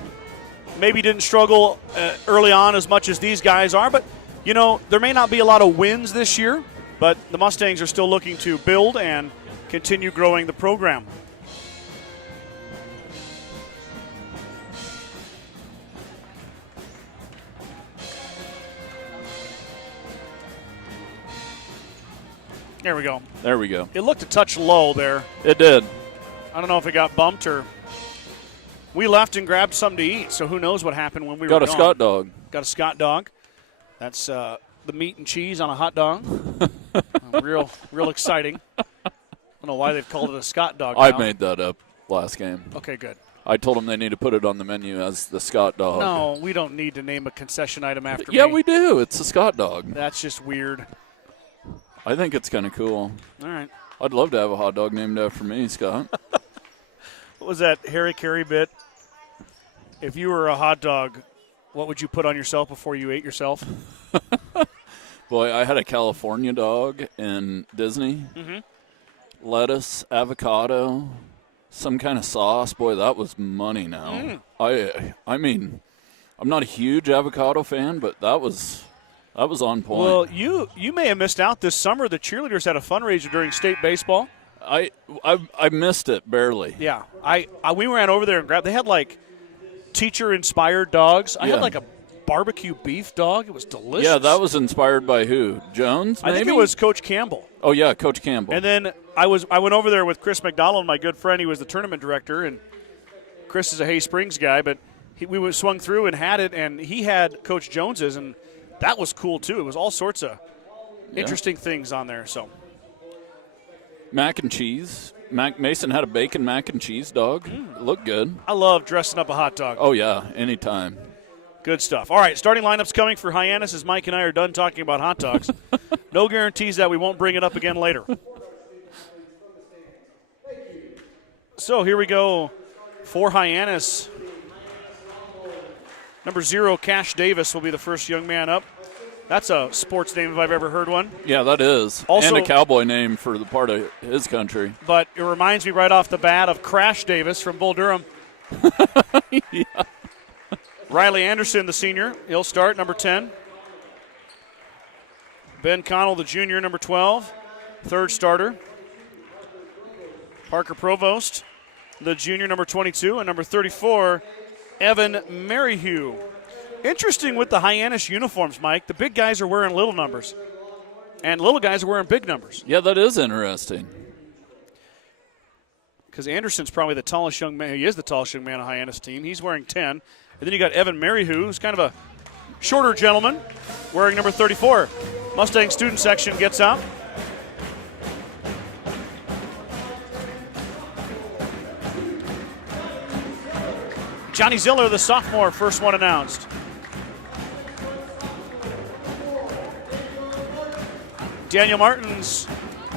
Maybe didn't struggle early on as much as these guys are, but, there may not be a lot of wins this year, but the Mustangs are still looking to build and continue growing the program. There we go. There we go. It looked a touch low there. It did. I don't know if it got bumped or we left and grabbed something to eat, so who knows what happened when we Got were a gone. Scott dog. Got a Scott dog. That's the meat and cheese on a hot dog. real exciting. I don't know why they've called it a Scott dog I now. made that up last game. Okay, good. I told them they need to put it on the menu as the Scott dog. No, we don't need to name a concession item after me. Yeah, we do. It's a Scott dog. That's just weird. I think it's kind of cool. All right. I'd love to have a hot dog named after me, Scott. What was that Harry Carey bit? If you were a hot dog, what would you put on yourself before you ate yourself? Boy, I had a California dog in Disney. Mm-hmm. Lettuce, avocado, some kind of sauce. Boy, that was money now. I mean, I'm not a huge avocado fan, but that was on point. Well, you may have missed out this summer. The cheerleaders had a fundraiser during state baseball. I missed it barely. Yeah, we ran over there and grabbed. They had like teacher-inspired dogs. I had like a barbecue beef dog. It was delicious. Yeah, that was inspired by who? Jones, maybe? I think it was Coach Campbell. Oh, yeah, Coach Campbell. And then I went over there with Chris McDonald, my good friend. He was the tournament director, and Chris is a Hay Springs guy, but we swung through and had it, and he had Coach Jones's, and that was cool, too. It was all sorts of interesting things on there. So mac and cheese. Mason had a bacon mac and cheese dog. It looked good. I love dressing up a hot dog. Oh, yeah, anytime. Good stuff. All right, starting lineups coming for Hyannis as Mike and I are done talking about hot dogs. No guarantees that we won't bring it up again later. So here we go for Hyannis. Number 0, Cash Davis, will be the first young man up. That's a sports name if I've ever heard one. Yeah, that is. Also, and a cowboy name for the part of his country. But it reminds me right off the bat of Crash Davis from Bull Durham. Yeah. Riley Anderson, the senior, he'll start, number 10. Ben Connell, the junior, number 12, third starter. Parker Provost, the junior, number 22, and number 34, Evan Maryhugh. Interesting with the Hyannis uniforms, Mike. The big guys are wearing little numbers, and little guys are wearing big numbers. Yeah, that is interesting. Because Anderson's probably the tallest young man. He is the tallest young man on Hyannis team. He's wearing 10. And then you got Evan Maryhugh, who's kind of a shorter gentleman, wearing number 34. Mustang student section gets out. Johnny Ziller, the sophomore, first one announced. Daniel Martins,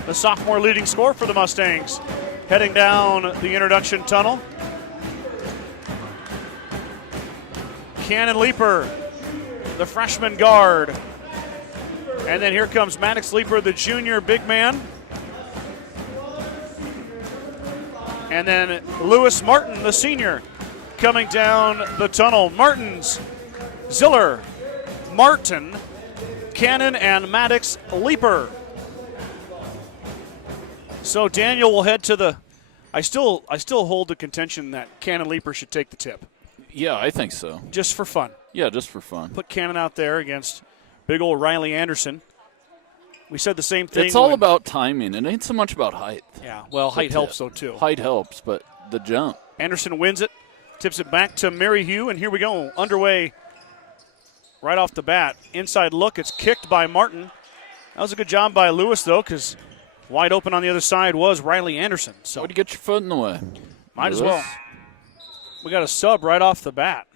the sophomore leading scorer for the Mustangs, heading down the introduction tunnel. Cannon Leaper, the freshman guard. And then here comes Maddox Leaper, the junior big man. And then Lewis Martin, the senior, coming down the tunnel. Martins, Ziller, Martin, Cannon, and Maddox Leaper. So Daniel will head to the. I still hold the contention that Cannon Leaper should take the tip. Yeah, I think so. Just for fun. Yeah, just for fun. Put Cannon out there against big old Riley Anderson. We said the same thing. It's all about timing. It ain't so much about height. Yeah, well, height helps though too. Height helps, but the jump. Anderson wins it, tips it back to Maryhugh, and here we go. Underway right off the bat. Inside look, it's kicked by Martin. That was a good job by Lewis though, because wide open on the other side was Riley Anderson. So Way to get your foot in the way. Might as well. We got a sub right off the bat.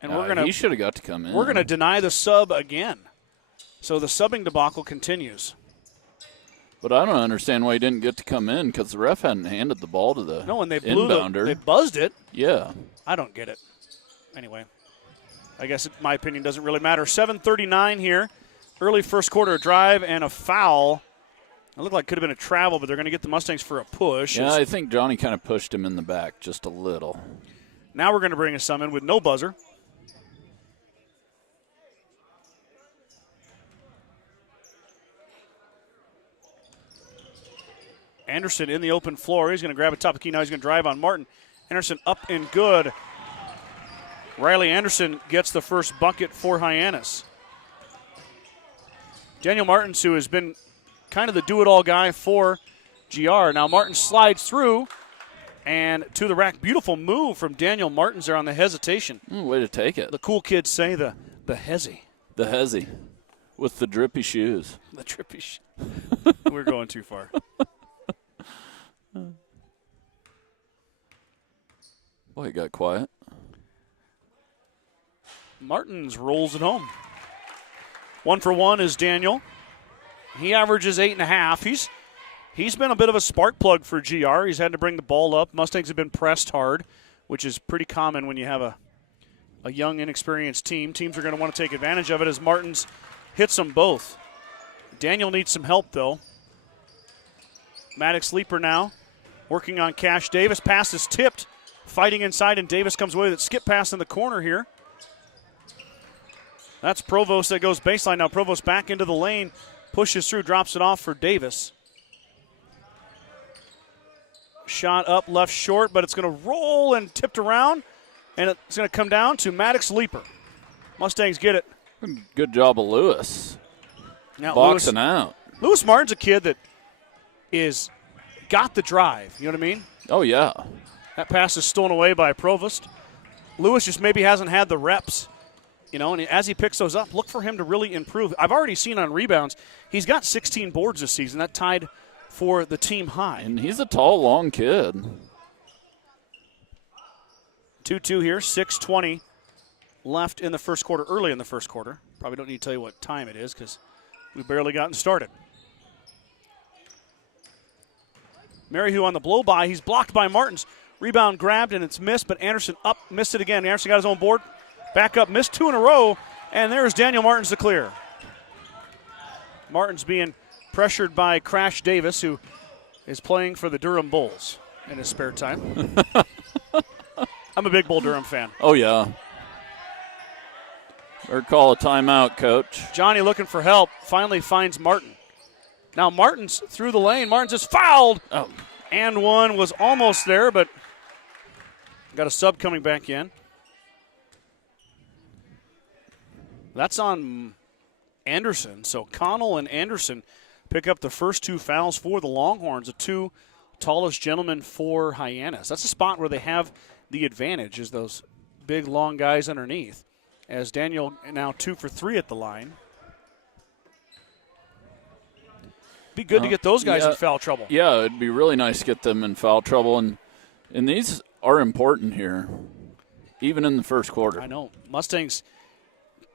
And he should have got to come in. We're gonna deny the sub again. So the subbing debacle continues. But I don't understand why he didn't get to come in because the ref hadn't handed the ball to the and they blew inbounder. they buzzed it. Yeah. I don't get it. Anyway, I guess my opinion doesn't really matter. 7:39 here. Early first quarter drive and a foul. It looked like it could have been a travel, but they're going to get the Mustangs for a push. Yeah, I think Johnny kind of pushed him in the back just a little. Now we're going to bring a sum in with no buzzer. Anderson in the open floor. He's going to grab a top of the key. Now he's going to drive on Martin. Anderson up and good. Riley Anderson gets the first bucket for Hyannis. Daniel Martins, who has been kind of the do-it-all guy for GR. Now Martin slides through and to the rack. Beautiful move from Daniel Martins there on the hesitation. Way to take it. The cool kids say the hezzy. The hezzy with the drippy shoes. The drippy shoes. We're going too far. Boy, it got quiet. Martins rolls it home. 1 for 1 is Daniel. He averages 8.5. He's been a bit of a spark plug for GR. He's had to bring the ball up. Mustangs have been pressed hard, which is pretty common when you have a young, inexperienced team. Teams are going to want to take advantage of it as Martins hits them both. Daniel needs some help, though. Maddox Leaper now working on Cash Davis. Pass is tipped. Fighting inside, and Davis comes away with it. Skip pass in the corner here. That's Provost that goes baseline. Now Provost back into the lane, pushes through, drops it off for Davis. Shot up left short, but it's going to roll and tipped around, and it's going to come down to Maddox Leaper. Mustangs get it. Good job of Lewis. Now Boxing out. Lewis Martin's a kid that is got the drive. You know what I mean? Oh, yeah. That pass is stolen away by Provost. Lewis just maybe hasn't had the reps, and as he picks those up, look for him to really improve. I've already seen on rebounds, he's got 16 boards this season. That tied for the team high. And he's a tall, long kid. 2-2 here, 6:20 left in the first quarter, early in the first quarter. Probably don't need to tell you what time it is because we've barely gotten started. Maryhugh on the blow by. He's blocked by Martins. Rebound grabbed and it's missed, but Anderson up, missed it again. Anderson got his own board. Back up, missed 2 in a row, and there's Daniel Martins to clear. Martins being pressured by Crash Davis, who is playing for the Durham Bulls in his spare time. I'm a big Bull Durham fan. Oh, yeah. Or call a timeout, Coach. Johnny looking for help, finally finds Martin. Now Martin's through the lane. Martin's is fouled. Oh. And one was almost there, but got a sub coming back in. That's on Anderson. So Connell and Anderson pick up the first 2 fouls for the Longhorns, the 2 tallest gentlemen for Hyannis. That's a spot where they have the advantage, is those big, long guys underneath. As Daniel now 2 for 3 at the line. Be good to get those guys in foul trouble. Yeah, it'd be really nice to get them in foul trouble, and these are important here, even in the first quarter. I know. Mustangs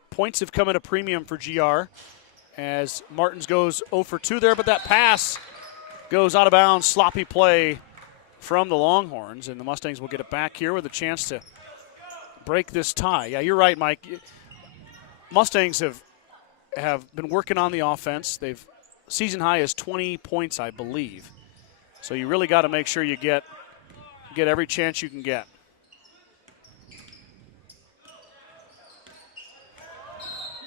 points have come at a premium for GR as Martins goes 0 for 2 there, but that pass goes out of bounds. Sloppy play from the Longhorns, and the Mustangs will get it back here with a chance to break this tie. Yeah, you're right, Mike. Mustangs have been working on the offense. They've season high is 20 points, I believe. So you really got to make sure you get every chance you can get.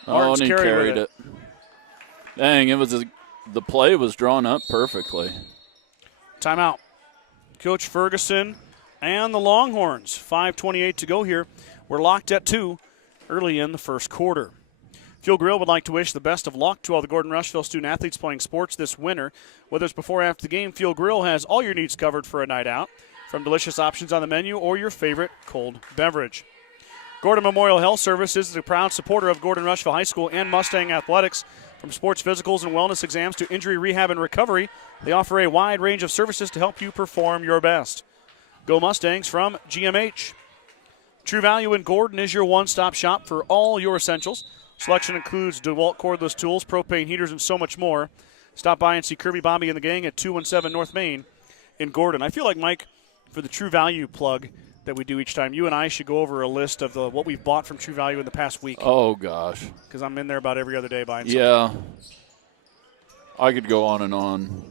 Oh, and he carried it. Dang, the play was drawn up perfectly. Timeout. Coach Ferguson and the Longhorns. 5:28 to go here. We're locked at 2 early in the first quarter. Fuel Grill would like to wish the best of luck to all the Gordon-Rushville student-athletes playing sports this winter. Whether it's before or after the game, Fuel Grill has all your needs covered for a night out, from delicious options on the menu or your favorite cold beverage. Gordon Memorial Health Services is a proud supporter of Gordon-Rushville High School and Mustang Athletics. From sports physicals and wellness exams to injury rehab and recovery, they offer a wide range of services to help you perform your best. Go Mustangs from GMH. True Value in Gordon is your one-stop shop for all your essentials. Selection includes DeWalt cordless tools, propane heaters, and so much more. Stop by and see Kirby, Bobby, and the gang at 217 North Main in Gordon. I feel like, Mike, for the True Value plug that we do each time, you and I should go over a list of what we've bought from True Value in the past week. Oh, gosh. Because I'm in there about every other day buying something. Yeah. I could go on and on.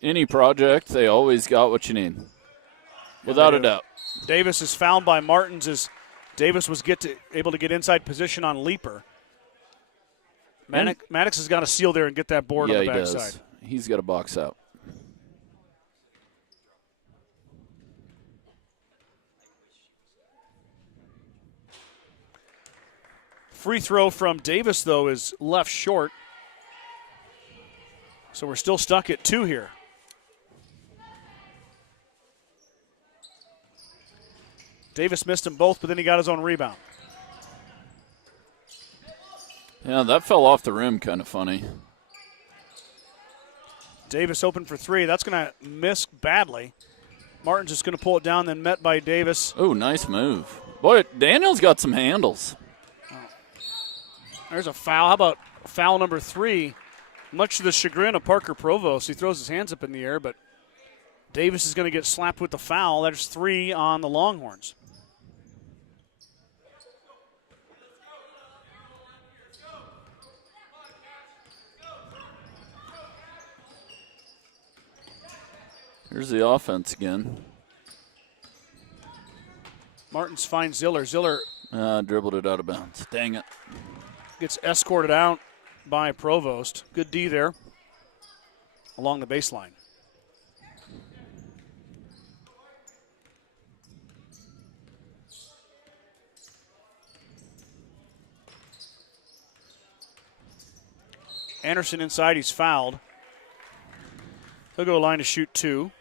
Any project, they always got what you need. Without a doubt. Davis is fouled by Martins as Davis was able to get inside position on Leaper. Maddox has got to seal there and get that board on the backside. Yeah, he does. He's got to box out. Free throw from Davis, though, is left short. So we're still stuck at 2 here. Davis missed them both, but then he got his own rebound. Yeah, that fell off the rim, kind of funny. Davis open for 3. That's going to miss badly. Martin's just going to pull it down, then met by Davis. Oh, nice move. Boy, Daniel's got some handles. There's a foul. How about foul number 3? Much to the chagrin of Parker Provost. He throws his hands up in the air, but Davis is going to get slapped with the foul. There's 3 on the Longhorns. Here's the offense again. Martins finds Ziller. Ziller dribbled it out of bounds. Dang it. Gets escorted out by Provost. Good D there along the baseline. Anderson inside. He's fouled. He'll go line to shoot 2.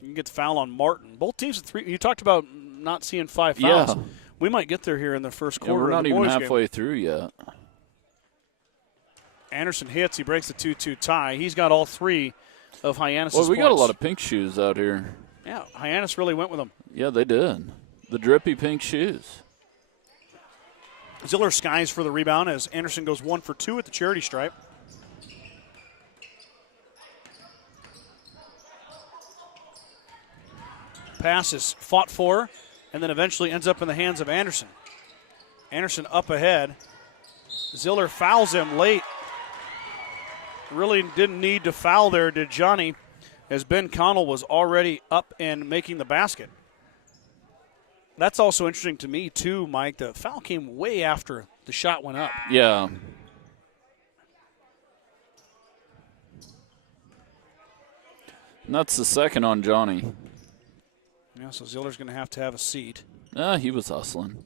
You can get the foul on Martin. Both teams at 3. You talked about not seeing 5 fouls. Yeah. We might get there here in the first quarter. We're not of the even boys halfway game. through yet. Anderson hits. He breaks the 2-2 tie. He's got all 3 of Hyannis' Well, we points. got a lot of pink shoes out here. Yeah, Hyannis really went with them. Yeah, they did. The drippy pink shoes. Ziller skies for the rebound as Anderson goes 1 for 2 at the charity stripe. Pass is fought for and then eventually ends up in the hands of Anderson. Anderson up ahead. Ziller fouls him late. Really didn't need to foul there, did Johnny, as Ben Connell was already up and making the basket. That's also interesting to me, too, Mike. The foul came way after the shot went up. Yeah. And that's the second on Johnny. Yeah, so Ziller's going to have a seat. He was hustling.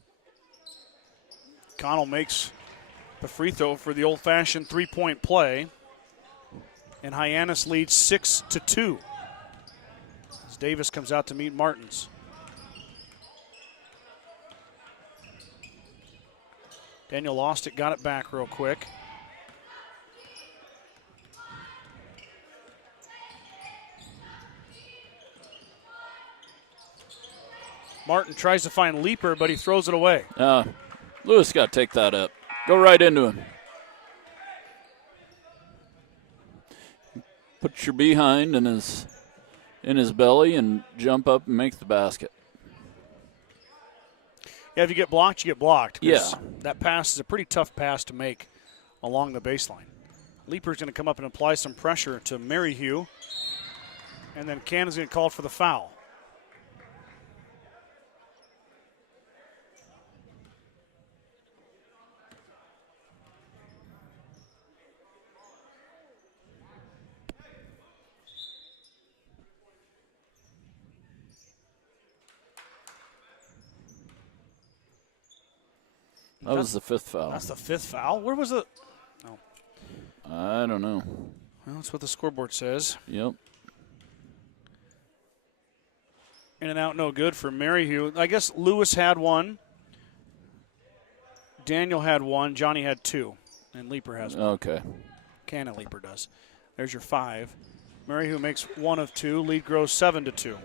Connell makes the free throw for the old-fashioned three-point play. And Hyannis leads 6-2 as Davis comes out to meet Martins. Daniel lost it, got it back real quick. Martin tries to find Leaper, but he throws it away. Lewis got to take that up. Go right into him. Put your behind in his belly and jump up and make the basket. Yeah, if you get blocked, you get blocked. Yeah. That pass is a pretty tough pass to make along the baseline. Leaper's going to come up and apply some pressure to Maryhugh. And then Cannon's going to call for the foul. That was the fifth foul. That's the fifth foul. Where was it? Oh. I don't know. Well, that's what the scoreboard says. Yep. In and out, no good for Maryhugh. I guess Lewis had one. Daniel had one. Johnny had two. And Leaper has one. Okay. Cannon Leaper does. There's your 5. Maryhugh makes 1 of 2. Lead grows 7-2.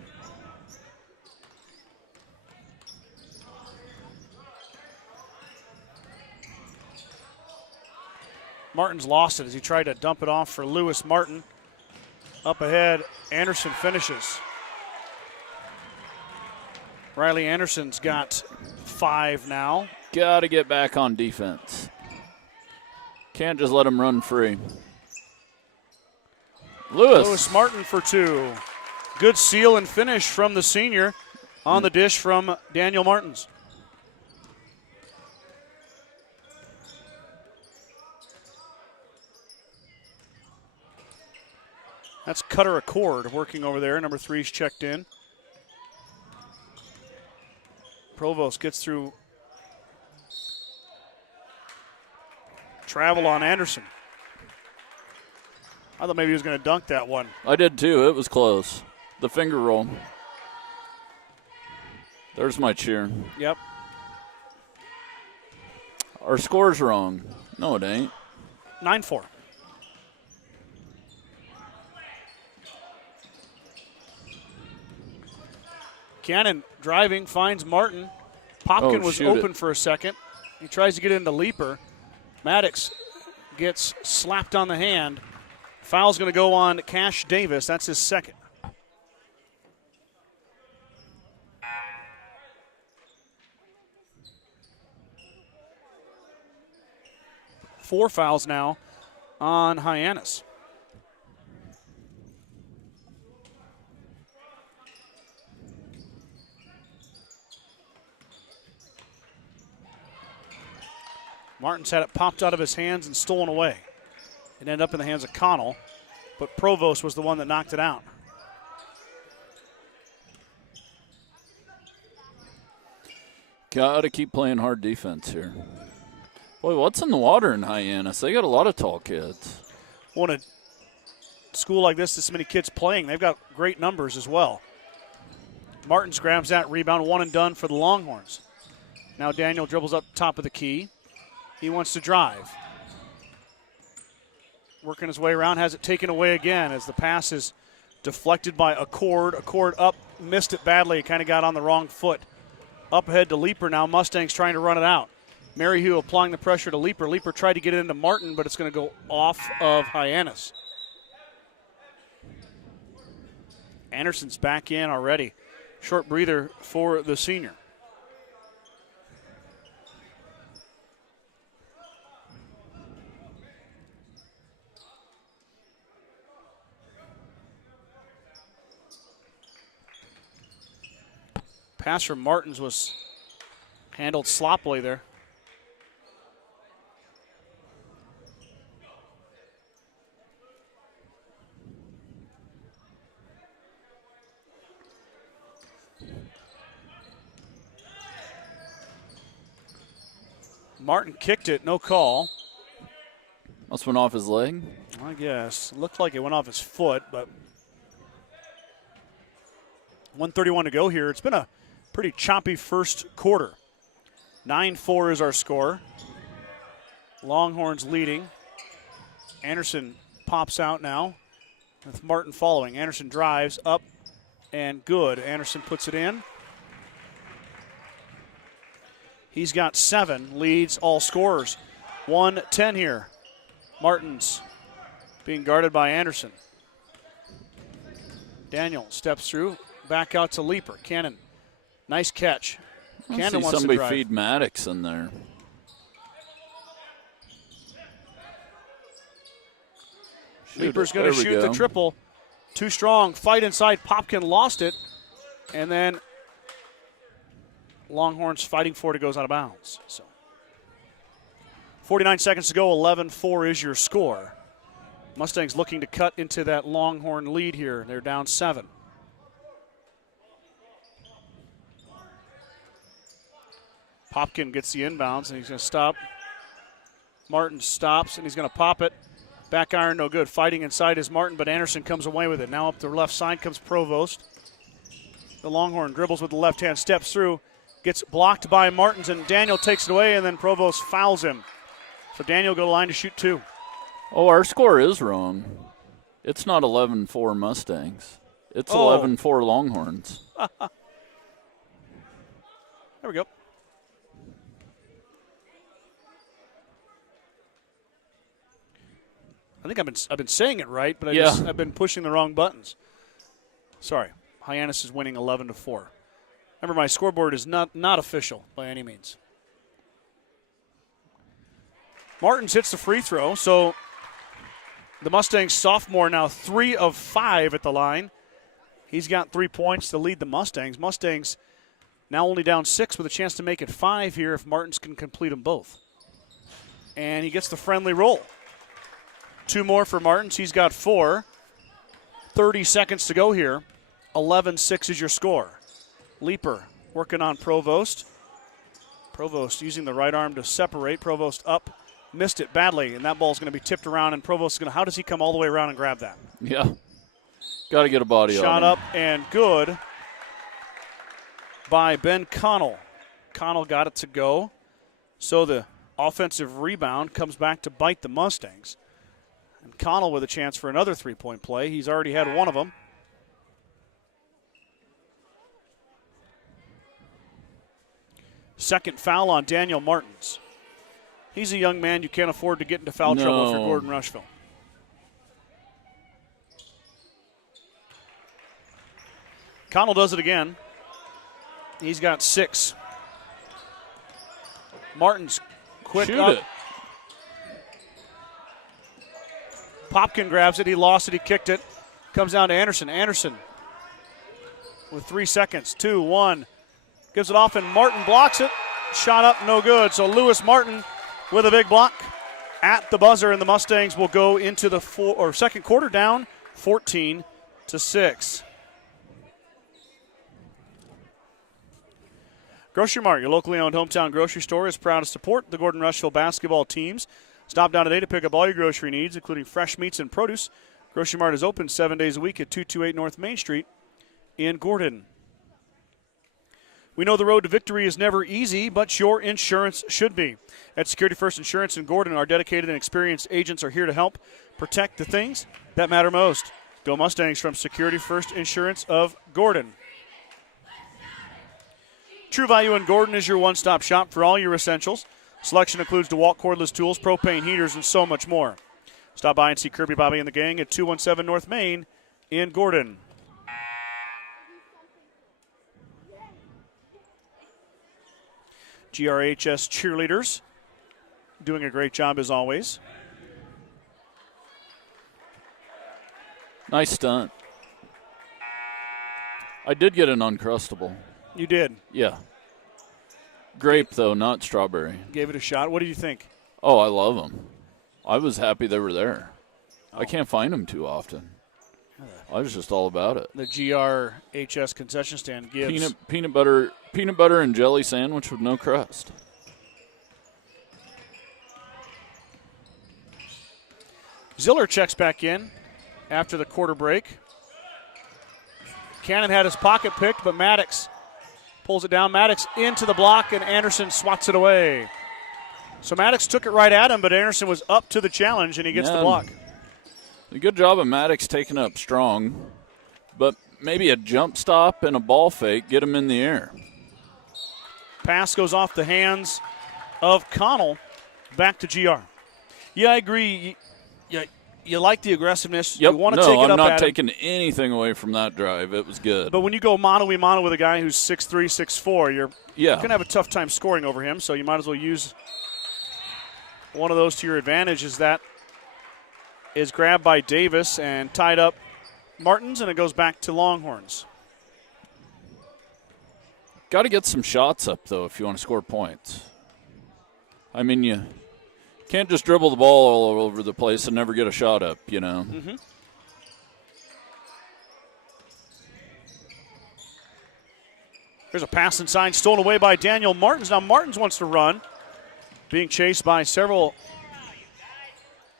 Martin's lost it as he tried to dump it off for Lewis Martin. Up ahead, Anderson finishes. Riley Anderson's got 5 now. Got to get back on defense. Can't just let him run free. Lewis Martin for 2. Good seal and finish from the senior on the dish from Daniel Martins. That's Cutter Accord working over there. Number 3's checked in. Provost gets through. Travel on Anderson. I thought maybe he was going to dunk that one. I did too. It was close. The finger roll. There's my cheer. Yep. Our score's wrong. No, it ain't. 9-4. Cannon driving, finds Martin. Popkin was open for a second. He tries to get into Leaper. Maddox gets slapped on the hand. Foul's going to go on Cash Davis. That's his second. Four fouls now on Hyannis. Martin's had it popped out of his hands and stolen away. It ended up in the hands of Connell, but Provost was the one that knocked it out. Got to keep playing hard defense here. Boy, what's in the water in Hyannis? They got a lot of tall kids. Well, in a school like this many kids playing, they've got great numbers as well. Martins grabs that rebound, one and done for the Longhorns. Now Daniel dribbles up top of the key. He wants to drive. Working his way around, has it taken away again as the pass is deflected by Accord. Accord up, missed it badly, kind of got on the wrong foot. Up ahead to Leaper now. Mustangs trying to run it out. Maryhugh applying the pressure to Leaper. Leaper tried to get it into Martin, but it's going to go off of Hyannis. Anderson's back in already. Short breather for the senior. Pass from Martins was handled sloppily there. Martin kicked it, no call. Must have went off his leg. I guess. Looked like it went off his foot, but 1:31 to go here. It's been a pretty choppy first quarter. 9-4 is our score. Longhorns leading. Anderson pops out now with Martin following. Anderson drives up and good. Anderson puts it in. He's got 7, leads all scorers. 1-10 here. Martins being guarded by Anderson. Daniel steps through, back out to Leaper. Cannon, nice catch. Cannon wants to drive. Somebody feed Maddox in there. Leaper's going to shoot the triple. Too strong. Fight inside. Popkin lost it. And then Longhorns fighting for it. It goes out of bounds. So 49 seconds to go. 11-4 is your score. Mustangs looking to cut into that Longhorn lead here. They're down 7. Popkin gets the inbounds, and he's going to stop. Martin stops, and he's going to pop it. Back iron, no good. Fighting inside is Martin, but Anderson comes away with it. Now up the left side comes Provost. The Longhorn dribbles with the left hand, steps through, gets blocked by Martins, and Daniel takes it away, and then Provost fouls him. So Daniel go to the line to shoot 2. Oh, our score is wrong. It's not 11-4 Mustangs. It's 11-4 Longhorns. There we go. I think I've been saying it right, but I've been pushing the wrong buttons. Sorry. Hyannis is winning 11-4. Remember, my scoreboard is not official by any means. Martins hits the free throw, so the Mustangs sophomore now 3 of 5 at the line. He's got 3 points to lead the Mustangs. Mustangs now only down 6 with a chance to make it 5 here if Martins can complete them both. And he gets the friendly roll. 2 more for Martins. He's got 4. 30 seconds to go here. 11-6 is your score. Leaper working on Provost. Provost using the right arm to separate. Provost up. Missed it badly, and that ball's going to be tipped around, and Provost is going to, how does he come all the way around and grab that? Yeah. Got to get a body on him. Shot up and good by Ben Connell. Connell got it to go. So the offensive rebound comes back to bite the Mustangs. And Connell with a chance for another three-point play. He's already had one of them. Second foul on Daniel Martins. He's a young man you can't afford to get into foul trouble for Gordon-Rushville. Connell does it again. He's got 6. Martins quick Shoot up. it. Popkin grabs it. He lost it. He kicked it. Comes down to Anderson. Anderson with 3 seconds. 2, 1. Gives it off, and Martin blocks it. Shot up, no good. So Lewis Martin with a big block at the buzzer, and the Mustangs will go into the second quarter down 14-6. Grocery Mart, your locally owned hometown grocery store, is proud to support the Gordon-Rushville basketball teams. Stop down today to pick up all your grocery needs, including fresh meats and produce. Grocery Mart is open 7 days a week at 228 North Main Street in Gordon. We know the road to victory is never easy, but your insurance should be. At Security First Insurance in Gordon, our dedicated and experienced agents are here to help protect the things that matter most. Go Mustangs from Security First Insurance of Gordon. True Value in Gordon is your one-stop shop for all your essentials. Selection includes DeWalt cordless tools, propane heaters, and so much more. Stop by and see Kirby, Bobby, and the gang at 217 North Main in Gordon. GRHS cheerleaders doing a great job as always. Nice stunt. I did get an Uncrustable. You did. Yeah. Grape, though, not strawberry. Gave it a shot. What did you think? Oh, I love them. I was happy they were there. I can't find them too often. I was just all about it. The GRHS concession stand gives Peanut butter and jelly sandwich with no crust. Ziller checks back in after the quarter break. Cannon had his pocket picked, but Maddox pulls it down. Maddox into the block, and Anderson swats it away. So Maddox took it right at him, but Anderson was up to the challenge, and he gets the block. A good job of Maddox taking up strong, but maybe a jump stop and a ball fake get him in the air. Pass goes off the hands of Connell back to GR. Yeah, I agree. You like the aggressiveness. Yep. You want to take it up I'm not at taking him. anything away from that drive. It was good. But when you go mano-a-mano with a guy who's 6'3", 6'4", you're going to have a tough time scoring over him, so you might as well use one of those to your advantage. As that is grabbed by Davis and tied up Martins, and it goes back to Longhorns. Got to get some shots up, though, if you want to score points. I mean, you can't just dribble the ball all over the place and never get a shot up, you know. Mm-hmm. There's a pass inside, stolen away by Daniel Martins. Now Martins wants to run, being chased by several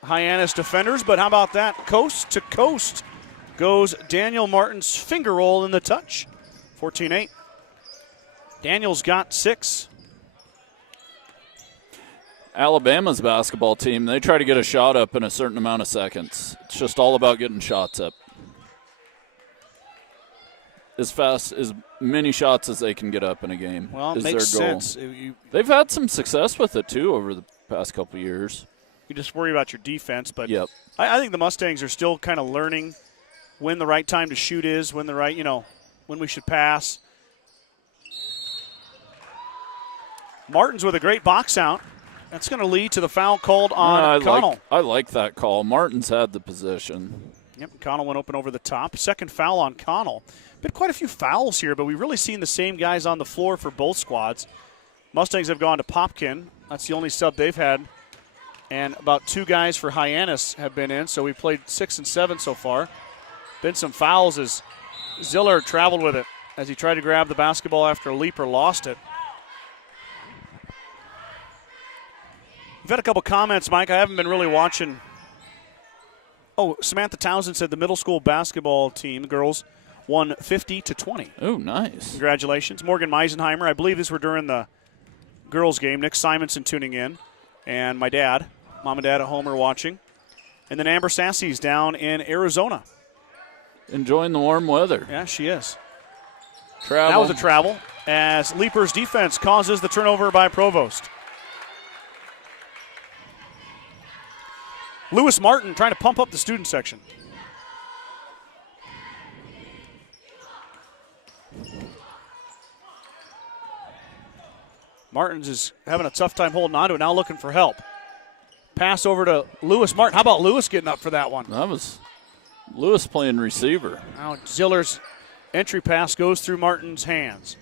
Hyannis defenders, but how about that? Coast to coast goes Daniel Martins' finger roll in the touch. 14-8. Daniel's got 6. Alabama's basketball team, they try to get a shot up in a certain amount of seconds. It's just all about getting shots up. As fast, as many shots as they can get up in a game is their goal. Sense. They've had some success with it, too, over the past couple years. You just worry about your defense, but yep. I think the Mustangs are still kind of learning when the right time to shoot is, when the right, when we should pass. Martins with a great box out. That's going to lead to the foul called on Connell. I like that call. Martins had the position. Yep, Connell went open over the top. Second foul on Connell. Been quite a few fouls here, but we've really seen the same guys on the floor for both squads. Mustangs have gone to Popkin. That's the only sub they've had. And about 2 guys for Hyannis have been in, so we've played 6 and 7 so far. Been some fouls as Ziller traveled with it as he tried to grab the basketball after a leaper lost it. We've had a couple comments, Mike. I haven't been really watching. Oh, Samantha Townsend said the middle school basketball team, the girls, won 50-20. Oh, nice. Congratulations. Morgan Meisenheimer, I believe these were during the girls' game. Nick Simonson tuning in. And my dad, mom and dad at home are watching. And then Amber Sassy's down in Arizona. Enjoying the warm weather. Yeah, she is. Travel. That was a travel as Leaper's defense causes the turnover by Provost. Lewis Martin trying to pump up the student section. Martins is having a tough time holding on to it, now looking for help. Pass over to Lewis Martin. How about Lewis getting up for that one? That was Lewis playing receiver. Now Ziller's entry pass goes through Martin's hands.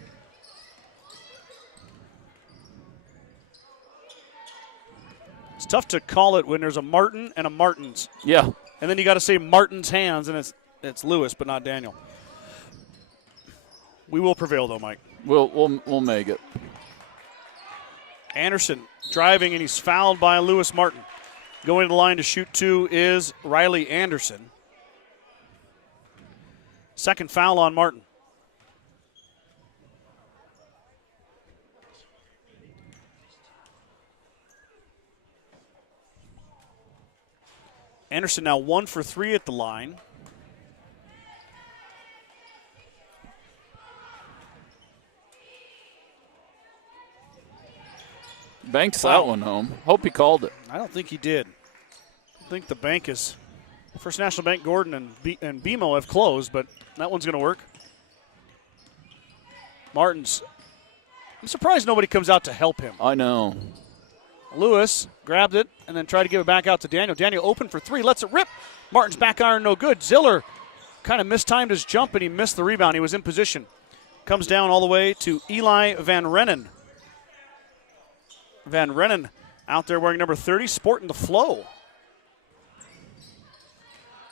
It's tough to call it when there's a Martin and a Martins. Yeah. And then you got to say Martin's hands, and it's Lewis, but not Daniel. We will prevail, though, Mike. We'll make it. Anderson driving, and he's fouled by Lewis Martin. Going to the line to shoot 2 is Riley Anderson. Second foul on Martin. Anderson now 1 for 3 at the line. Banks that one home. Hope he called it. I don't think he did. I think the bank is First National Bank, Gordon, and BMO have closed, but that one's going to work. Martins I'm surprised nobody comes out to help him. I know. Lewis grabbed it and then tried to give it back out to Daniel. Daniel open for three, lets it rip. Martin's back iron, no good. Ziller kind of mistimed his jump, and he missed the rebound. He was in position. Comes down all the way to Eli Van Rennen. Van Rennen out there wearing number 30, sporting the flow.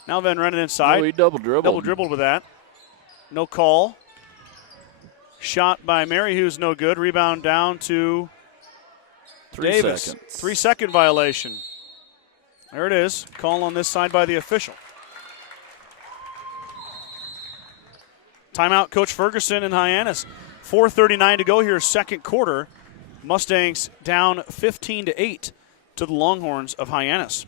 Now Van Rennen inside. Oh, he double dribbled. Double dribbled with that. No call. Shot by Mary, who's no good. Rebound down to 3 Davis. seconds. 3-second violation. There it is. Call on this side by the official. Timeout, Coach Ferguson and Hyannis. 4:39 to go here, second quarter. Mustangs down 15-8 to the Longhorns of Hyannis.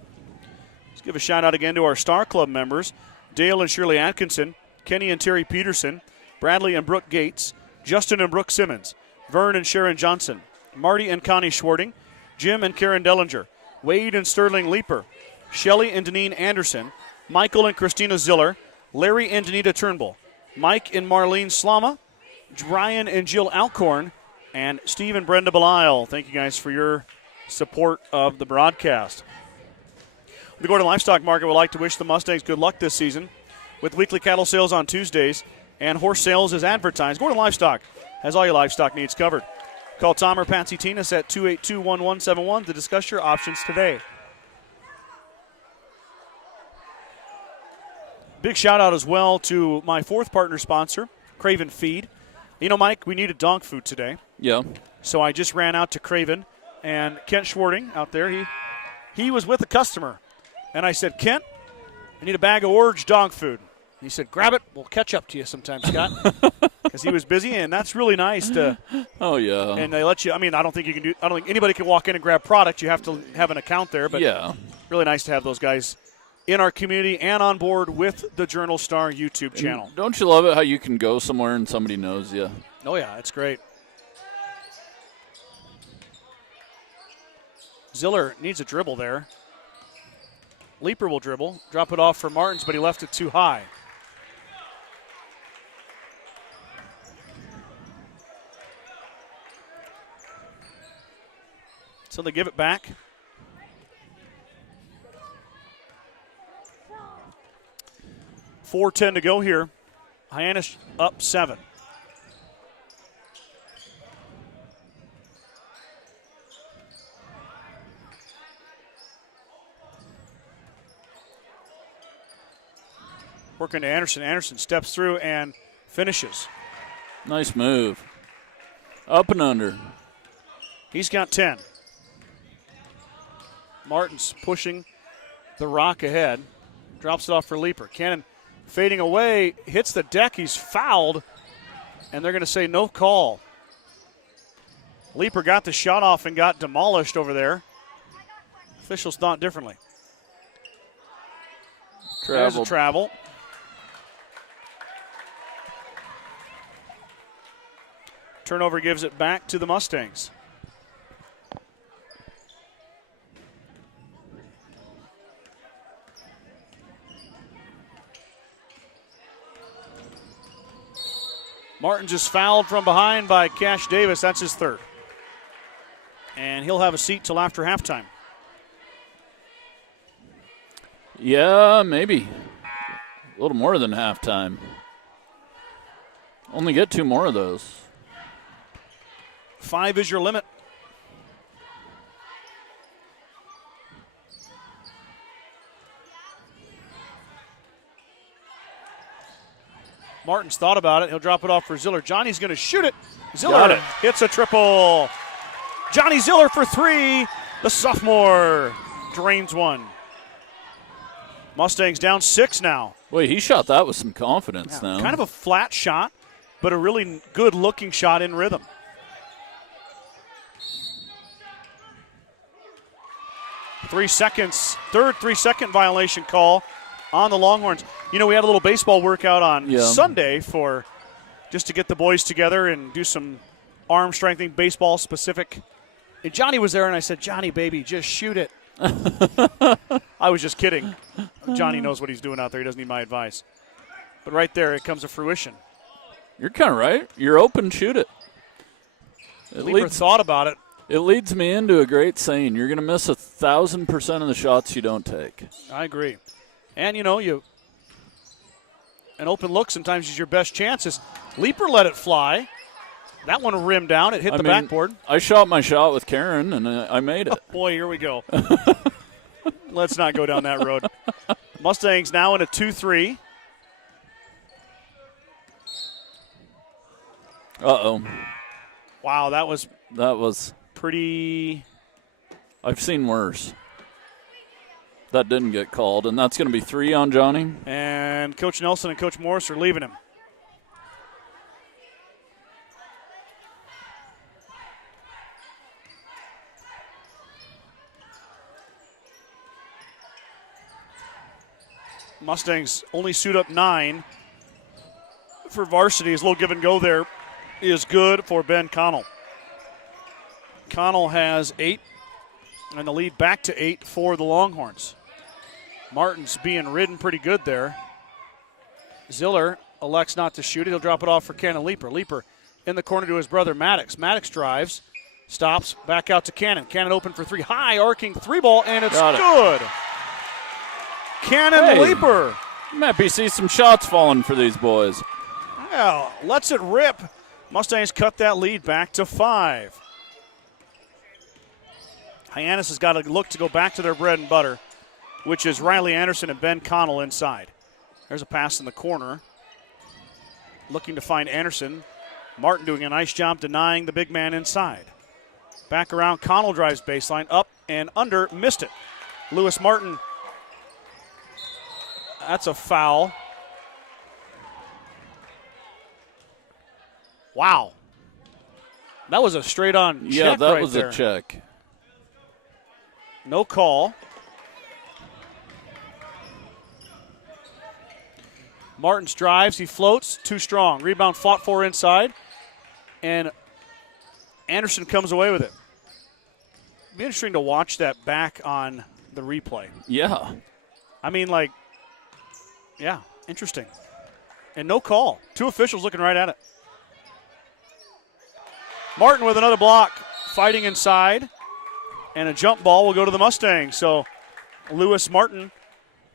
Let's give a shout out again to our Star Club members: Dale and Shirley Atkinson, Kenny and Terry Peterson, Bradley and Brooke Gates, Justin and Brooke Simmons, Vern and Sharon Johnson, Marty and Connie Schwarting, Jim and Karen Dellinger, Wade and Sterling Leeper, Shelley and Deneen Anderson, Michael and Christina Ziller, Larry and Danita Turnbull, Mike and Marlene Slama, Ryan and Jill Alcorn, and Steve and Brenda Belisle. Thank you guys for your support of the broadcast. The Gordon Livestock Market would like to wish the Mustangs good luck this season with weekly cattle sales on Tuesdays and horse sales as advertised. Gordon Livestock has all your livestock needs covered. Call Tom or Patsy Tinas at 282-1171 to discuss your options today. Big shout out as well to my fourth partner sponsor, Craven Feed. You know, Mike, we needed dog food today. Yeah. So I just ran out to Craven, and Kent Schwarting out there, he was with a customer. And I said, Kent, I need a bag of Orge dog food. He said, grab it. We'll catch up to you sometime, Scott. Because he was busy, and that's really nice to. Oh, yeah. And they let you. I mean, I don't think anybody can walk in and grab product. You have to have an account there. But yeah, really nice to have those guys in our community and on board with the Journal Star YouTube channel. And don't you love it how you can go somewhere and somebody knows you? Oh, yeah, it's great. Ziller needs a dribble there. Leeper will dribble, drop it off for Martins, but he left it too high. So they give it back. .410 to go here. Hyannis up 7. Working to Anderson. Anderson steps through and finishes. Nice move. Up and under. He's got 10. Martin's pushing the rock ahead. Drops it off for Leeper. Cannon fading away. Hits the deck. He's fouled. And they're going to say no call. Leeper got the shot off and got demolished over there. Officials thought differently. There's a travel. Turnover gives it back to the Mustangs. Martin just fouled from behind by Cash Davis. That's his third. And he'll have a seat till after halftime. Yeah, maybe. A little more than halftime. Only get 2 more of those. 5 is your limit. Martin's thought about it. He'll drop it off for Ziller. Johnny's going to shoot it. Ziller hits a triple. Johnny Ziller for 3. The sophomore drains one. Mustangs down 6 now. Wait, he shot that with some confidence now. Kind of a flat shot, but a really good-looking shot in rhythm. Third 3-second violation call on the Longhorns. You know, we had a little baseball workout on Sunday just to get the boys together and do some arm strengthening, baseball specific. And Johnny was there, and I said, Johnny, baby, just shoot it. I was just kidding. Johnny knows what he's doing out there. He doesn't need my advice. But right there, it comes to fruition. You're kind of right. You're open, shoot it. Leeper thought about it. It leads me into a great saying. You're going to miss 1,000% of the shots you don't take. I agree. And, an open look sometimes is your best chances. Leeper let it fly. That one rimmed down. It hit the backboard. I shot my shot with Karen, and I made it. Oh, boy, here we go. Let's not go down that road. Mustangs now in a 2-3. Uh-oh. Wow, that was pretty. I've seen worse. That didn't get called, and that's going to be 3 on Johnny. And Coach Nelson and Coach Morris are leaving him. Mustangs only suit up 9 for varsity. His little give and go there is good for Ben Connell. Connell has 8, and the lead back to 8 for the Longhorns. Martin's being ridden pretty good there. Ziller elects not to shoot it. He'll drop it off for Cannon Leeper. Leeper in the corner to his brother Maddox. Maddox drives, stops, back out to Cannon. Cannon open for 3. High arcing 3-ball, and it's good. Cannon Leeper. Might be see some shots falling for these boys. Well, lets it rip. Mustangs cut that lead back to 5. Hyannis has got to look to go back to their bread and butter, which is Riley Anderson and Ben Connell inside. There's a pass in the corner. Looking to find Anderson. Martin doing a nice job denying the big man inside. Back around, Connell drives baseline, up and under, missed it. Lewis Martin. That's a foul. Wow. That was a straight-on check. Yeah, that right was there. a check. No call. Martins drives. He floats. Too strong. Rebound fought for inside. And Anderson comes away with it. It'd be interesting to watch that back on the replay. Yeah. I mean, yeah, interesting. And no call. 2 officials looking right at it. Martin with another block, fighting inside. And a jump ball will go to the Mustangs. So Lewis Martin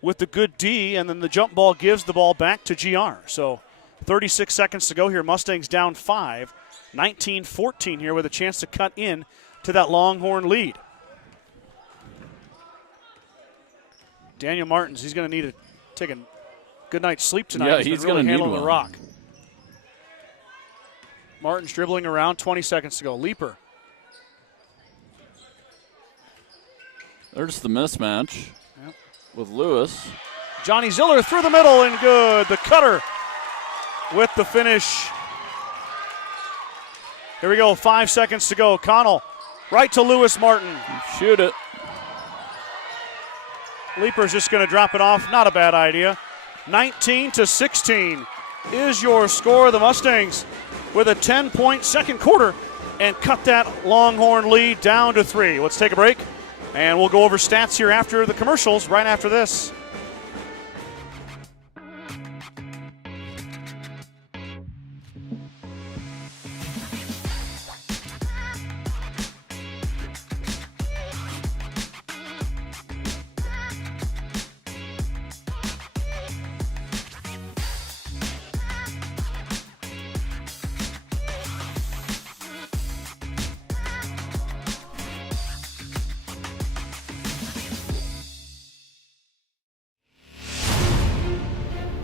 with the good D, and then the jump ball gives the ball back to GR. So 36 seconds to go here. Mustangs down 5, 19-14 here with a chance to cut in to that Longhorn lead. Daniel Martins, he's going to need to take a good night's sleep tonight. Yeah, he's going to really need handling the one. rock. Martin's dribbling around, 20 seconds to go. Leeper. There's the mismatch with Lewis. Johnny Ziller through the middle and good. The cutter with the finish. Here we go, 5 seconds to go. Connell right to Lewis Martin. Shoot it. Leeper's just going to drop it off. Not a bad idea. 19-16 is your score. The Mustangs with a 10-point second quarter and cut that Longhorn lead down to 3. Let's take a break, and we'll go over stats here after the commercials, right after this.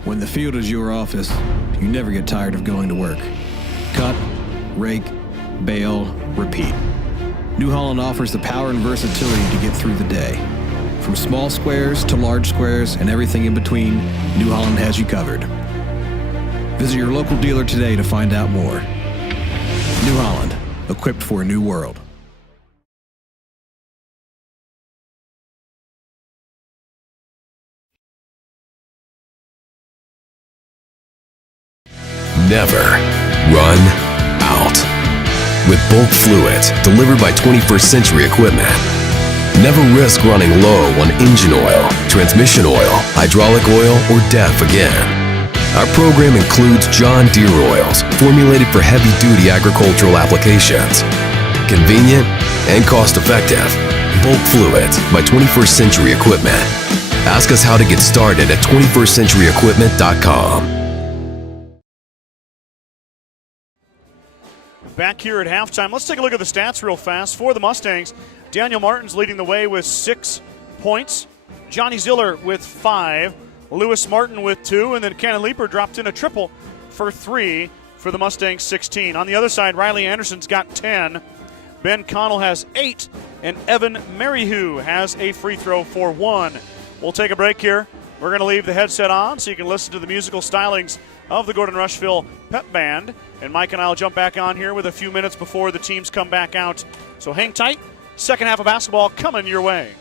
When the field is your office, you never get tired of going to work. Cut, rake, bale, repeat. New Holland offers the power and versatility to get through the day. From small squares to large squares and everything in between, New Holland has you covered. Visit your local dealer today to find out more. New Holland, equipped for a new world. Never run out. With bulk fluids delivered by 21st Century Equipment. Never risk running low on engine oil, transmission oil, hydraulic oil, or DEF again. Our program includes John Deere oils, formulated for heavy-duty agricultural applications. convenient, and cost-effective. Bulk Fluids by 21st Century Equipment. Ask us how to get started at 21stcenturyequipment.com. Back here at halftime, let's take a look at the stats real fast. For the Mustangs, Daniel Martin's leading the way with 6 points. Johnny Ziller with 5. Lewis Martin with 2. And then Cannon Leaper dropped in a triple for 3 for the Mustangs 16. On the other side, Riley Anderson's got 10. Ben Connell has 8. And Evan Maryhu has a free throw for 1. We'll take a break here. We're going to leave the headset on so you can listen to the musical stylings of the Gordon-Rushville Pep Band. And Mike and I will jump back on here with a few minutes before the teams come back out. So hang tight. Second half of basketball coming your way.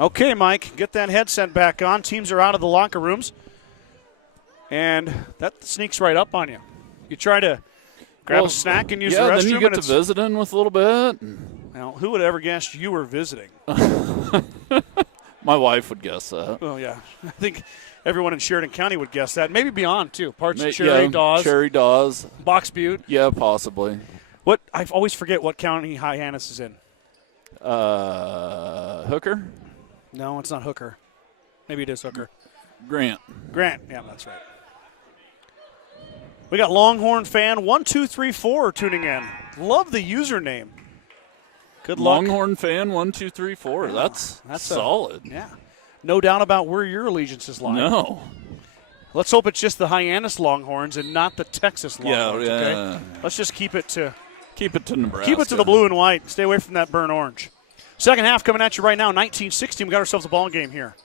Okay, Mike, get that headset back on. Teams are out of the locker rooms. And that sneaks right up on you. You try to grab a snack and use the restroom. Yeah, then you get to visit in with a little bit. Now, who would ever guess you were visiting? My wife would guess that. Oh, yeah. I think everyone in Sheridan County would guess that. Maybe beyond, too. Parts of Cherry, Dawes. Cherry, Dawes. Box Butte. Yeah, possibly. I always forget what county Hyannis is in. Hooker? No, it's not Hooker. Maybe it is Hooker. Grant, yeah, that's right. We got Longhorn fan 1234 tuning in. Love the username. Good luck. Longhorn fan 1234. Yeah, that's solid. Yeah. No doubt about where your allegiances lie. No. Let's hope it's just the Hyannis Longhorns and not the Texas Longhorns. Yeah. Okay? Let's just keep it to Nebraska. Keep it to the blue and white. Stay away from that burnt orange. Second half coming at you right now, 19-16. We got ourselves a ball game here.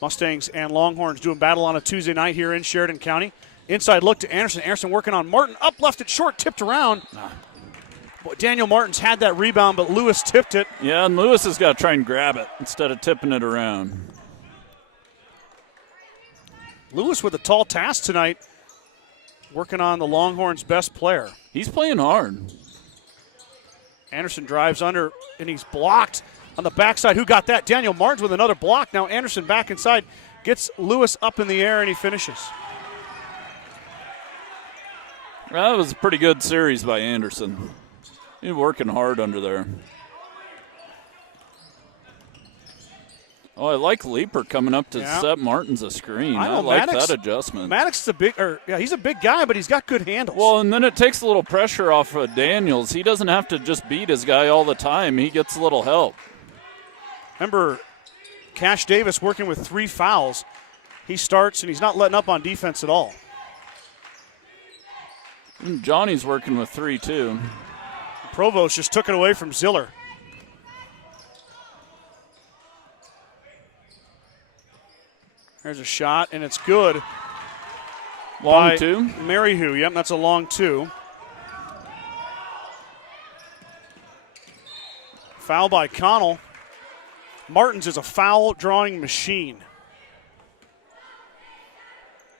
Mustangs and Longhorns doing battle on a Tuesday night here in Sheridan County. Inside look to Anderson. Anderson working on Martin. Up, left it short, tipped around. Daniel Martin's had that rebound, but Lewis tipped it. Yeah, and Lewis has got to try and grab it instead of tipping it around. Lewis with a tall task tonight, working on the Longhorns' best player. He's playing hard. Anderson drives under, and he's blocked on the backside. Who got that? Daniel Martins with another block. Now Anderson back inside, gets Lewis up in the air, and he finishes. Well, that was a pretty good series by Anderson. He's working hard under there. Oh, I like Leaper coming up to set Martins a screen. I like that adjustment. Maddox is he's a big guy, but he's got good handles. Well, and then it takes a little pressure off of Daniels. He doesn't have to just beat his guy all the time. He gets a little help. Remember, Cash Davis working with 3 fouls. He starts, and he's not letting up on defense at all. And Johnny's working with 3, too. Provost just took it away from Ziller. There's a shot, and it's good. Long 2. Maryhu, yep, that's a long 2. Foul by Connell. Martins is a foul drawing machine.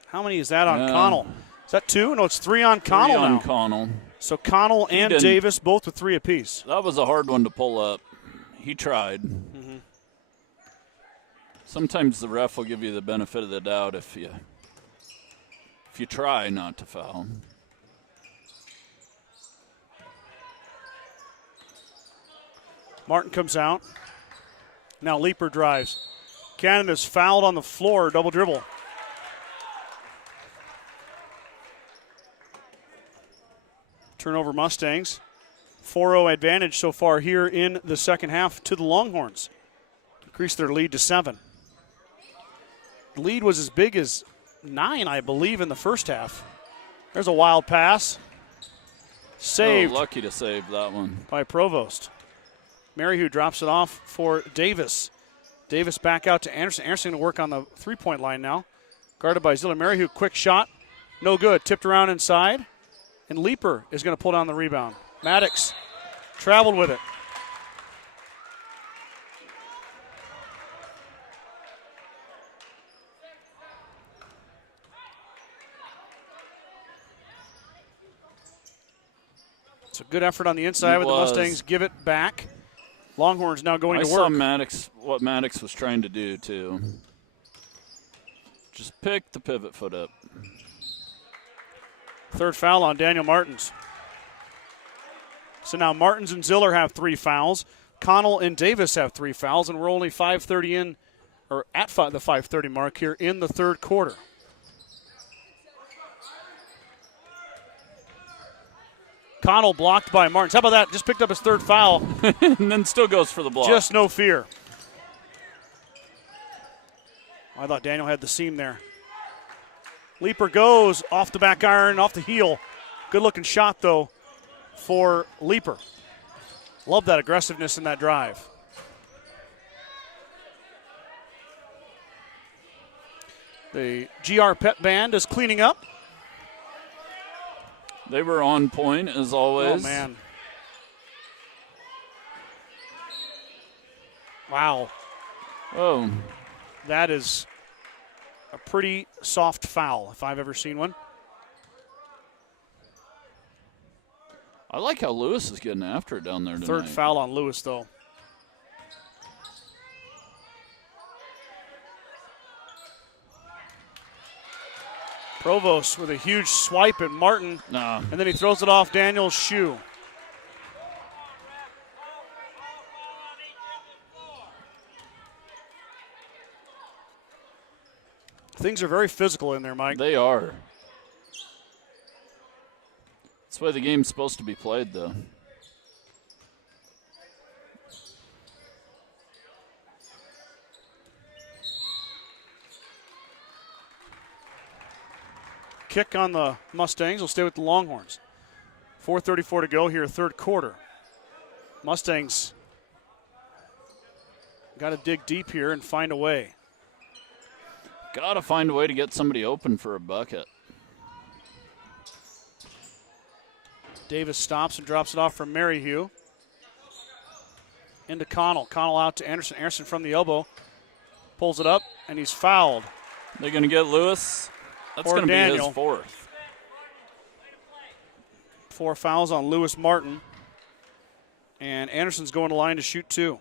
How many is that on Connell? Is that 2? No, it's 3 on Connell now. 3 on Connell. So Connell and Davis both with 3 apiece. That was a hard one to pull up. He tried. Mm-hmm. Sometimes the ref will give you the benefit of the doubt if you try not to foul. Martin comes out. Now Leaper drives. Canada's fouled on the floor, double dribble. Turnover Mustangs. 4-0 advantage so far here in the second half to the Longhorns. Increase their lead to 7. The lead was as big as 9, I believe, in the first half. There's a wild pass. Saved. Oh, lucky to save that one. By Provost. Maryhu drops it off for Davis. Davis back out to Anderson. Anderson going to work on the three-point line now. Guarded by Ziller. Maryhu, quick shot. No good. Tipped around inside. And Leaper is going to pull down the rebound. Maddox traveled with it. It's a good effort on the inside with the Mustangs. Give it back. Longhorns now going to work. I saw what Maddox was trying to do, too. Just pick the pivot foot up. Third foul on Daniel Martins. So now Martins and Ziller have 3 fouls. Connell and Davis have 3 fouls, and we're only 5:30 in, or at the 5:30 mark here in the third quarter. Connell blocked by Martins. How about that? Just picked up his 3rd foul. And then still goes for the block. Just no fear. I thought Daniel had the seam there. Leaper goes off the back iron, off the heel. Good-looking shot, though, for Leaper. Love that aggressiveness in that drive. The GR Pep Band is cleaning up. They were on point, as always. Oh, man. Wow. Oh, That is a pretty soft foul, if I've ever seen one. I like how Lewis is getting after it down there tonight. Third foul on Lewis, though. Provost with a huge swipe at Martin, Nah. and then he throws it off Daniel's shoe. Things are very physical in there, Mike. They are. That's the way the game's supposed to be played, though. Kick on the Mustangs will stay with the Longhorns. 4:34 to go here, third quarter. Mustangs got to dig deep here and find a way. Got to find a way to get somebody open for a bucket. Davis stops and drops it off from Maryhugh. Into Connell. Connell out to Anderson. Anderson from the elbow. Pulls it up, and he's fouled. They're going to get Lewis. That's Or going to be Daniel. his fourth. 4 fouls on Lewis Martin. And Anderson's going to line to shoot 2.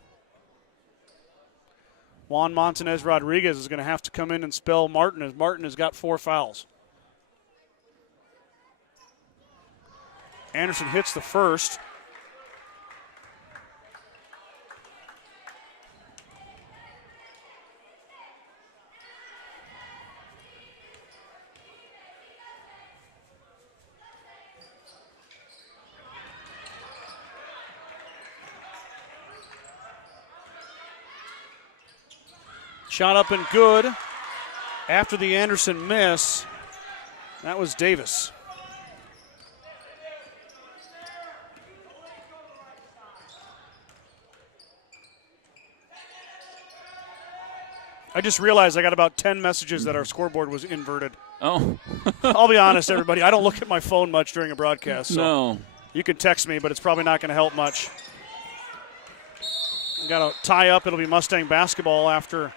Juan Montanez Rodriguez is going to have to come in and spell Martin, as Martin has got 4 fouls. Anderson hits the first. Shot up and good after the Anderson miss. That was Davis. I just realized I got about 10 messages that our scoreboard was inverted. Oh. I'll be honest, everybody. I don't look at my phone much during a broadcast. So No. you can text me, but it's probably not going to help much. Got to tie up. It'll be Mustang basketball after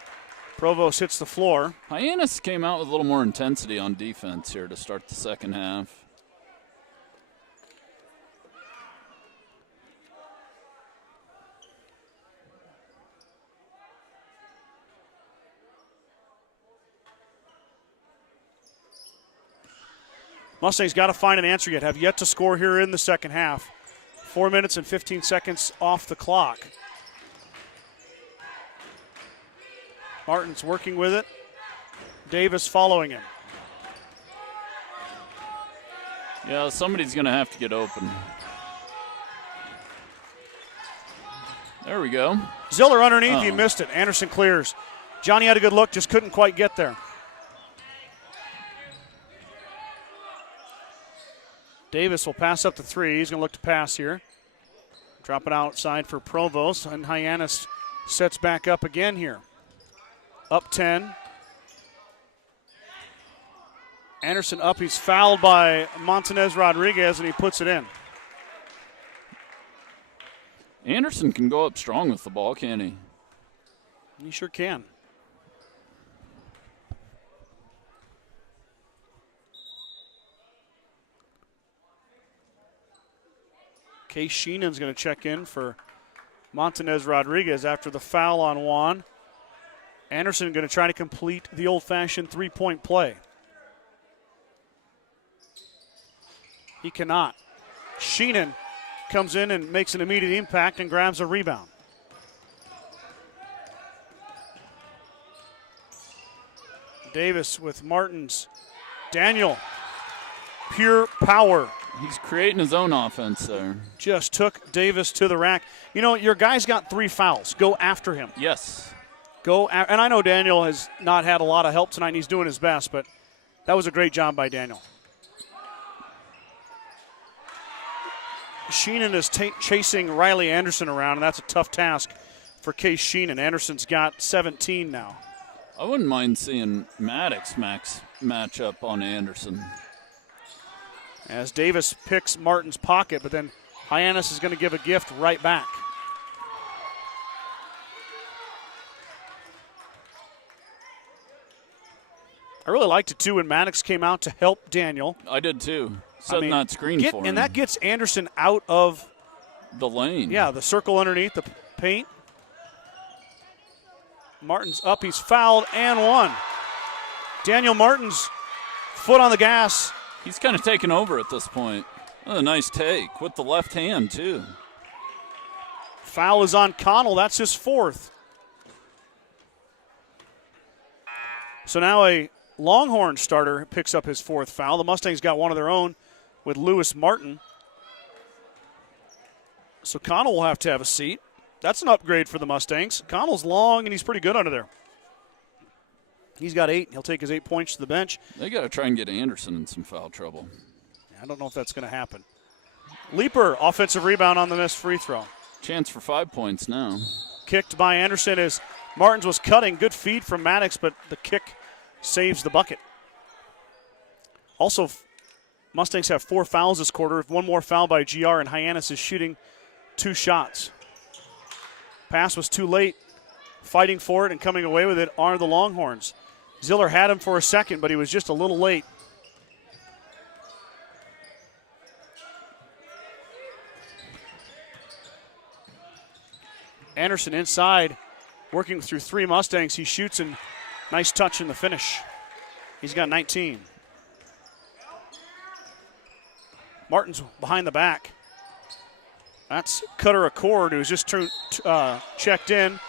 Provost hits the floor. Hyannis came out with a little more intensity on defense here to start the second half. Mustangs got to find an answer yet. Have yet to score here in the second half. 4 minutes and 15 seconds off the clock. Martin's working with it. Davis following him. Yeah, somebody's going to have to get open. There we go. Ziller underneath, he Uh-oh. missed it. Anderson clears. Johnny had a good look, just couldn't quite get there. Davis will pass up the 3. He's going to look to pass here. Drop it outside for Provost, and Hyannis sets back up again here. Up 10. Anderson up. He's fouled by Montanez Rodriguez, and he puts it in. Anderson can go up strong with the ball, can't he? He sure can. Case Sheenan's going to check in for Montanez Rodriguez after the foul on Juan. Anderson going to try to complete the old-fashioned three-point play. He cannot. Sheenan comes in and makes an immediate impact and grabs a rebound. Davis with Martins. Daniel, pure power. He's creating his own offense there. Just took Davis to the rack. You know, your guy's got 3 fouls. Go after him. Yes. And I know Daniel has not had a lot of help tonight, and he's doing his best, but that was a great job by Daniel. Sheenan is chasing Riley Anderson around, and that's a tough task for Case Sheenan. Anderson's got 17 now. I wouldn't mind seeing Maddox match up on Anderson. As Davis picks Martin's pocket, but then Hyannis is going to give a gift right back. I really liked it, too, when Maddox came out to help Daniel. I did, too. Setting that screen for him. And that gets Anderson out of the lane. Yeah, the circle underneath the paint. Martin's up. He's fouled and one. Daniel Martin's foot on the gas. He's kind of taken over at this point. Oh, a nice take with the left hand, too. Foul is on Connell. That's his fourth. So now a Longhorn starter picks up his fourth foul. The Mustangs got one of their own with Lewis Martin. So Connell will have to have a seat. That's an upgrade for the Mustangs. Connell's long, and he's pretty good under there. He's got 8. He'll take his 8 points to the bench. They got to try and get Anderson in some foul trouble. I don't know if that's going to happen. Leaper, offensive rebound on the missed free throw. Chance for 5 points now. Kicked by Anderson as Martins was cutting. Good feed from Maddox, but the kick saves the bucket. Also, Mustangs have 4 fouls this quarter. One more foul by GR, and Hyannis is shooting 2 shots. Pass was too late. Fighting for it and coming away with it are the Longhorns. Ziller had him for a second, but he was just a little late. Anderson inside, working through 3 Mustangs. He shoots, and nice touch in the finish. He's got 19. Martin's behind the back. That's Cutter Accord, who's just checked in.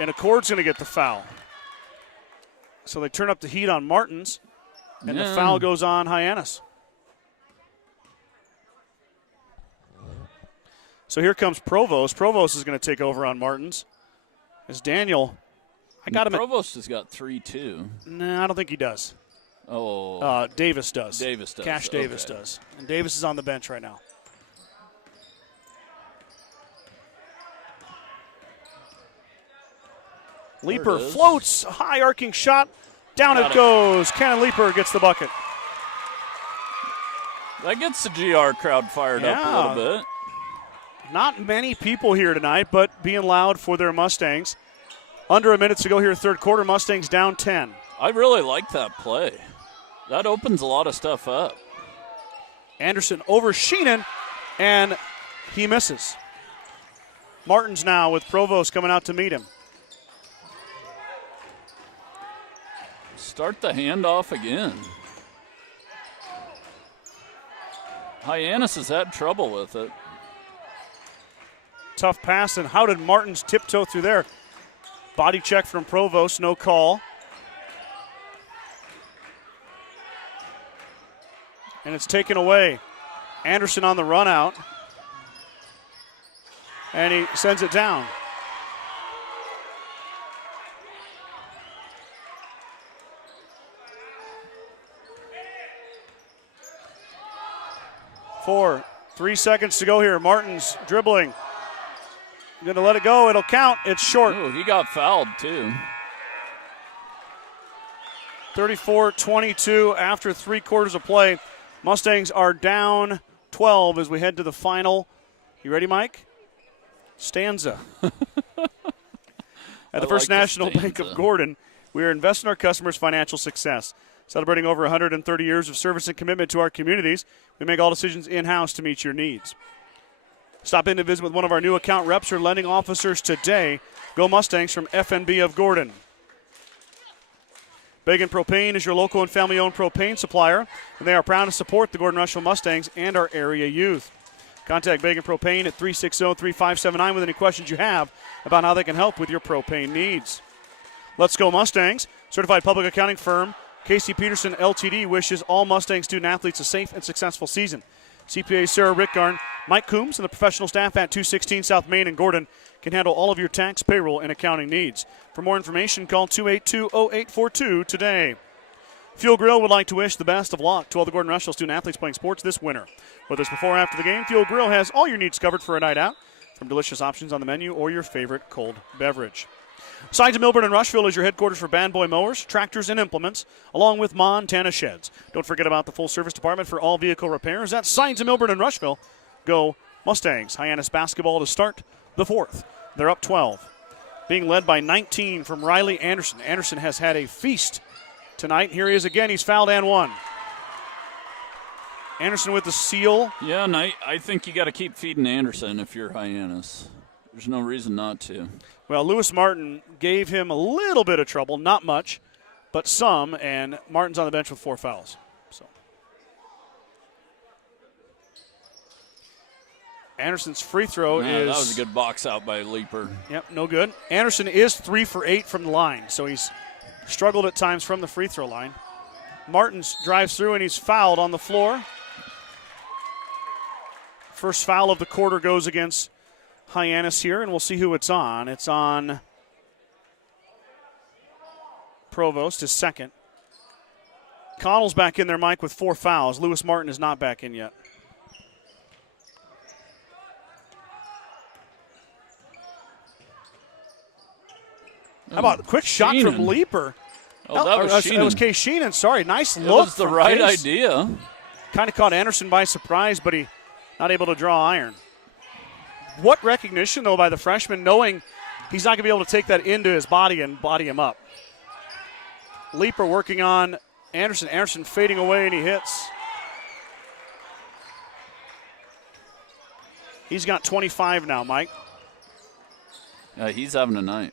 And Accord's going to get the foul. So they turn up the heat on Martins, and the foul goes on Hyannis. So here comes Provost. Provost is going to take over on Martins. As Daniel, I got him. Provost has got 3 too. No, I don't think he does. Oh. Davis does. Davis does. Cash Davis does. And Davis is on the bench right now. Leaper floats, a high arcing shot. Down it goes. Cannon Leaper gets the bucket. That gets the GR crowd fired up a little bit. Not many people here tonight, but being loud for their Mustangs. Under a minute to go here, third quarter. Mustangs down 10. I really like that play. That opens a lot of stuff up. Anderson over Sheenan, and he misses. Martins now with Provost coming out to meet him. Start the handoff again. Hyannis has had trouble with it. Tough pass, and how did Martins tiptoe through there? Body check from Provost, no call. And it's taken away. Anderson on the run out. And he sends it down. For 3 seconds to go here. Martins dribbling. Going to let it go. It'll count. It's short. Ooh, he got fouled too. 34-22 after 3 quarters of play. Mustangs are down 12 as we head to the final. You ready, Mike? Stanza. At the First National Bank of Gordon, we are investing in our customers' financial success. Celebrating over 130 years of service and commitment to our communities, we make all decisions in-house to meet your needs. Stop in to visit with one of our new account reps or lending officers today. Go Mustangs from FNB of Gordon. Pregame Propane is your local and family-owned propane supplier, and they are proud to support the Gordon-Rushville Mustangs and our area youth. Contact Pregame Propane at 360-3579 with any questions you have about how they can help with your propane needs. Let's go Mustangs. Certified public accounting firm Casey Peterson LTD wishes all Mustang student-athletes a safe and successful season. CPA Sarah Rickgarn, Mike Coombs, and the professional staff at 216 South Main in Gordon can handle all of your tax, payroll, and accounting needs. For more information, call 282-0842 today. Fuel Grill would like to wish the best of luck to all the Gordon-Rushville student-athletes playing sports this winter. Whether it's before or after the game, Fuel Grill has all your needs covered for a night out, from delicious options on the menu or your favorite cold beverage. Signs of Milburn and Rushville is your headquarters for Bad Boy Mowers, Tractors, and Implements, along with Montana Sheds. Don't forget about the full-service department for all vehicle repairs. That's Signs of Milburn and Rushville. Go Mustangs. Hyannis basketball to start the fourth. They're up 12. being led by 19 from Riley Anderson. Anderson has had a feast tonight. Here he is again. He's fouled and one. Anderson with the steal. Yeah, and I think you got to keep feeding Anderson if you're Hyannis. There's no reason not to. Well, Lewis Martin gave him a little bit of trouble, not much, but some, and Martin's on the bench with 4 fouls. So Anderson's free throw is... That was a good box out by Leaper. Yep, no good. Anderson is 3 for 8 from the line, so he's struggled at times from the free throw line. Martins drives through, and he's fouled on the floor. First foul of the quarter goes against Hyannis here, and we'll see who it's on. It's on Provost, his second. Connell's back in there, Mike, with 4 fouls. Lewis Martin is not back in yet. How about a quick shot Sheenan. from Leaper? Oh, that was Sheenan. It was Case Sheenan, sorry. Nice look. It was the from right Case. idea. Kind of caught Anderson by surprise, but he not able to draw iron. What recognition, though, by the freshman, knowing he's not going to be able to take that into his body and body him up. Leaper working on Anderson. Anderson fading away, and he hits. He's got 25 now, Mike. Yeah, he's having a night.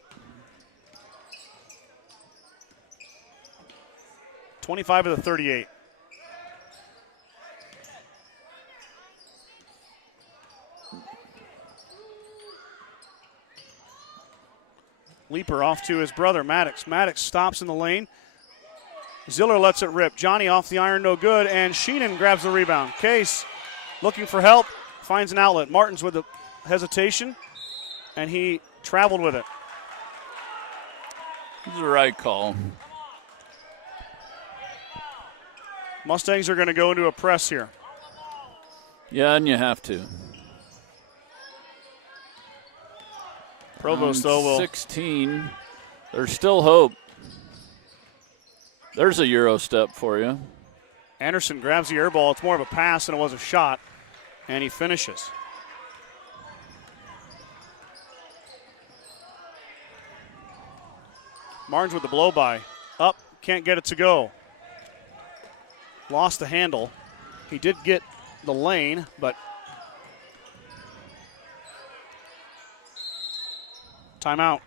25 of the 38. Leaper off to his brother, Maddox. Maddox stops in the lane. Ziller lets it rip. Johnny off the iron, no good, and Sheenan grabs the rebound. Case looking for help, finds an outlet. Martins with the hesitation, and he traveled with it. It's the right call. Mustangs are going to go into a press here. Yeah, and you have to. Provost, though, will... 16. There's still hope. There's a Euro step for you. Anderson grabs the air ball. It's more of a pass than it was a shot, and he finishes. Martins with the blow-by. Up, can't get it to go. Lost the handle. He did get the lane, but timeout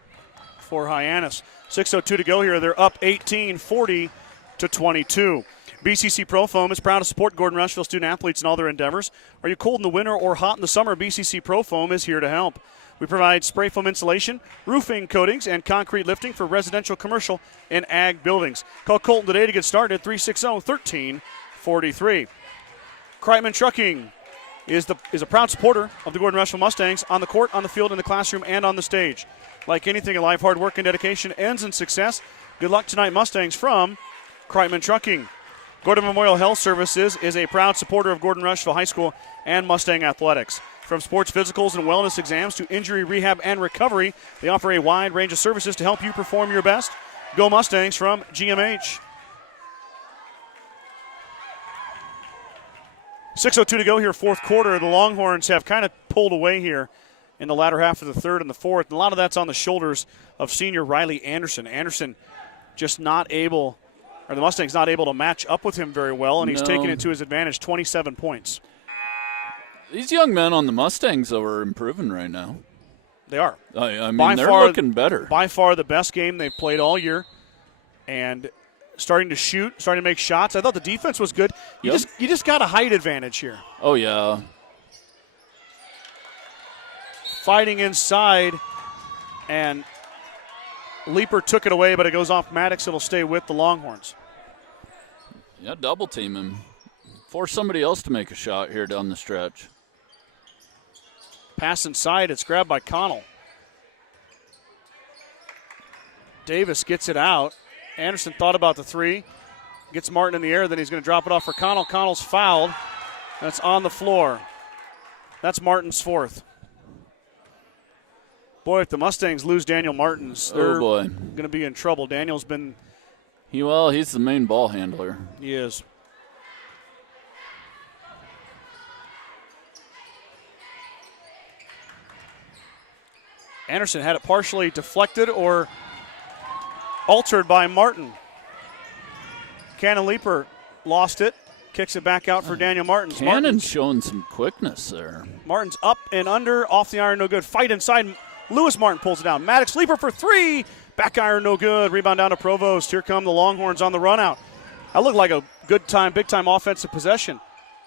for Hyannis. 6:02 to go here. They're up 18, 40 to 22. BCC Pro Foam is proud to support Gordon-Rushville student athletes in all their endeavors. Are you cold in the winter or hot in the summer? BCC Pro Foam is here to help. We provide spray foam insulation, roofing coatings, and concrete lifting for residential, commercial, and ag buildings. Call Colton today to get started at 360-1343. Kreitman Trucking is a proud supporter of the Gordon-Rushville Mustangs on the court, on the field, in the classroom, and on the stage. Like anything in life, hard work and dedication ends in success. Good luck tonight, Mustangs, from Kreitman Trucking. Gordon Memorial Health Services is a proud supporter of Gordon-Rushville High School and Mustang Athletics. From sports physicals and wellness exams to injury rehab and recovery, they offer a wide range of services to help you perform your best. Go Mustangs from GMH. 6:02 to go here, fourth quarter. The Longhorns have kind of pulled away here in the latter half of the third and the fourth. And a lot of that's on the shoulders of senior Riley Anderson. Anderson just not able, or the Mustangs not able to match up with him very well, and he's taken it to his advantage, 27 points. These young men on the Mustangs, though, are improving right now. They are. I mean, they're looking better. By far the best game they've played all year, and starting to shoot, starting to make shots. I thought the defense was good. You just got a height advantage here. Oh, yeah. Fighting inside, and Leaper took it away, but it goes off Maddox. It'll stay with the Longhorns. Yeah, double team him. Force somebody else to make a shot here down the stretch. Pass inside. It's grabbed by Connell. Davis gets it out. Anderson thought about the three. Gets Martin in the air. Then he's going to drop it off for Connell. Connell's fouled. That's on the floor. That's Martin's fourth. Boy, if the Mustangs lose Daniel Martins, they're going to be in trouble. Daniel's been... He's the main ball handler. He is. Anderson had it partially deflected or altered by Martin. Cannon Leaper lost it. Kicks it back out for Daniel Martins. Cannon's showing some quickness there. Martins up and under, off the iron, no good. Fight inside. Lewis Martin pulls it down. Maddox Leaper for three. Back iron, no good. Rebound down to Provost. Here come the Longhorns on the run out. That looked like a good time, big time offensive possession.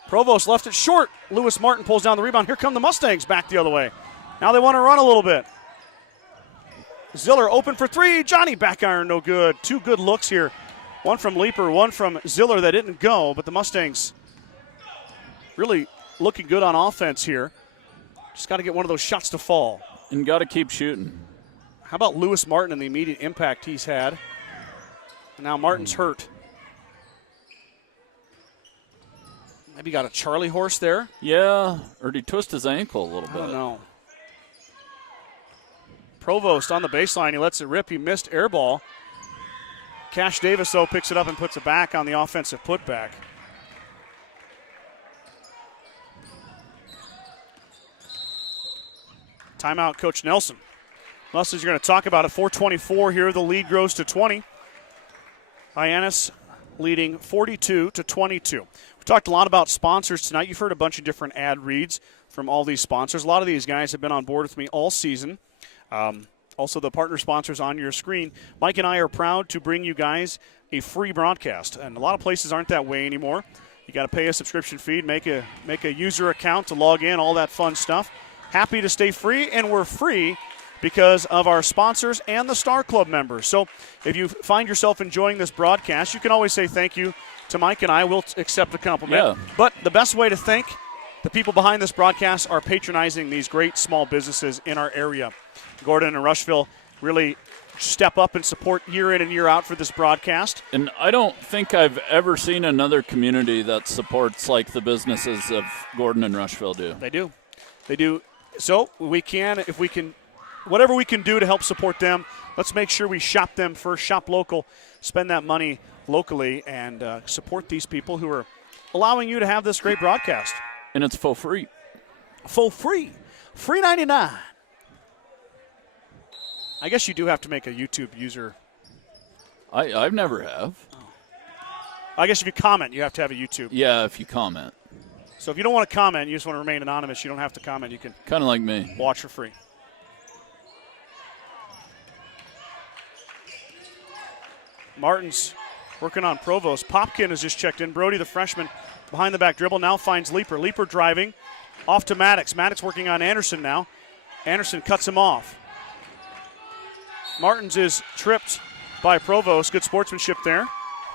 Provost left it short. Lewis Martin pulls down the rebound. Here come the Mustangs back the other way. Now they want to run a little bit. Ziller open for three. Johnny back iron, no good. Two good looks here. One from Leaper, one from Ziller that didn't go, but the Mustangs really looking good on offense here. Just got to get one of those shots to fall. And got to keep shooting. How about Lewis Martin and the immediate impact he's had? And now Martin's hurt. Maybe got a Charlie horse there? Yeah, or did he twist his ankle a little bit? I don't know. Provost on the baseline. He lets it rip. He missed air ball. Cash Davis, though, picks it up and puts it back on the offensive putback. Timeout, Coach Nelson. Mustangs are going to talk about it. 4:24 here. The lead grows to 20. Hyannis leading 42-22. We talked a lot about sponsors tonight. You've heard a bunch of different ad reads from all these sponsors. A lot of these guys have been on board with me all season. Also, the partner sponsors on your screen. Mike and I are proud to bring you guys a free broadcast, and a lot of places aren't that way anymore. You got to pay a subscription fee, make a user account to log in, all that fun stuff. Happy to stay free, and we're free because of our sponsors and the Star Club members. So if you find yourself enjoying this broadcast, you can always say thank you to Mike, and I will accept a compliment. Yeah. But the best way to thank the people behind this broadcast are patronizing these great small businesses in our area. Gordon and Rushville really step up and support year in and year out for this broadcast. And I don't think I've ever seen another community that supports like the businesses of Gordon and Rushville do. They do. They do. So we can, if we can, whatever we can do to help support them, let's make sure we shop them first, shop local, spend that money locally, and support these people who are allowing you to have this great broadcast. And it's for free. For free. Free 99. I guess you do have to make a YouTube user. I've never have. I guess if you comment, you have to have a YouTube. Yeah, if you comment. So if you don't want to comment, you just want to remain anonymous, you don't have to comment. You can Kind of like me. watch for free. Martin's working on Provost. Popkin has just checked in. Brody, the freshman, behind the back dribble, now finds Leaper. Leaper driving off to Maddox. Maddox working on Anderson now. Anderson cuts him off. Martins is tripped by Provost. Good sportsmanship there.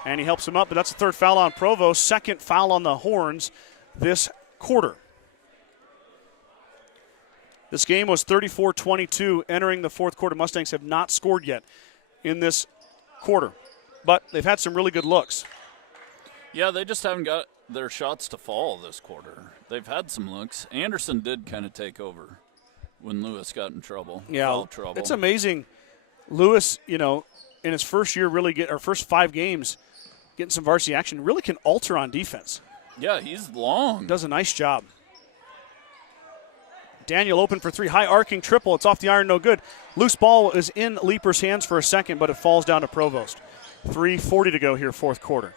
And he helps him up, but that's the third foul on Provost. Second foul on the Horns this quarter. This game was 34-22 entering the fourth quarter. Mustangs have not scored yet in this quarter, but they've had some really good looks. Yeah, they just haven't got their shots to fall this quarter. They've had some looks. Anderson did kind of take over when Lewis got in trouble. Yeah, foul trouble. It's amazing. Lewis, in his first year, first 5 games, getting some varsity action, really can alter on defense. Yeah, he's long. Does a nice job. Daniel open for three, high arcing triple. It's off the iron, no good. Loose ball is in Leaper's hands for a second, but it falls down to Provost. 3:40 to go here, fourth quarter.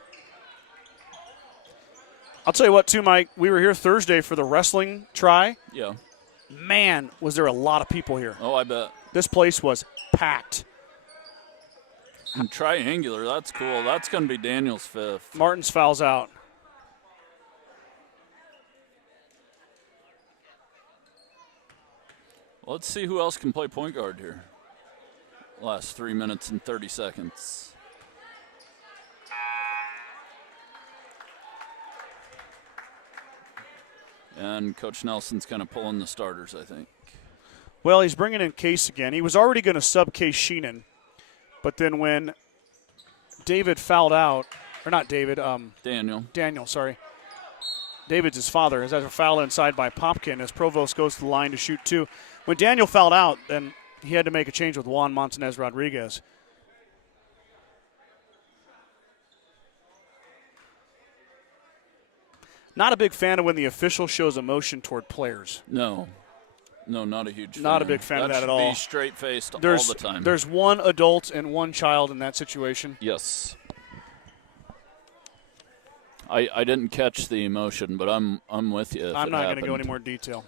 I'll tell you what, too, Mike. We were here Thursday for the wrestling try. Yeah. Man, was there a lot of people here. Oh, I bet. This place was packed. And triangular, that's cool. That's going to be Daniel's fifth. Martins fouls out. Let's see who else can play point guard here. Last 3 minutes and 30 seconds. And Coach Nelson's kind of pulling the starters, I think. Well, he's bringing in Case again. He was already going to sub Case Sheenan, but then when David fouled out, or not David, Daniel, sorry. David's his father. Has a foul inside by Popkin as Provost goes to the line to shoot two. When Daniel fouled out, then he had to make a change with Juan Montanez Rodriguez. Not a big fan of when the official shows emotion toward players. No. No, not a huge fan. Not a big fan of that at all. Be straight-faced all the time. There's one adult and one child in that situation. Yes. I didn't catch the emotion, but I'm with you. I'm not going to go any more detail.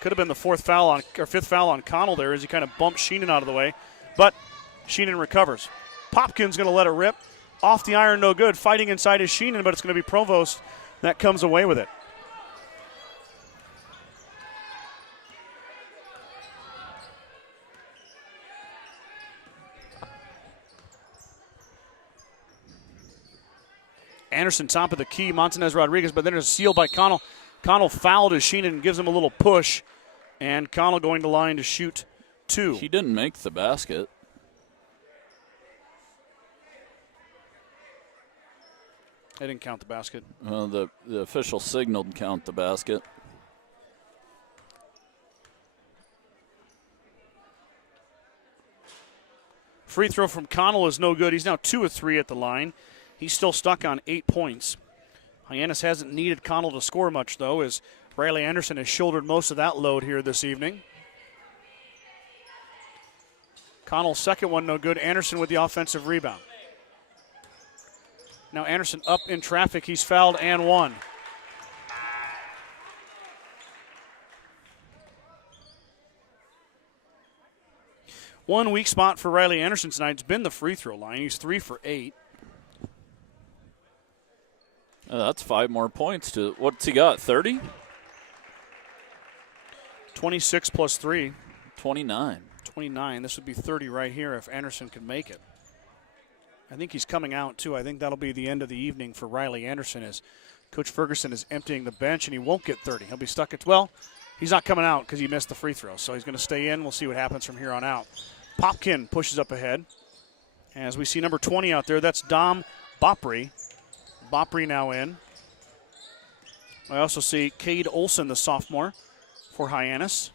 Could have been the fifth foul on Connell there as he kind of bumped Sheenan out of the way, but Sheenan recovers. Popkin's going to let it rip. Off the iron, no good. Fighting inside is Sheenan, but it's going to be Provost that comes away with it. Anderson top of the key, Montanez Rodriguez, but then there's a steal by Connell. Connell fouled as Sheenan gives him a little push, and Connell going to line to shoot 2. He didn't make the basket. They didn't count the basket. The official signaled count the basket. Free throw from Connell is no good. He's now 2 of 3 at the line. He's still stuck on 8 points. Hyannis hasn't needed Connell to score much, though, as Riley Anderson has shouldered most of that load here this evening. Connell's second one no good. Anderson with the offensive rebound. Now Anderson up in traffic. He's fouled and one. One weak spot for Riley Anderson tonight has been the free throw line. He's 3 for 8. That's 5 more points to what's he got? 30? 26 plus 3. 29. 29. This would be 30 right here if Anderson can make it. I think he's coming out, too. I think that'll be the end of the evening for Riley Anderson as Coach Ferguson is emptying the bench, and he won't get 30. He'll be stuck at 12. He's not coming out because he missed the free throw, so he's going to stay in. We'll see what happens from here on out. Popkin pushes up ahead. As we see number 20 out there, that's Dom Bopri. Bopri now in. I also see Cade Olson, the sophomore, for Hyannis.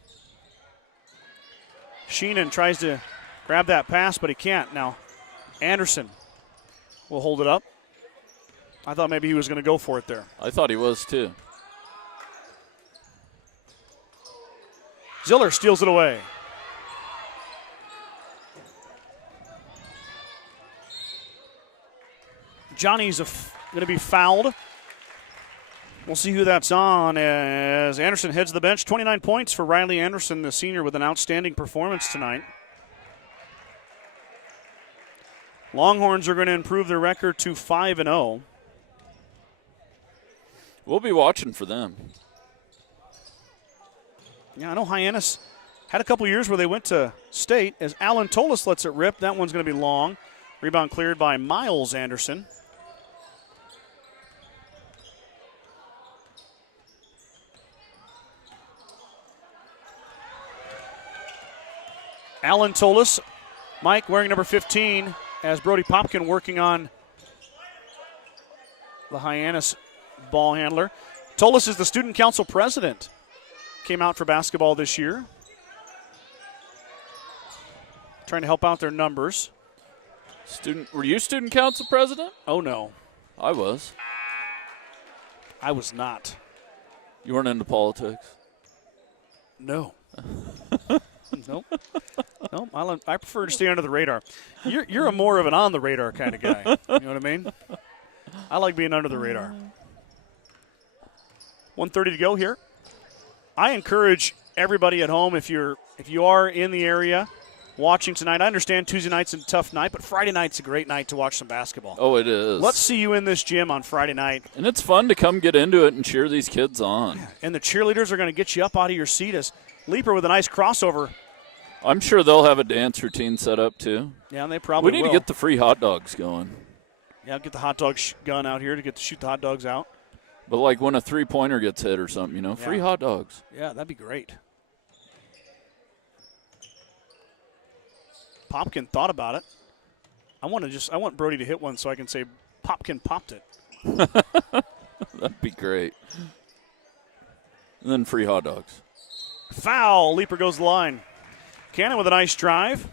Sheenan tries to grab that pass, but he can't. Now, Anderson will hold it up. I thought maybe he was going to go for it there. I thought he was, too. Ziller steals it away. Johnny's going to be fouled. We'll see who that's on as Anderson heads to the bench. 29 points for Riley Anderson, the senior, with an outstanding performance tonight. Longhorns are going to improve their record to 5-0. We'll be watching for them. Yeah, I know Hyannis had a couple years where they went to state as Alan Tolis lets it rip. That one's going to be long. Rebound cleared by Miles Anderson. Alan Tolis, Mike wearing number 15, as Brody Popkin working on the Hyannis ball handler. Tolis is the student council president. Came out for basketball this year. Trying to help out their numbers. Were you student council president? Oh, no. I was. I was not. You weren't into politics? No. Nope. Nope. I prefer to stay under the radar. You're a more of an on the radar kind of guy. You know what I mean? I like being under the radar. 1:30 to go here. I encourage everybody at home, if you are in the area watching tonight, I understand Tuesday night's a tough night, but Friday night's a great night to watch some basketball. Oh, it is. Let's see you in this gym on Friday night. And it's fun to come get into it and cheer these kids on. Yeah. And the cheerleaders are going to get you up out of your seat as Leaper with a nice crossover. I'm sure they'll have a dance routine set up, too. Yeah, and they probably will. We need to get the free hot dogs going. Yeah, get the hot dog gun out here to shoot the hot dogs out. But like when a three-pointer gets hit or something, free hot dogs. Yeah, that'd be great. Popkin thought about it. I want Brody to hit one so I can say Popkin popped it. That'd be great. And then free hot dogs. Foul. Leaper goes to the line. Cannon with a nice drive.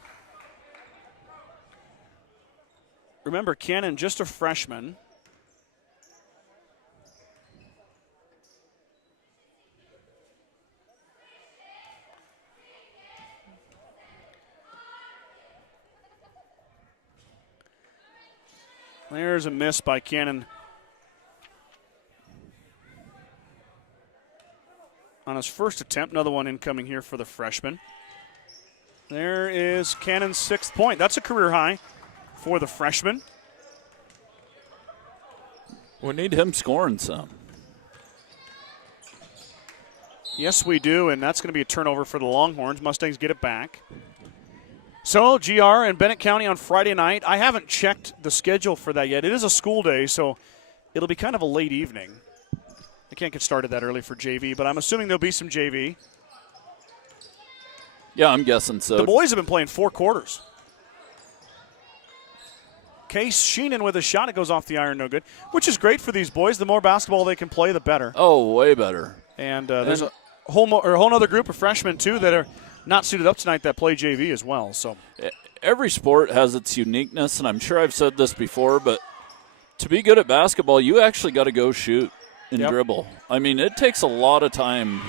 Remember, Cannon just a freshman. There's a miss by Cannon on his first attempt. Another one incoming here for the freshman. There is Cannon's 6th point. That's a career high for the freshman. We need him scoring some. Yes, we do, and that's going to be a turnover for the Longhorns. Mustangs get it back. So, GR and Bennett County on Friday night. I haven't checked the schedule for that yet. It is a school day, so it'll be kind of a late evening. I can't get started that early for JV, but I'm assuming there'll be some JV. Yeah, I'm guessing so. The boys have been playing 4 quarters. Case Sheenan with a shot. It goes off the iron, no good, which is great for these boys. The more basketball they can play, the better. Oh, way better. And there's a whole other group of freshmen, too, that are not suited up tonight that play JV as well. So every sport has its uniqueness, and I'm sure I've said this before, but to be good at basketball, you actually got to go shoot and dribble. I mean, it takes a lot of time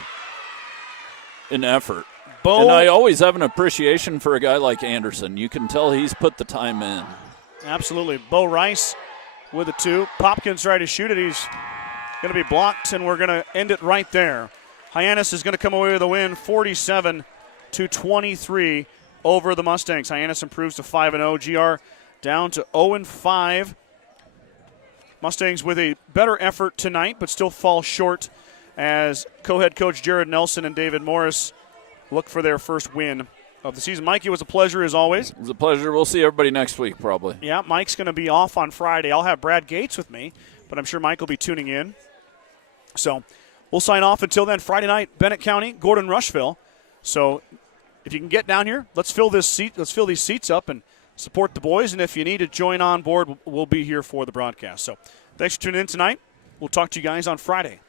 and effort. And I always have an appreciation for a guy like Anderson. You can tell he's put the time in. Absolutely. Bo Rice with a 2. Popkins tried to shoot it. He's going to be blocked, and we're going to end it right there. Hyannis is going to come away with a win, 47-23 over the Mustangs. Hyannis improves to 5-0. GR down to 0-5. Mustangs with a better effort tonight, but still fall short as co-head coach Jared Nelson and David Morris look for their first win of the season. Mike, it was a pleasure as always. It was a pleasure. We'll see everybody next week probably. Yeah, Mike's going to be off on Friday. I'll have Brad Gates with me, but I'm sure Mike will be tuning in. So we'll sign off until then. Friday night, Bennett County, Gordon-Rushville. So if you can get down here, let's fill these seats up and support the boys. And if you need to join on board, we'll be here for the broadcast. So thanks for tuning in tonight. We'll talk to you guys on Friday.